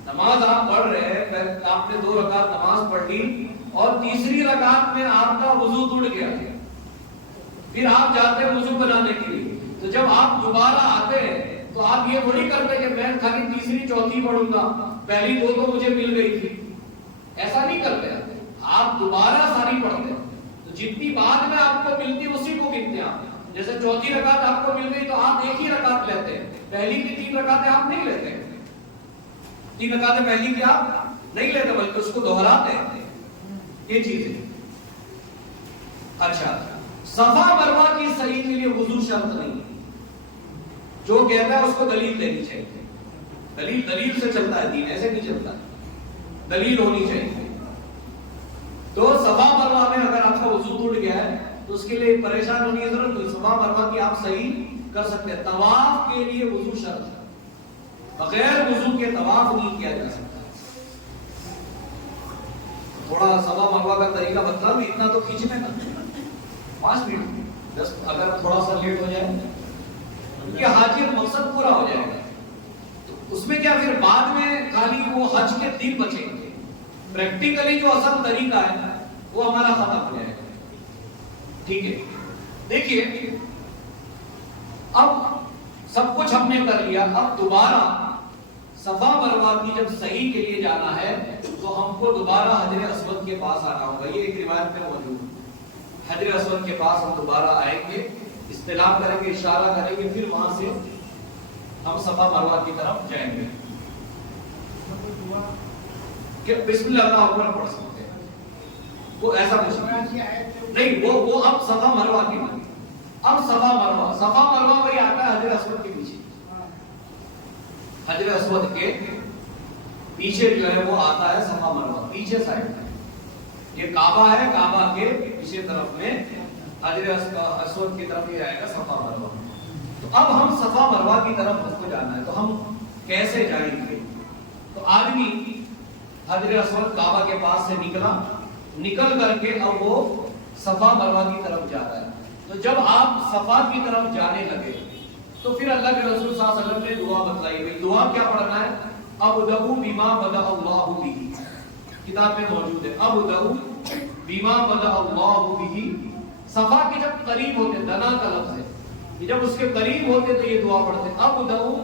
نماز آپ پڑھ رہے ہیں, آپ نے 2 رکعت نماز پڑھ لی اور تیسری رکعت میں آپ کا وضو ٹوٹ گیا, پھر آپ جاتے ہیں وضو بنانے کے لیے. تو جب آپ دوبارہ آتے ہیں تو آپ یہ تھوڑی کرتے کہ میں خالی تیسری چوتھی پڑھوں گا, پہلی 2 تو مجھے مل گئی تھی. ایسا نہیں کرتے آپ, دوبارہ ساری پڑھتے ہیں. تو جتنی بعد میں آپ کو ملتی اسی کو گنتے ہیں آپ. جیسے چوتھی رکعت آپ کو مل گئی تو آپ ایک ہی رکعت لیتے ہیں, پہلی کی 3 رکعتیں آپ نہیں لیتے. 3 رکعتیں پہلی کی آپ نہیں لیتے بلکہ اس کو دہراتے ہیں، یہ چیز ہے۔ اچھا، صفا مروہ کی صحیح کے لیے وضو شرط نہیں ہے، جو کہتا ہے اس کو دلیل دینی چاہیے، دلیل سے چلتا ہے دین، ایسے نہیں چلتا، دلیل ہونی چاہیے۔ تو صفا مروہ میں اگر آپ کا وضو ٹوٹ گیا ہے تو اس کے لیے پریشان ہونے کی ضرورت نہیں، صفا مروہ کی آپ صحیح کر سکتے ہیں۔ طواف کے لیے وضو شرط ہے، بغیر وضو کے طواف نہیں کیا جا سکتا۔ تھوڑا صفا مروہ کا طریقہ بتلا بھی، اتنا تو کھینچنے کا 5 منٹ، اگر تھوڑا سا لیٹ ہو جائے کیونکہ حاجی مقصد پورا ہو جائے گا، تو اس میں کیا پھر بعد میں خالی وہ حج کے دن بچیں گے، پریکٹیکلی جو اصل طریقہ ہے وہ ہمارا ختم ہو جائے گا۔ ٹھیک ہے، دیکھیے اب سب کچھ ہم نے کر لیا، اب دوبارہ صفا مروہ کی جب صحیح کے لیے جانا ہے تو ہم کو دوبارہ حجر اسود کے پاس آنا ہوگا، یہ ایک روایت میں موجود ہے۔ حجر اسود کے پاس ہم دوبارہ آئیں گے، استلام کریں گے، اشارہ کریں گے، پھر وہاں سے ہم صفا مروہ کی طرف جائیں گے۔ کہ بسم اللہ اللہ اکبر پڑھ سکتے ہیں، وہ ایسا کچھ نہیں، وہ اب صفا مروہ کی نہیں، اب صفا مروہ وہی آتا ہے حجر اسود کے پیچھے، حجر اسود کے پیچھے جو ہے وہ آتا ہے صفا مروہ، پیچھے سائڈ میں یہ کعبہ ہے، کعبہ کے پیچھے طرف میں حجر اسود کی طرف یہ آئے گا صفا مروہ۔ تو اب ہم صفا مروہ کی طرف ہم کو جانا ہے، تو ہم کیسے جائیں گے؟ تو آدمی حجر اسود کعبہ کے پاس سے نکل کر کے اب وہ صفا مروہ کی طرف جاتا ہے۔ تو جب آپ صفا کی طرف جانے لگے تو پھر اللہ کے رسول صلی اللہ علیہ وسلم نے دعا بتلائی گئی۔ دعا کیا پڑھنا ہے؟ ابدؤ بما بدأ اللہ بہ، کتاب میں موجود ہے، ابدؤ بما بدأ اللہ بہ۔ صفا کے جب قریب ہوتے، دنا کا لفظ ہے، کہ جب اس کے قریب ہوتے تو یہ دعا پڑھتے، ابدؤ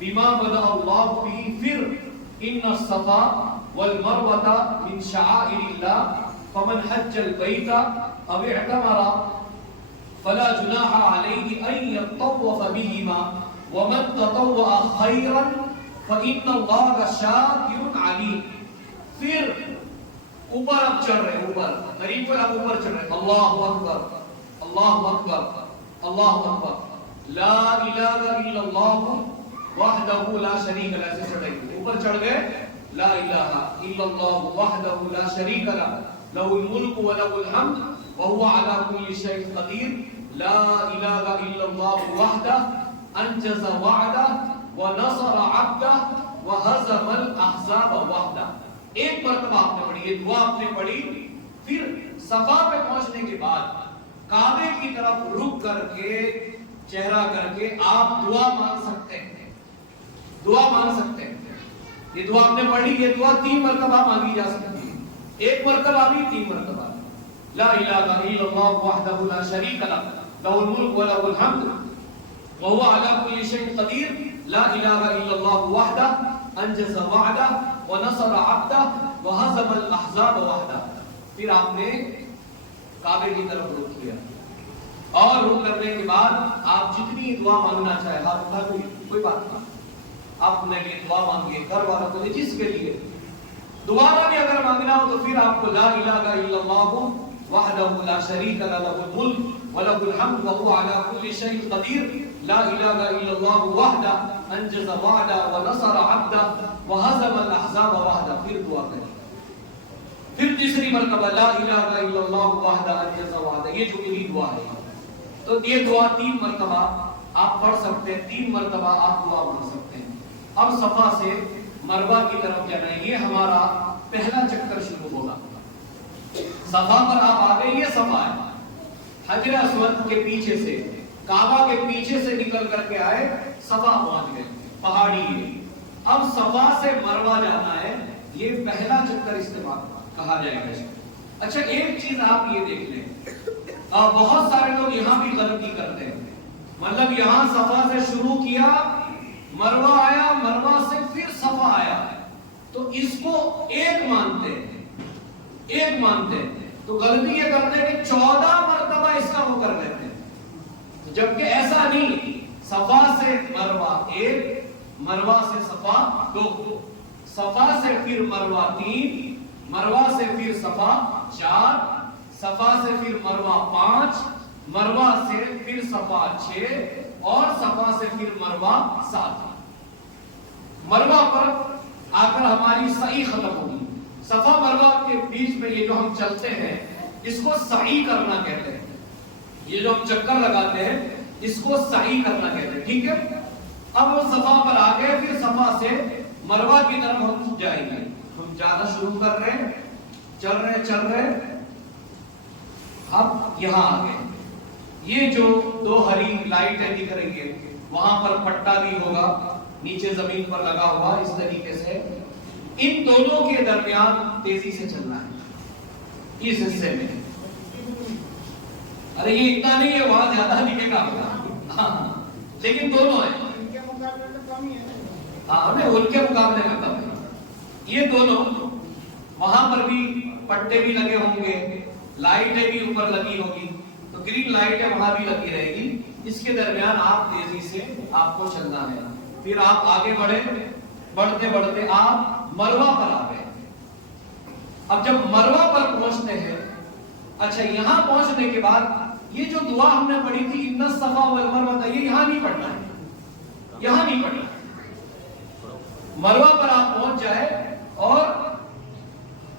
بما بدأ اللہ بہ، پھر ان الصفا والمروة من شعائر الله فمن حج البيت او اعتمر فلا جناح عليه ان يطوف بهما ومن تطوع خيرا فإن الله شاكر عليم۔ پھر اوپر اب چڑھ رہے، اوپر قریب پر اب اوپر چڑھ رہے، اللہ اکبر اللہ اکبر اللہ اکبر، لا الہ الا اللہ وحدہ لا شریک لہ، سے چڑھ رہے، اوپر چڑھ گئے، لا الہ الا اللہ وحدہ لا شریک لہ لہ الملک ولہ الحمد وہو علی کل شیء قدیر، لا الہ الا اللہ وحدہ انجز وعدہ ونصر عبدہ وہزم الاحزاب وحدہ۔ ایک مرتبہ آپ نے پڑھی، یہ دعا آپ نے پڑھی، پھر صفا پہ پہنچنے کے بعد کعبے کی طرف رک کر کے چہرہ کر کے آپ دعا مانگ سکتے ہیں، دعا مانگ سکتے ہیں۔ یہ دعا آپ نے پڑھی، یہ دعا 3 مرتبہ مانگی جا سکتی ہے، ایک مرتبہ بھی 3 مرتبہ۔ لا الہ الا اللہ وحدہ لا شریک لہ لہ الملک ولہ الحمد وہو علی کل شیء قدیر، لا الہ الا اللہ وحدہ انجز وعدہ ونصر عبدہ وہزم الاحزاب وحدہ۔ پھر آپ نے کعبے کی طرف رخ کیا، اور رخ کرنے کے بعد آپ جتنی دعا مانگنا چاہے، ہاتھ اٹھا کوئی بات نہیں، آپ اپنے لیے دعا مانگیے، گھر والوں کو جس کے لیے دوبارہ بھی اگر مانگنا ہو تو پھر آپ کو لا الہ الا اللہ وحدہ لا شریک لہ لہ الملک ولہ الحمد وہو علی کل شیء قدیر، لا الہ الا اللہ وحدہ انجز وعدہ ونصر عبدہ وہزم الاحزاب وحدہ، پھر دعا کریں۔ پھر تیسری مرتبہ لا الہ الا اللہ وحدہ انجز وعدہ، یہ جو میری دعا ہے۔ تو یہ دعا 3 مرتبہ آپ پڑھ سکتے ہیں، 3 مرتبہ آپ دعا مانگ سکتے ہیں۔ اب صفا سے مروہ کی طرف جانا ہے، یہ ہمارا پہلا چکر شروع ہوگا۔ صفا پر آپ آ گئے، یہ صفا ہے، حجر اسود کے پیچھے سے، کعبہ کے پیچھے سے نکل کر کے آئے، صفا پہنچ گئے، پہاڑی ہے۔ اب صفا سے مروہ جانا ہے، یہ پہلا چکر استعمال کہا جائے گا۔ اچھا ایک چیز آپ یہ دیکھ لیں، بہت سارے لوگ یہاں بھی غلطی کرتے ہیں، مطلب یہاں صفا سے شروع کیا، مروہ آیا، مروہ سے پھر صفا آیا، تو اس کو ایک مانتے ہیں، ایک مانتے ہیں، تو غلطی یہ کرتے ہیں کہ 14 مرتبہ اس کا وہ کر لیتے ہیں، جبکہ ایسا نہیں، صفا سے مروہ 1، مروہ سے صفا 2، صفا سے پھر مروہ 3، مروہ سے پھر صفا 4، صفا سے پھر مروہ 5، مروہ سے پھر صفا 6 اور صفا سے پھر مروہ 7۔ مروہ پر آ کر ہماری سعی ختم ہوگی۔ صفا مروہ کے بیچ میں یہ جو ہم چلتے ہیں اس کو سعی کرنا کہتے ہیں، یہ جو ہم چکر لگاتے ہیں اس کو سعی کرنا کہتے ہیں، ٹھیک ہے۔ اب وہ صفا پر آ گئے، پھر صفا سے مروہ کی طرف ہم جائیں گے، ہم جانا شروع کر رہے ہیں، چل رہے اب یہاں آ گئے۔ یہ جو 2 ہری لائٹیں دکھ رہی ہے وہاں پر پٹا بھی ہوگا نیچے زمین پر لگا ہوا، اس طریقے سے ان دونوں کے درمیان تیزی سے چلنا ہے اس حصے میں۔ ارے یہ اتنا نہیں ہے، وہاں زیادہ دکھے گا لیکن دونوں ہیں، ہمیں ان کے مقابلے میں کم ہے۔ یہ دونوں وہاں پر بھی پٹے بھی لگے ہوں گے، لائٹیں بھی اوپر لگی ہوگی، تو گرین لائٹیں وہاں بھی لگی رہے گی، اس کے درمیان آپ تیزی سے آپ کو چلنا ہے۔ پھر آپ آگے بڑھے، بڑھتے بڑھتے آپ مروہ پر آ گئے۔ اب جب مروہ پر پہنچتے ہیں، اچھا یہاں پہنچنے کے بعد یہ جو دعا ہم نے پڑھی تھی ان الصفا والمروہ، یہ یہاں نہیں پڑھنا ہے، یہاں نہیں پڑھنا ہے۔ مروہ پر آپ پہنچ جائے اور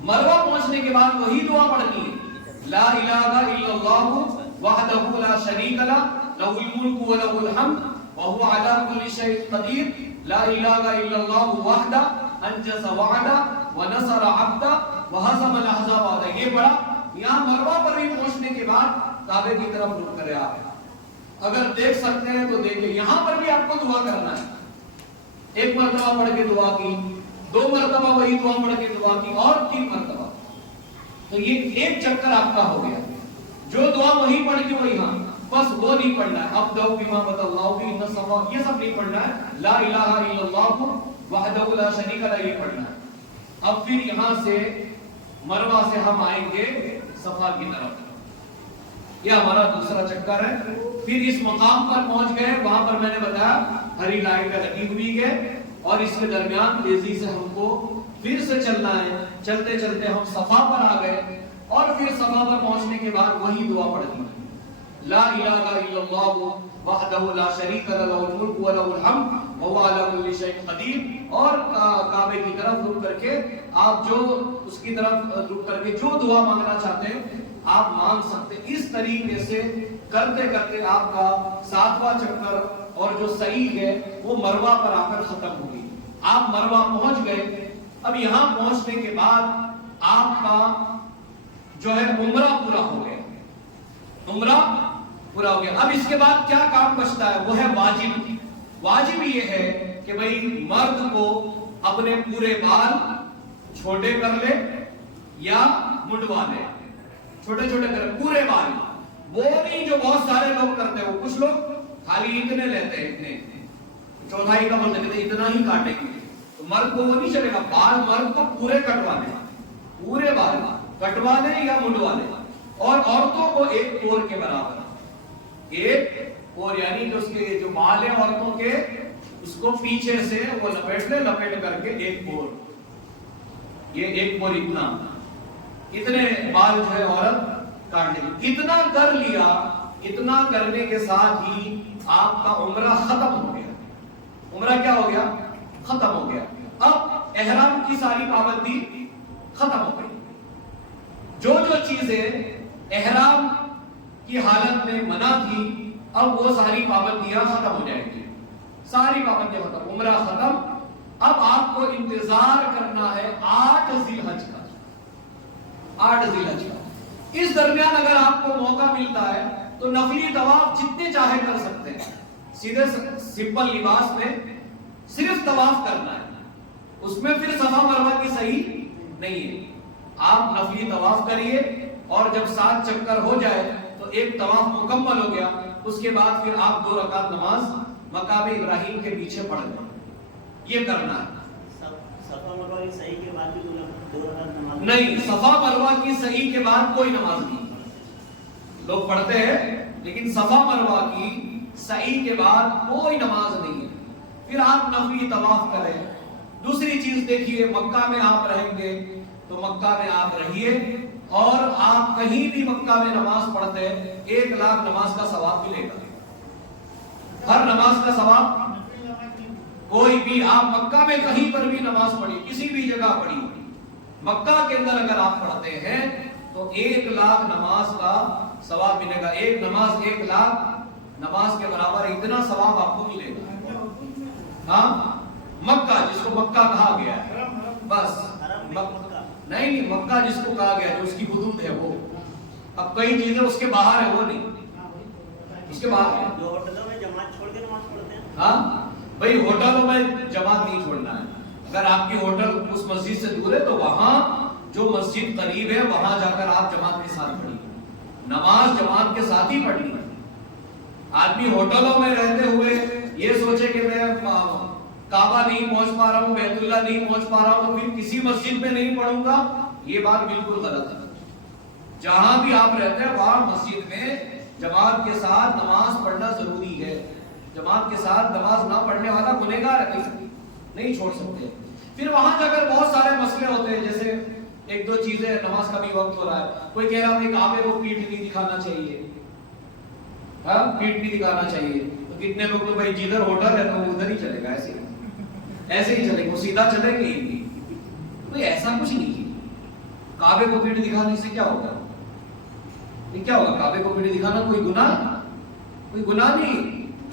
مروہ پہنچنے کے بعد وہی دعا پڑھنی ہے، لا الہ الا اللہ وحدہ لا شریک لہ لہ الملک و لہ الحمد وهو على كل شيء قدير لا اله الا الله وحده انجز وعده ونصر عبده وهزم الاحزاب وحده۔ یہ پڑھا، یہاں مروہ پر بھی پہنچنے کے بعد کعبے کی طرف رخ کرے آپ، اگر دیکھ سکتے ہیں تو دیکھیں، یہاں پر بھی آپ کو دعا کرنا ہے۔ ایک مرتبہ پڑھ کے دعا کی، 2 مرتبہ وہی دعا پڑھ کے دعا کی، اور 3 مرتبہ، تو یہ ایک چکر آپ کا ہو گیا۔ جو دعا وہی پڑھ کے وہی، ہاں بس وہ نہیں پڑھنا ہے، اب دعو بما بد اللہ بھی ان الصفا، یہ سب نہیں پڑھنا ہے، لا الہ الا اللہ وحدہ لا شریک لہ یہ پڑھنا ہے۔ اب پھر یہاں سے مروہ سے ہم آئیں گے صفا کی طرف، یہ ہمارا دوسرا چکر ہے۔ پھر اس مقام پر پہنچ گئے، وہاں پر میں نے بتایا ہری لائٹ لگی ہوئی ہے اور اس کے درمیان تیزی سے ہم کو پھر سے چلنا ہے۔ چلتے چلتے ہم صفا پر آ گئے اور پھر صفا پر پہنچنے کے بعد وہی دعا پڑھنی ہے، لا الہ الا اللہ وحدہ لا شریک لہ لہ الملک و لہ الحمد وهو علی کل شیء قدیر، اور کعبے کی طرف رک کر کے آپ جو اس کی طرف رک کر کے جو دعا مانگنا چاہتے ہیں آپ مانگ سکتے ہیں۔ اس طریقے سے کرتے کرتے آپ کا 7واں چکر اور جو صحیح ہے وہ مروہ پر آ کر ختم ہوگی۔ آپ مروہ پہنچ گئے، اب یہاں پہنچنے کے بعد آپ کا جو ہے عمرہ پورا ہو گیا، عمرہ پورا ہو گیا۔ اب اس کے بعد کیا کام بچتا ہے، وہ ہے واجب۔ واجب یہ ہے کہ بھئی مرد کو اپنے پورے بال چھوٹے کر لے یا منڈوا لے، چھوٹے چھوٹے کر پورے بال، وہ نہیں جو بہت سارے لوگ کرتے ہیں، کچھ لوگ خالی اتنے لیتے ہیں، اتنے چوتھائی کا بولتے ہیں اتنا ہی کاٹیں گے، تو مرد کو وہ نہیں چلے گا، بال مرد کو پورے کٹوانے، پورے بال کٹوانے یا منڈوا لے، اور عورتوں کو ایک کور کے برابر، ایک کور یعنی جو اس کے جو بال ہیں عورتوں کے اس کو پیچھے سے وہ لپیٹ لے، لپیٹ کر کے ایک کور، یہ ایک کور اتنے بال جو ہے عورت کاٹ لے گی۔ اتنا کر لیا، اتنا کرنے کے ساتھ ہی آپ کا عمرہ ختم ہو گیا۔ عمرہ کیا ہو گیا؟ ختم ہو گیا۔ اب احرام کی ساری پابندی ختم ہو گئی، جو جو چیزیں احرام کی حالت میں منع تھی اب وہ ساری پابندیاں ختم ہو جائیں گی، ساری پابندیاں ختم، عمرہ ختم۔ اب آپ کو انتظار کرنا ہے 8 ذی الحج کا، 8 ذی الحج کا۔ اس درمیان اگر آپ کو موقع ملتا ہے تو نفلی طواف جتنے چاہے کر سکتے ہیں، سیدھے سمپل لباس میں صرف طواف کرنا ہے، اس میں پھر صفا مروہ کی صحیح نہیں ہے۔ آپ نفلی طواف کریے اور جب 7 چکر ہو جائے تو ایک طواف مکمل ہو گیا، اس کے بعد پھر آپ 2 رکعت نماز مقام ابراہیم کے پیچھے پڑھ لیں، یہ کرنا ہے۔ صفا مروہ کی صحیح کے بعد بھی 2 رکعت نماز نہیں، صفا مروہ کی صحیح کے بعد کوئی نماز نہیں، لوگ پڑھتے ہیں لیکن صفا مروہ کی صحیح کے بعد کوئی نماز نہیں ہے۔ پھر آپ نفلی طواف کریں، دوسری چیز دیکھیے، مکہ میں آپ رہیں گے تو مکہ میں آپ رہیے، اور آپ کہیں بھی مکہ میں نماز پڑھتے ہیں 1,00,000 نماز کا ثواب ملے گا. ہر نماز کا ثواب، کوئی بھی آپ مکہ میں کہیں پر بھی نماز پڑھی، کسی بھی جگہ پڑھی، مکہ کے اندر اگر آپ پڑھتے ہیں تو 1,00,000 نماز کا ثواب ملے گا. ایک نماز 1,00,000 نماز کے برابر، اتنا ثواب آپ کو ملے گا. ہاں مکہ جس کو مکہ کہا گیا ہے، بس نہیں مکہ جس کو کہا گیا جو اس کی حدود ہے وہ. اب کئی چیزیں اس کے باہر ہے، وہ نہیں، اس کے باہر ہے. جو ہوٹلوں میں جماعت چھوڑ کے نماز پڑھتے ہیں، ہاں بھائی ہوٹلوں میں جماعت نہیں چھوڑنا ہے. اگر آپ کی ہوٹل اس مسجد سے دور ہے تو وہاں جو مسجد قریب ہے وہاں جا کر آپ جماعت کے ساتھ پڑھیے. نماز جماعت کے ساتھ ہی پڑھنی ہے. آدمی ہوٹلوں میں رہتے ہوئے یہ سوچے کہ میں کعبہ نہیں پہنچ پا رہا ہوں، بیت اللہ نہیں پہنچ پا رہا ہوں، تو پھر کسی مسجد میں نہیں پڑھوں گا، یہ بات بالکل غلط ہے. جہاں بھی آپ رہتے ہیں وہاں مسجد میں جماعت کے ساتھ نماز پڑھنا ضروری ہے. جماعت کے ساتھ نماز نہ پڑھنے والا گنہگار ہے، نہیں چھوڑ سکتے. پھر وہاں جا کر بہت سارے مسئلے ہوتے ہیں، جیسے ایک دو چیزیں، نماز کا بھی وقت ہو رہا ہے، کوئی کہہ رہا ہے کعبے کو پیٹھ نہیں دکھانا چاہیے، ہاں پیٹھ نہیں دکھانا چاہیے. تو کتنے لوگ تو بھائی جدھر ہوٹل ہے تو وہ ادھر ہی چلے گا، ایسے ہی چلے گا، وہ سیدھا چلیں گے ہی. کوئی ایسا کچھ نہیں ہے. کعبے کو پیٹھ دکھانے سے کیا ہوگا؟ کیا ہوگا؟ کعبے کو پیٹھ دکھانا کوئی گناہ نہیں.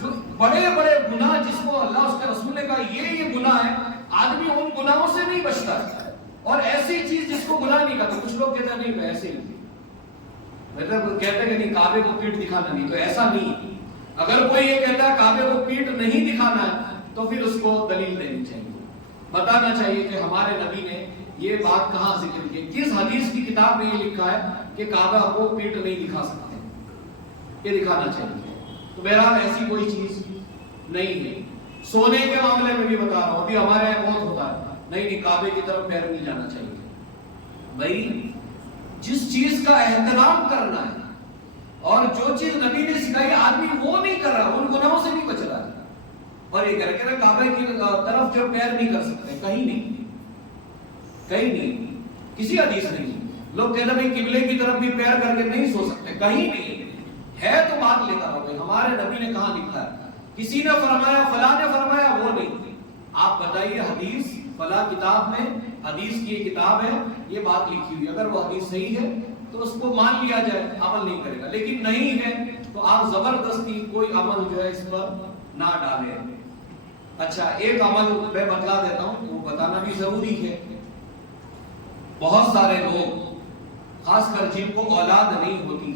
جو بڑے بڑے گناہ جس کو اللہ اس کے رسول نے کہا یہ گناہ ہے، آدمی ان گناہوں سے نہیں بچتا ہے. اور ایسی چیز جس کو گناہ نہیں کرتا، کچھ لوگ کہتے ہیں نہیں ایسے ہی، مطلب کہتے ہیں کہ نہیں کعبے کو پیٹھ دکھانا نہیں، تو ایسا نہیں. اگر کوئی یہ کہتا ہے کعبے کو پیٹھ نہیں دکھانا ہے تو پھر اس کو دلیل دینی چاہیے، بتانا چاہیے کہ ہمارے نبی نے یہ بات کہاں ذکر کی، کس حدیث کی کتاب میں یہ لکھا ہے کہ کعبہ کو پیٹھ نہیں دکھا سکتے، یہ دکھانا چاہیے. تو بہرحال ایسی کوئی چیز نہیں ہے. سونے کے معاملے میں بھی بتا رہا ہوں، ابھی ہمارے یہاں بہت ہوتا ہے، نہیں کعبے کی طرف پیر نہیں جانا چاہیے. بھائی جس چیز کا احترام کرنا ہے اور جو چیز نبی نے سکھائی آدمی وہ نہیں کر رہا، ان گناہوں سے نہیں بچ رہا ہے. اور یہ کہہ رہے کعبے کی طرف جو پیر نہیں کر سکتے، کہیں نہیں، کسی حدیث نہیں. لوگ کہتے ہیں قبلے کی طرف بھی پیر کر کے نہیں سو سکتے، کہیں نہیں ہے. تو بات لے کر آؤ، ہمارے نبی نے کہاں لکھا ہے؟ کسی نے فرمایا، فلاں نے فرمایا، وہ نہیں. آپ بتائیے حدیث فلاں کتاب میں، حدیث کی یہ کتاب ہے، یہ بات لکھی ہوئی، اگر وہ حدیث صحیح ہے تو اس کو مان لیا جائے، عمل نہیں کرے گا. لیکن نہیں ہے تو آپ زبردستی کوئی عمل جو ہے اس پر نہ ڈالیں. اچھا ایک عمل میں بتلا دیتا ہوں، وہ بتانا بھی ضروری ہے. بہت سارے لوگ خاص کر جن کو اولاد نہیں ہوتی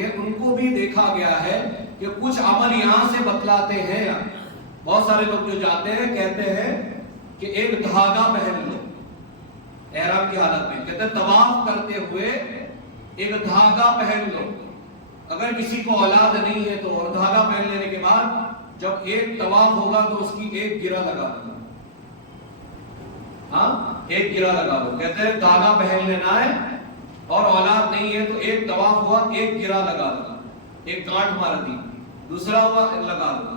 ہے، ان کو بھی دیکھا گیا ہے کہ کچھ عمل یہاں سے بتلاتے ہیں. بہت سارے لوگ جو جاتے ہیں کہتے ہیں کہ ایک دھاگا پہن لو احرام کی حالت میں، کہتے ہیں طواف کرتے ہوئے ایک دھاگا پہن لو. اگر کسی کو اولاد نہیں ہے تو اور دھاگا پہن لینے کے بعد جب ایک طواف ہوگا تو اس کی ایک گرہ لگا دو. ہاں ایک گرہ لگا دو. کہتے ہیں دھاگا پہن لینا ہے اور اولاد نہیں ہے تو ایک طواف ہوا، ایک گرہ لگا دو، ایک گانٹ مار دی، دوسرا ہوا لگا دو.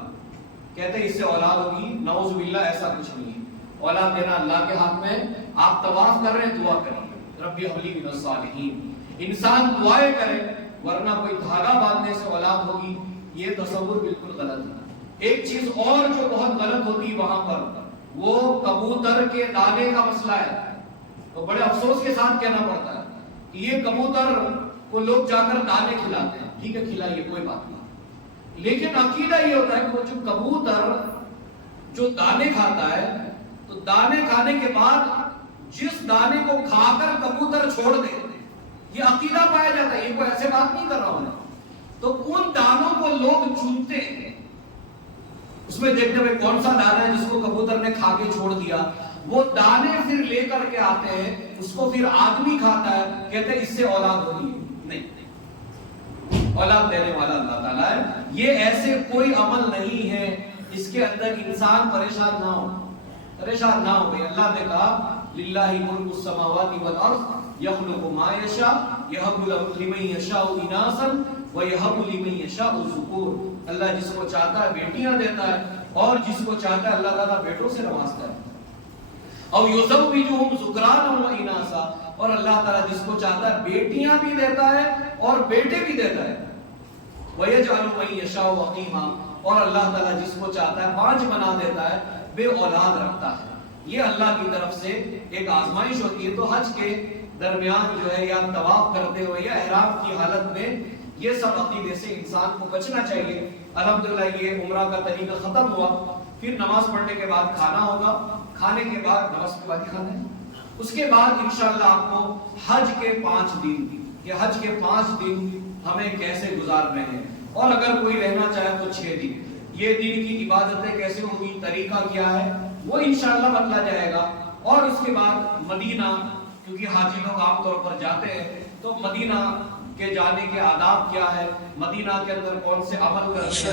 کہتے ہیں اس سے اولاد ہوگی. نعوذ باللہ، ایسا کچھ نہیں ہے. اولاد دینا اللہ کے ہاتھ میں. آپ طواف کر رہے ہیں، دعا کریے ربی هب لی من الصالحین. انسان دعائیں کرے، ورنہ کوئی دھاگا باندھنے سے اولاد ہوگی، یہ تصور بالکل غلط ہے. ایک چیز اور جو بہت غلط ہوتی وہاں پر، وہ کبوتر کے دانے کا مسئلہ ہے. تو بڑے افسوس کے ساتھ کہنا پڑتا ہے کہ یہ کبوتر کو لوگ جا کر دانے کھلاتے ہیں. ٹھیک ہے کھلائیے، کوئی بات نہیں، لیکن عقیدہ یہ ہوتا ہے کہ وہ جو کبوتر جو دانے کھاتا ہے تو دانے کھانے کے بعد جس دانے کو کھا کر کبوتر چھوڑ دے، یہ عقیدہ پایا جاتا ہے. یہ کوئی ایسے بات نہیں کر رہا ہوں. تو ان دانوں کو لوگ چنتے ہیں، اس میں دیکھتے ہوئے کون سا دانا ہے جس کو کبوتر نے کھا کے چھوڑ دیا، وہ دانے پھر لے کر کے آتے ہیں، اس کو پھر آدمی کھاتا ہے. کہتے ہیں اس سے اولاد ہوگی. نہیں، اولاد دینے والا اللہ تعالیٰ ہے. یہ ایسے کوئی عمل نہیں ہے اس کے اندر انسان پریشان نہ ہو. اللہ نے کہا للہ ملک السماوات والارض یخلق ما یشاء یہب لمن یشاء اناثا ویہب لمن یشاء الذکور. اللہ جس کو چاہتا ہے بیٹیاں دیتا ہے، اور جس کو چاہتا ہے اللہ تعالیٰ بیٹوں سے نوازتا ہے. او یزوجہم ذکرانا و اناسا, اور اللہ تعالیٰ جس کو چاہتا ہے بیٹیاں بھی دیتا ہے اور بیٹے بھی دیتا ہے. وَيَجْعَلُ مَن يَشَاءُ عَقِيمًا, اور اللہ تعالیٰ جس کو چاہتا ہے پانچ بنا دیتا ہے, بے اولاد رکھتا ہے. یہ اللہ کی طرف سے ایک آزمائش ہوتی ہے. تو حج کے درمیان جو ہے یا طواف کرتے ہوئے یا احرام کی حالت میں یہ سب عقیدے سے انسان کو بچنا چاہیے. الحمدللہ یہ عمرہ کا طریقہ ختم ہوا. پھر نماز پڑھنے کے بعد کھانا ہوگا, کھانے کے بعد نماز کے بعد کھانا ہے. اس کے بعد انشاءاللہ آپ کو حج کے 5 دن, یہ حج کے 5 دن ہمیں کیسے گزارنے ہیں, اور اگر کوئی رہنا چاہے تو 6 دن. یہ دن کی عبادتیں کیسے ہوں گی, طریقہ کیا ہے, وہ انشاءاللہ بتلا جائے گا. اور اس کے بعد مدینہ, کیونکہ حاجی لوگ عام طور پر جاتے ہیں, تو مدینہ کے جانے کے آداب کیا ہے, مدینہ کے اندر کون سے عمل کرتے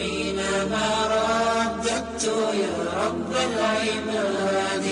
حينما رددت يا رب العباد